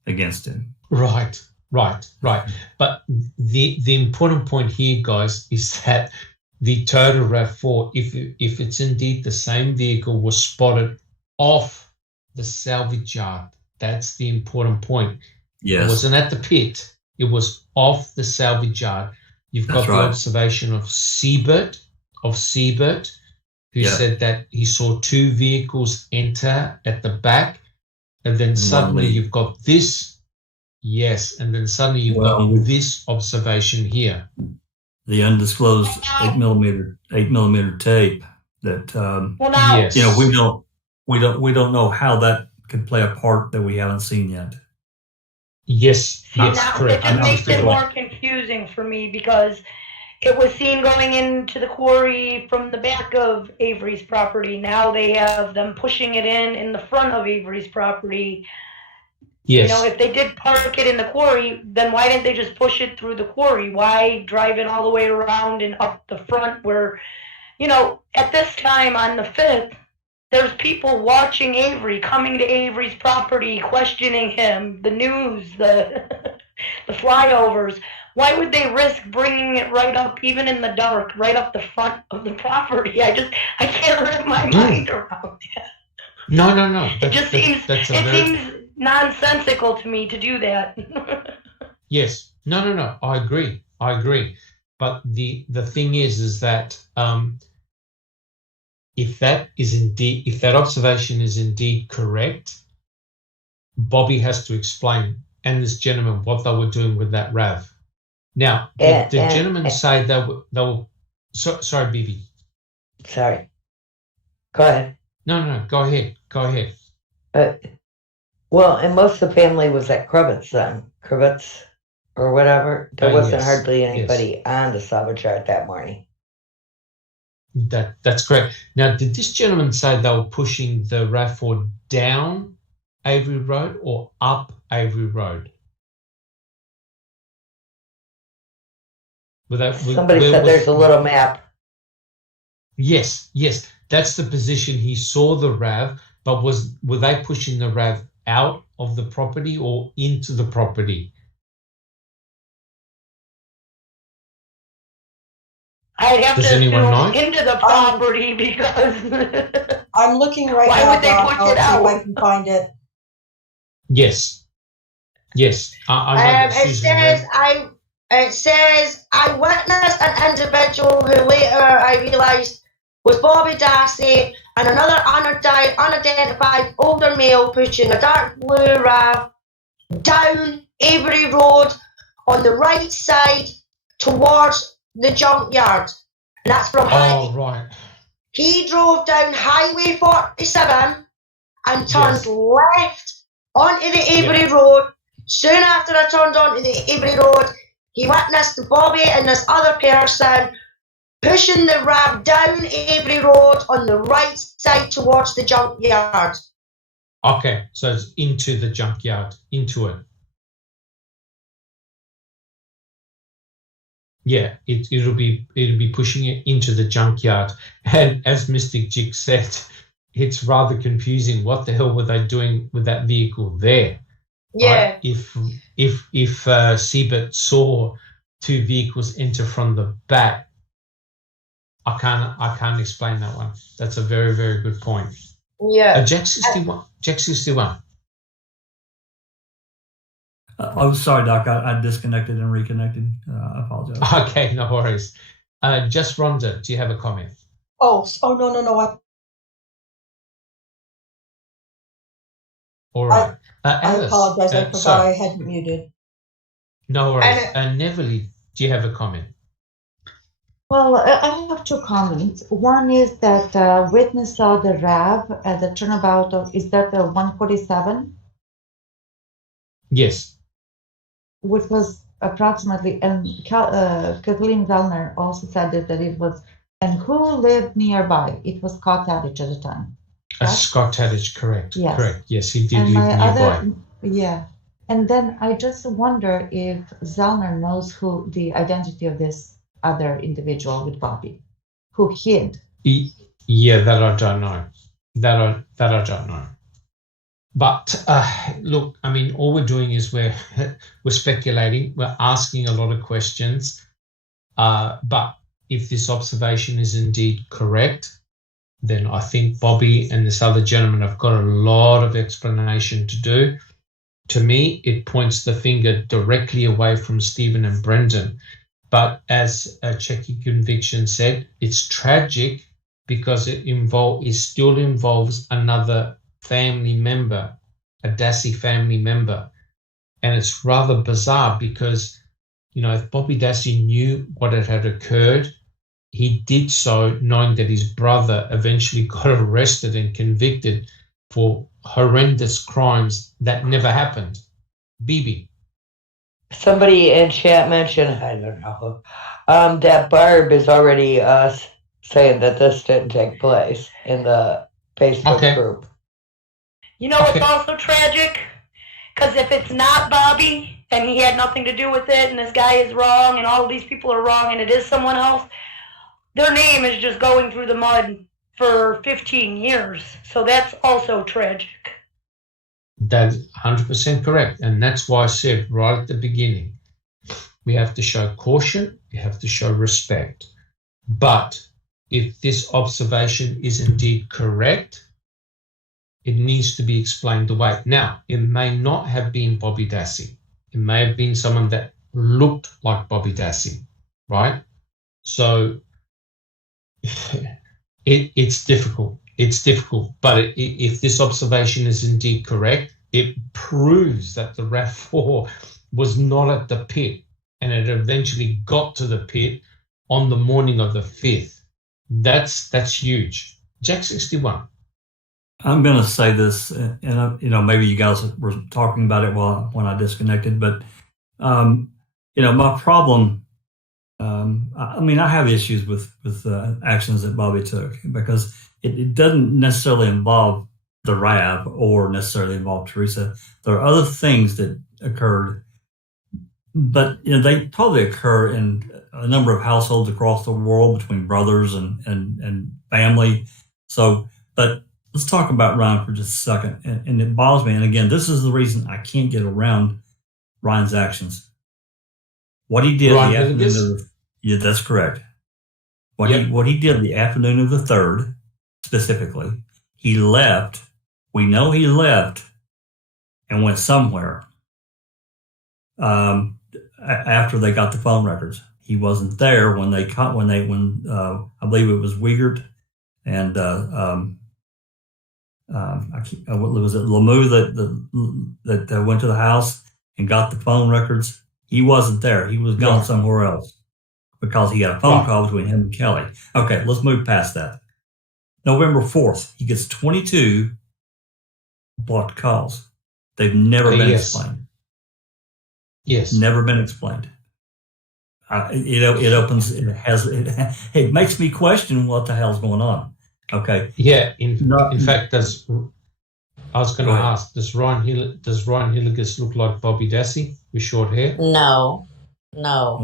against him. Right. But the important point here, guys, is that the Toyota RAV4, if it's indeed the same vehicle, was spotted off the salvage yard. That's the important point. Yes. It wasn't at the pit. It was off the salvage yard. You've got the observation of Siebert, who said that he saw 2 vehicles enter at the back, and then suddenly you've got this. Yes, and then suddenly you've got this observation here. The undisclosed 8 millimeter tape that we don't know how that could play a part that we haven't seen yet. Yes, It correct. just makes it more confusing for me because it was seen going into the quarry from the back of Avery's property. Now they have them pushing it in the front of Avery's property. Yes. You know, if they did park it in the quarry, then why didn't they just push it through the quarry? Why drive it all the way around and up the front where, you know, at this time on the 5th, there's people watching Avery, coming to Avery's property, questioning him, the news, the flyovers. Why would they risk bringing it right up, even in the dark, right up the front of the property? I can't wrap my mind around that. No. It seems nonsensical to me to do that. Yes. No. I agree. But the thing is that if that observation is indeed correct, Bobby has to explain, and this gentleman, what they were doing with that RAV. Now, the gentleman say they were sorry, Bibi. Sorry. Go ahead. No, go ahead. Well, and most of the family was at Crivets or whatever. There wasn't hardly anybody on the salvage yard that morning. That's correct. Now, did this gentleman say they were pushing the RAV4 down Avery Road or up Avery Road? Somebody said there's a little map. Yes. That's the position he saw the RAV, but were they pushing the RAV out of the property or into the property? I'd have Does to anyone know? Into the property because I'm looking right now. Why would they push it out? If I can find it. Yes. I know It says I witnessed an individual who later I realised was Bobby Dassey and another unidentified older male pushing a dark blue RAV down Avery Road on the right side towards the junkyard. And that's from right. He drove down Highway 47 and turned left onto the Avery Road. Soon after I turned onto the Avery Road, He witnessed Bobby and this other person pushing the RAV down Avery Road on the right side towards the junkyard. Okay, so it's into the junkyard, into it. Yeah, it'll be pushing it into the junkyard. And as Mystic Jig said, it's rather confusing. What the hell were they doing with that vehicle there? Yeah. Right? If Siebert saw two vehicles enter from the back, I can't explain that one. That's a very, very good point. Yeah. Jack 61. Oh, sorry, Doc. I disconnected and reconnected. I apologize. Okay, no worries. Just Rhonda, do you have a comment? Oh, no. All right. I Alice, apologize. I forgot I hadn't muted. No worries. Neverly, do you have a comment? Well, I have two comments. One is that witness saw the RAV at the turnabout of, is that the 147? Yes. Which was approximately, and Kathleen Zellner also said that it was, and who lived nearby? It was Scott Tadich at the time. Scott Tadich, correct. Yes. Correct. Yes, he did live nearby. Yeah. And then I just wonder if Zellner knows who the identity of this other individual with Bobby, who hid. Yeah, that I don't know. That I don't know. But look, I mean, all we're doing is we're speculating. We're asking a lot of questions. But if this observation is indeed correct, then I think Bobby and this other gentleman have got a lot of explanation to do. To me, it points the finger directly away from Stephen and Brendan. But as Checky Conviction said, it's tragic because it still involves another family member, a Dassey family member. And it's rather bizarre because, if Bobby Dassey knew what had occurred, he did so knowing that his brother eventually got arrested and convicted for horrendous crimes that never happened. Bibi. Somebody in chat mentioned, I don't know, that Barb is already saying that this didn't take place in the Facebook group. You know what's also tragic? Because if it's not Bobby and he had nothing to do with it and this guy is wrong and all of these people are wrong and it is someone else, their name is just going through the mud for 15 years. So that's also tragic. That's 100% correct. And that's why I said right at the beginning, we have to show caution, we have to show respect. But if this observation is indeed correct, it needs to be explained away. Now, it may not have been Bobby Dassey. It may have been someone that looked like Bobby Dassey, right? So it's difficult. It's difficult. But if this observation is indeed correct, it proves that the RAV4 was not at the pit and it eventually got to the pit on the morning of the 5th. That's huge. Jack 61. I'm going to say this, and maybe you guys were talking about it when I disconnected, but my problem. I have issues with actions that Bobby took because it doesn't necessarily involve the RAV or necessarily involve Teresa. There are other things that occurred, but they probably occur in a number of households across the world between brothers and family. So, but let's talk about Ryan for just a second. And it bothers me. And again, this is the reason I can't get around Ryan's actions. What he did the afternoon of that's correct. What he did the afternoon of the 3rd, specifically, he left. We know he left and went somewhere after they got the phone records. He wasn't there when I believe it was Wiegert and was it Lemieux that went to the house and got the phone records. He wasn't there. He was gone somewhere else because he got a phone call between him and Kelly. Okay, let's move past that. November 4th, he gets 22 blocked calls. They've never been explained. Yes. Never been explained. It opens. It makes me question what the hell's going on. Okay. Yeah. In fact, I was going to ask, does Ryan Hilligus look like Bobby Dassey with short hair? No. Well,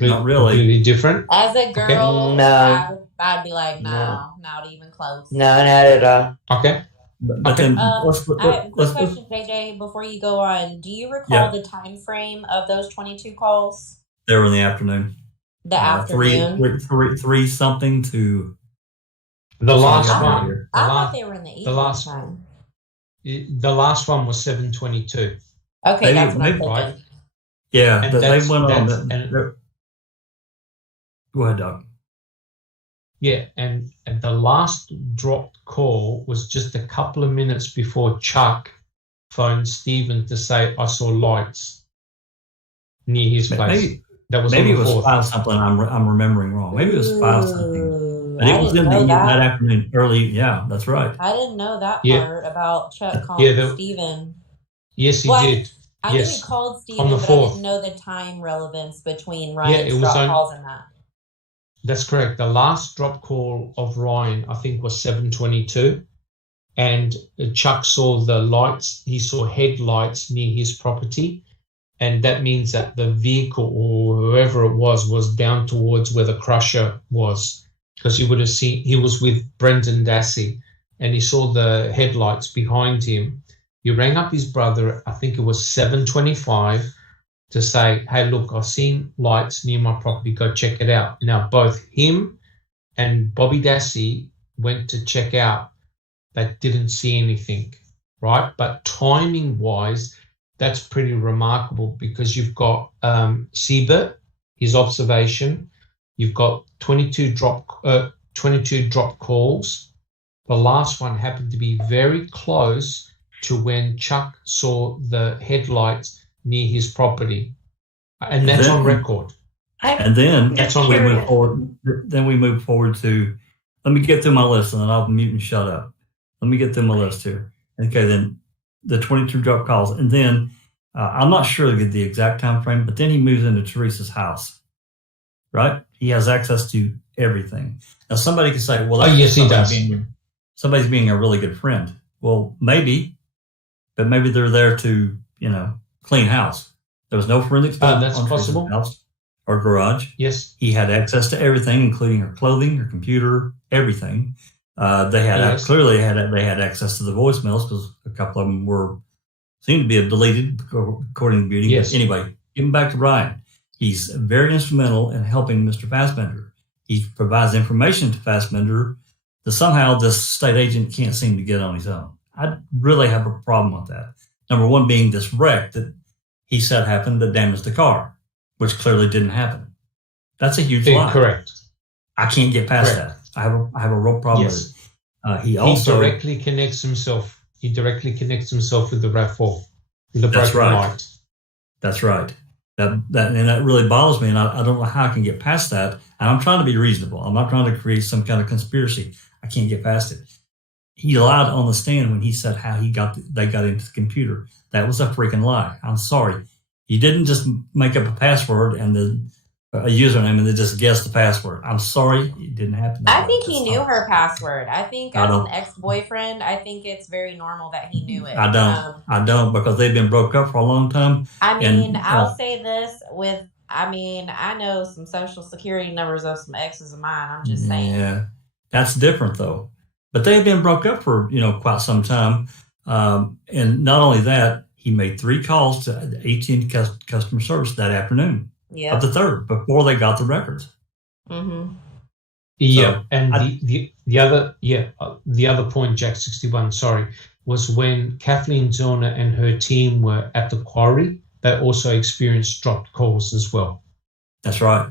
not really. Completely different. As a girl, No. I'd be like, no, not even close. No, not at all. Okay. But then quick question, JJ, before you go on. Do you recall the time frame of those 22 calls? They were in the afternoon. The afternoon? Three something to... The last one. I thought they were in the evening time. The last one was 7:22. Okay, that's what I'm thinking. Right? Yeah, they went on. Go ahead, Doug. Yeah, and the last dropped call was just a couple of minutes before Chuck phoned Stephen to say, I saw lights near his place. Maybe it was 5 something. I'm remembering wrong. Maybe it was 5 something. But it was in that afternoon, early. Yeah, that's right. I didn't know that part about Chuck calling Stephen. Yes, he did. I knew he called Stephen, but I didn't know the time relevance between Ryan's drop calls and that. That's correct. The last drop call of Ryan, I think, was 7:22, and Chuck saw the lights. He saw headlights near his property, and that means that the vehicle or whoever it was down towards where the crusher was, because he would have seen. He was with Brendan Dassey, and he saw the headlights behind him. He rang up his brother. I think it was 7:25. To say, hey, look, I've seen lights near my property, go check it out. Now, both him and Bobby Dassey went to check out. They didn't see anything, right? But timing-wise, that's pretty remarkable because you've got Siebert, his observation. You've got 22 drop calls. The last one happened to be very close to when Chuck saw the headlights near his property, and that's on record. And then we move forward. Then we move forward to. Let me get through my list, and then I'll mute and shut up. Let me get through my list here. Okay, then the 22 drop calls, and then I'm not sure the exact time frame, but then he moves into Teresa's house. Right? He has access to everything. Now somebody could say, "Well, yes, he does." Somebody's being a really good friend. Well, maybe, but maybe they're there to clean house. There was no forensics done that's on possible. House or garage. Yes. He had access to everything, including her clothing, her computer, everything. They had clearly they had access to the voicemails because a couple of them seemed to be deleted according to Beauty. Yes. But anyway, getting back to Ryan, he's very instrumental in helping Mr. Fassbender. He provides information to Fassbender that somehow this state agent can't seem to get on his own. I really have a problem with that. Number one being this wreck that he said happened that damaged the car, which clearly didn't happen. That's a huge lie. Correct. I can't get past that. I have a real problem with it. He directly connects himself. He directly connects himself with the RAV4, with the broken light. That's right. That really bothers me, and I don't know how I can get past that. And I'm trying to be reasonable. I'm not trying to create some kind of conspiracy. I can't get past it. He lied on the stand when he said how they got into the computer. That was a freaking lie. I'm sorry. He didn't just make up a password and then a username and then just guess the password. I'm sorry. It didn't happen. I think he knew her password. I think as an ex-boyfriend, I think it's very normal that he knew it. I don't because they've been broke up for a long time. I'll say this I know some social security numbers of some exes of mine. I'm just saying. Yeah, that's different though. But they had been broke up for, quite some time. And not only that, he made 3 calls to AT&T customer service that afternoon of the 3rd before they got the records. Mm-hmm. Yeah, so, and the other point, Jack 61, was when Kathleen Zellner and her team were at the quarry, they also experienced dropped calls as well. That's right.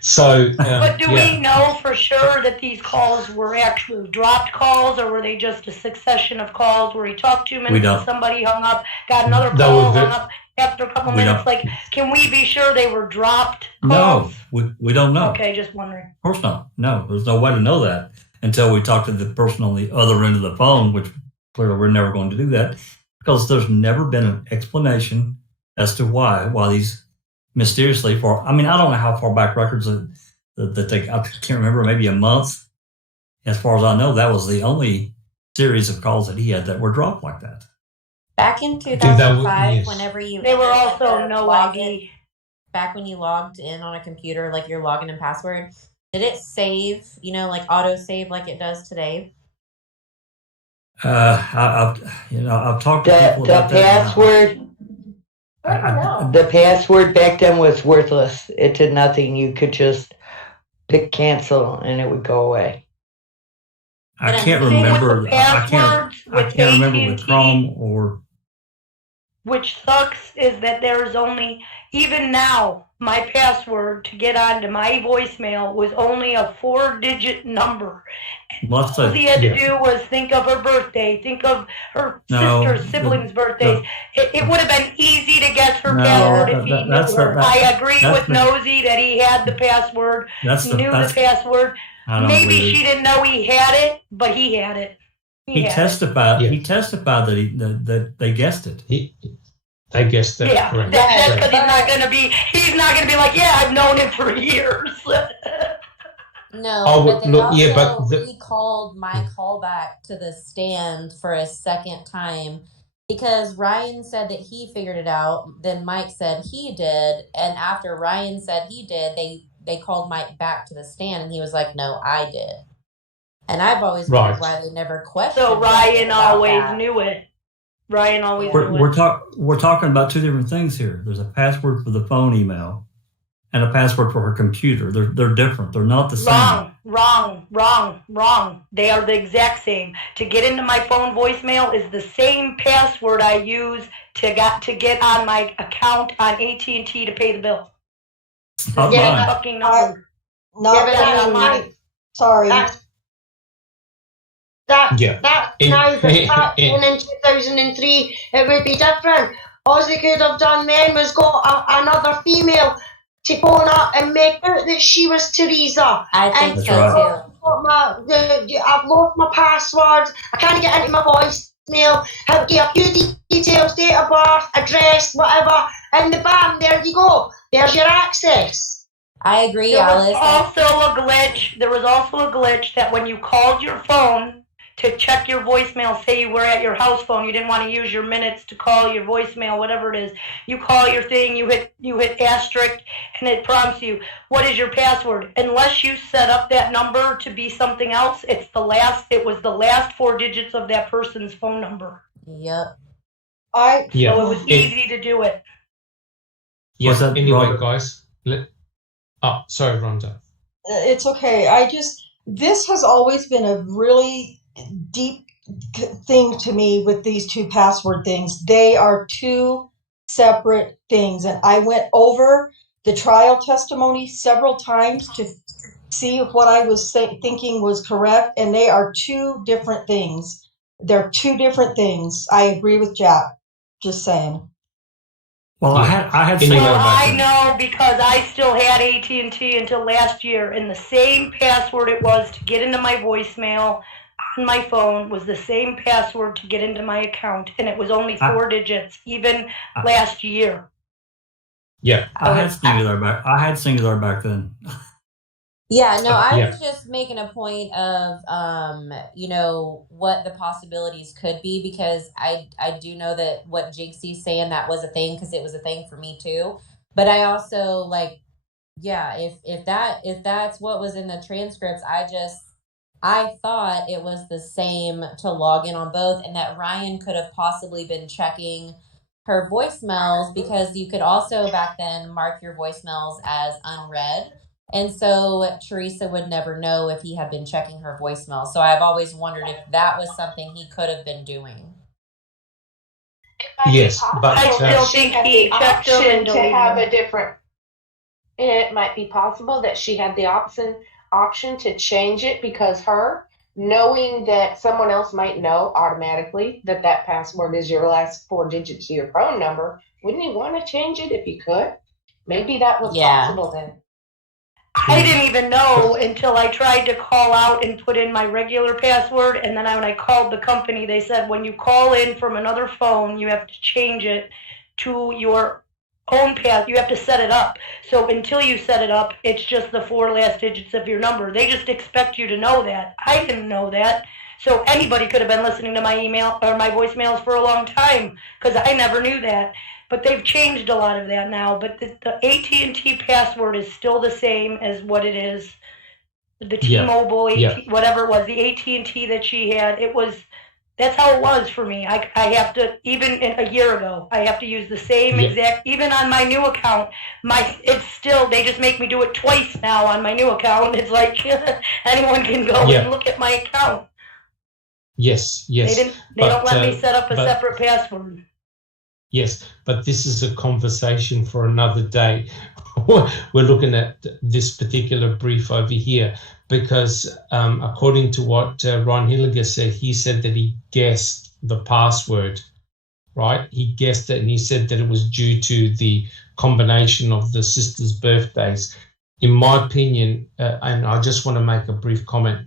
So, but do we know for sure that these calls were actually dropped calls, or were they just a succession of calls where he talked 2 minutes and somebody hung up, got another call, hung up after a couple minutes? Like, can we be sure they were dropped calls? No, we don't know. Okay, just wondering. Of course not. No, there's no way to know that until we talk to the person on the other end of the phone, which clearly we're never going to do that because there's never been an explanation as to why these mysteriously for, I mean, I don't know how far back records that they, I can't remember, maybe a month. As far as I know, that was the only series of calls that he had that were dropped like that. Back in 2005, yes. whenever you They were entered, also like, no login, back when you logged in on a computer, like your login and password, did it save, like auto save like it does today? I've talked to people about the password. The password back then was worthless. It did nothing. You could just pick cancel and it would go away. I can't remember. I can't remember with Chrome or. Which sucks is that there is only, even now, my password to get onto my voicemail was only a 4-digit number. All he had to do was think of her birthday, think of her sister's siblings' birthdays. It would have been easy to guess her password if he knew her. I agree with Nosy that he had the password, knew the password. Maybe she didn't know he had it, but he had it. He testified. He testified that they guessed it. They guessed that. Yeah, correct. that's because he's not gonna be like, yeah, I've known him for years. No, but they recalled my callback to the stand for a second time because Ryan said that he figured it out. Then Mike said he did, and after Ryan said he did, they called Mike back to the stand, and he was like, "No, I did." And I've always wondered why they never questioned. So Ryan always knew it. Ryan always knew it. We're talking about two different things here. There's a password for the phone email and a password for her computer. They're different. They're not the same. Wrong. They are the exact same. To get into my phone voicemail is the same password I use to get on my account on AT&T to pay the bill. Not mine. Fucking number. Not mine. Sorry. Now back in 2003, it would be different. All they could have done then was got another female to phone up and make out that she was Teresa. I think so too. I've lost my passwords. I can't get into my voicemail. I'll give a few details, date of birth, address, whatever, and bam, there you go. There's your access. I agree, There Alice. was also a glitch that when you called your phone to check your voicemail, say you were at your house phone, you didn't want to use your minutes to call your voicemail, whatever it is. You call your thing, you hit asterisk, and it prompts you, what is your password? Unless you set up that number to be something else, it was the last 4 digits of that person's phone number. Yep. So it was easy to do it. Yes. Anyway, guys. Sorry, Rhonda. It's okay. This has always been a really deep thing to me with these two password things. They are two separate things. And I went over the trial testimony several times to see if what I was thinking was correct. And they are two different things. They're two different things. I agree with Jack. Just saying. Well, I had. I know because I still had AT&T until last year, and the same password it was to get into my voicemail on my phone was the same password to get into my account, and it was only 4 digits, even last year. Yeah, I had Singular back then. Yeah, no, I was just making a point of, what the possibilities could be, because I do know that what Jinxie's saying, that was a thing, because it was a thing for me too. But I also if that's what was in the transcripts, I thought it was the same to log in on both, and that Ryan could have possibly been checking her voicemails, because you could also back then mark your voicemails as unread. And so Teresa would never know if he had been checking her voicemail. So I've always wondered if that was something he could have been doing. Yes, but I still think he checked them and to have a different. It might be possible that she had the option to change it, because knowing that someone else might know automatically that password is your last 4 digits of your phone number. Wouldn't you want to change it if you could? Maybe that was possible then. I didn't even know until I tried to call out and put in my regular password, and then when I called the company, they said when you call in from another phone, you have to change it to your own path. You have to set it up. So until you set it up, it's just the 4 last digits of your number. They just expect you to know that. I didn't know that. So anybody could have been listening to my email or my voicemails for a long time because I never knew that. But they've changed a lot of that now. But the AT&T password is still the same as what it is. The T-Mobile, whatever it was, the AT&T that she had, that's how it was for me. I have to, even a year ago, I have to use the same exact, even on my new account, it's still, they just make me do it twice now on my new account. It's like anyone can go and look at my account. Yes. They don't let me set up a separate password. Yes, but this is a conversation for another day. We're looking at this particular brief over here because according to what Ron Hilliger said, he said that he guessed the password, right? He guessed it and he said that it was due to the combination of the sisters' birthdays. In my opinion, and I just want to make a brief comment,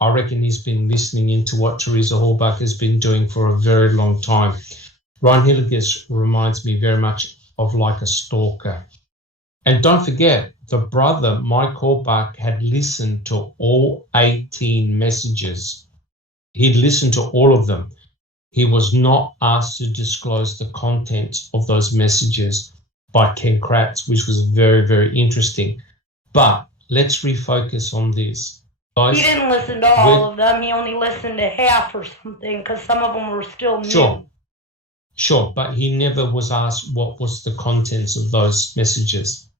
I reckon he's been listening into what Teresa Hallbach has been doing for a very long time. Ron Hilliger reminds me very much of like a stalker. And don't forget, the brother, Mike Hallbach, had listened to all 18 messages. He'd listened to all of them. He was not asked to disclose the contents of those messages by Ken Kratz, which was very, very interesting. But let's refocus on this. Guys, he didn't listen to all of them. He only listened to half or something because some of them were still new. Sure, but he never was asked what was the contents of those messages,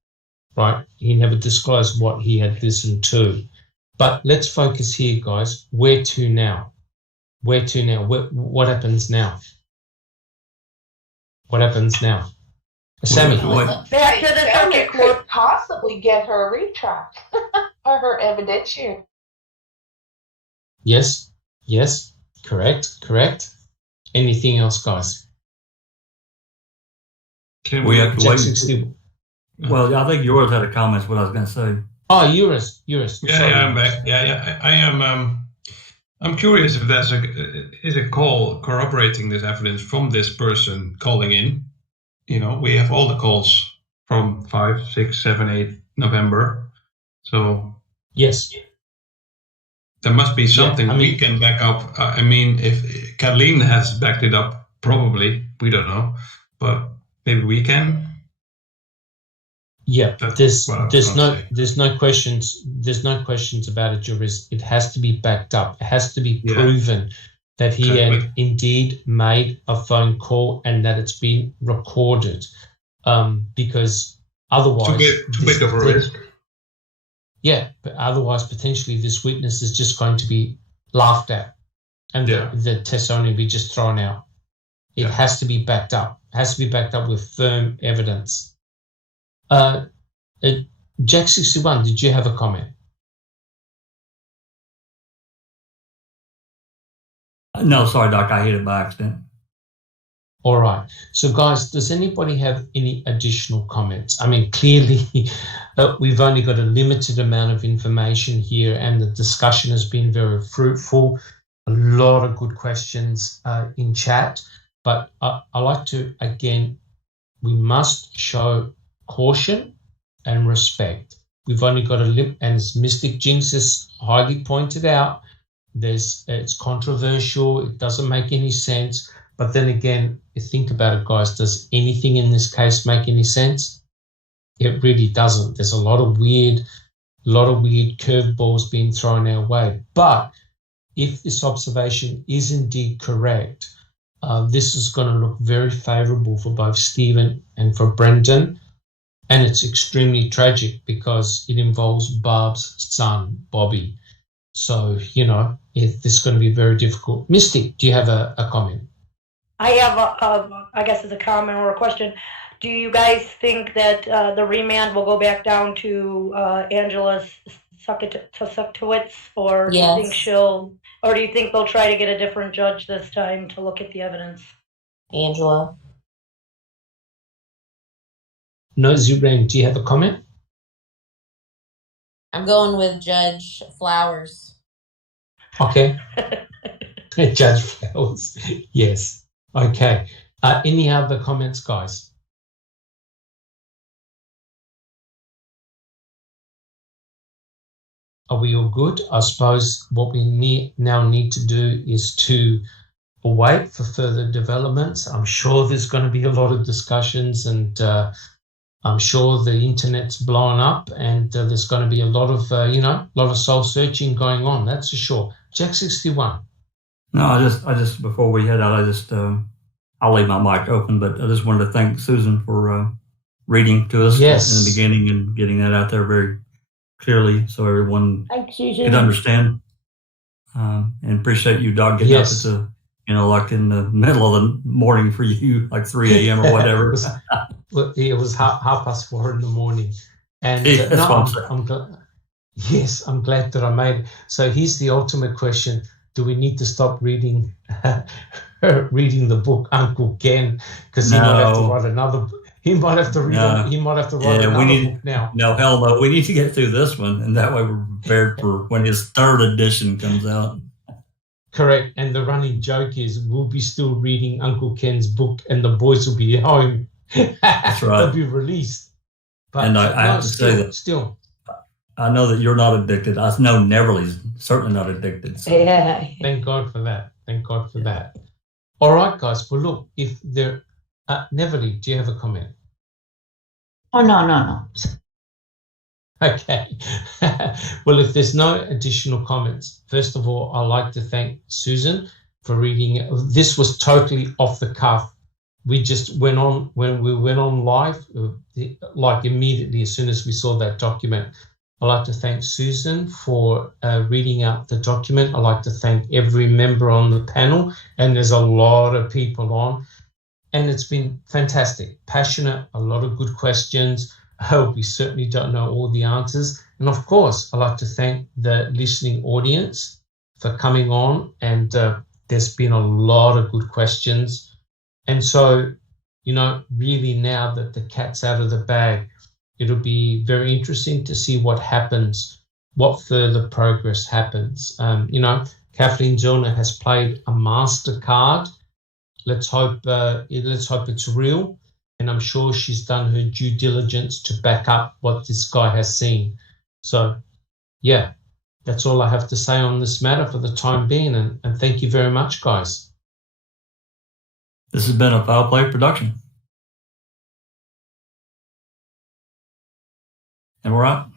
right? He never disclosed what he had listened to. But let's focus here, guys. Where to now? What happens now? What happens now? Sammy. Back to the circuit court. Possibly get her retract or her evidentiary. Yes, correct. Anything else, guys? We have to wait. Well, I think yours had a comment. Is what I was going to say. Oh, yours. I'm back. I am. I'm curious if that's is a call corroborating this evidence from this person calling in. You know, we have all the calls from 5, 6, 7, 8 November. So yes, there must be something we can back up. I mean, if Kathleen has backed it up, probably we don't know, but maybe we can. Yeah, there's no questions about it, Juris. It has to be backed up. It has to be proven that he had indeed made a phone call and that it's been recorded, because otherwise, too big of a risk. Yeah, but otherwise, potentially, this witness is just going to be laughed at, and the testimony will be just thrown out. It has to be backed up. It has to be backed up with firm evidence. Jack 61, did you have a comment? No, sorry, Doc. I hit it by accident. All right. So, guys, does anybody have any additional comments? I mean, clearly, we've only got a limited amount of information here, and the discussion has been very fruitful. A lot of good questions in chat. But I like to, again, we must show caution and respect. We've only got a limit, and as Mystic Jinx has highly pointed out, it's controversial. It doesn't make any sense. But then again, you think about it, guys, does anything in this case make any sense? It really doesn't. There's a lot of weird curveballs being thrown our way. But if this observation is indeed correct, this is going to look very favorable for both Stephen and for Brendan. And it's extremely tragic because it involves Barb's son, Bobby. So, this is going to be very difficult. Mystic, do you have a comment? I have, I guess it's a comment or a question. Do you guys think that the remand will go back down to Angela Suckowitz, or do you think do you think they'll try to get a different judge this time to look at the evidence? Angela. No, Zubran, do you have a comment? I'm going with Judge Flowers. Okay. Judge Flowers. Yes. Okay. Any other comments, guys? Are we all good? I suppose what we now need to do is to wait for further developments. I'm sure there's going to be a lot of discussions, and I'm sure the internet's blown up, and there's going to be a lot of, a lot of soul searching going on. That's for sure. Jack 61. No, I just before we head out, I'll leave my mic open, but I just wanted to thank Susan for reading to us in the beginning and getting that out there very clearly so everyone could understand. And appreciate you, Doc, getting up at like in the middle of the morning for you, like 3 a.m. or whatever. It was half past 4 in the morning. And I'm glad. Yes, I'm glad that I made it. So here's the ultimate question. Do we need to stop reading the book Uncle Ken? Because he might have to write another book. He might have to read. He might have to write another book now. No, hell no. We need to get through this one, and that way we're prepared for when his third edition comes out. Correct. And the running joke is we'll be still reading Uncle Ken's book, and the boys will be home. That's right. They'll be released. But and I have to say that still. I know that you're not addicted. I know Neverly's certainly not addicted. So. Yeah. Thank God for that. Thank God for that. All right, guys. Well, look, if there, Neverly, do you have a comment? Oh, no. Okay. Well, if there's no additional comments, first of all, I'd like to thank Susan for reading it. This was totally off the cuff. We just went on, when we went on live, like immediately as soon as we saw that document. I'd like to thank Susan for reading out the document. I'd like to thank every member on the panel, and there's a lot of people on. And it's been fantastic, passionate, a lot of good questions. We certainly don't know all the answers. And of course, I'd like to thank the listening audience for coming on. And there's been a lot of good questions. And so, really now that the cat's out of the bag, it'll be very interesting to see what happens, what further progress happens. Kathleen Zellner has played a master card. Let's hope it's real. And I'm sure she's done her due diligence to back up what this guy has seen. So, yeah, that's all I have to say on this matter for the time being. And thank you very much, guys. This has been a Foul Play production. And we're out.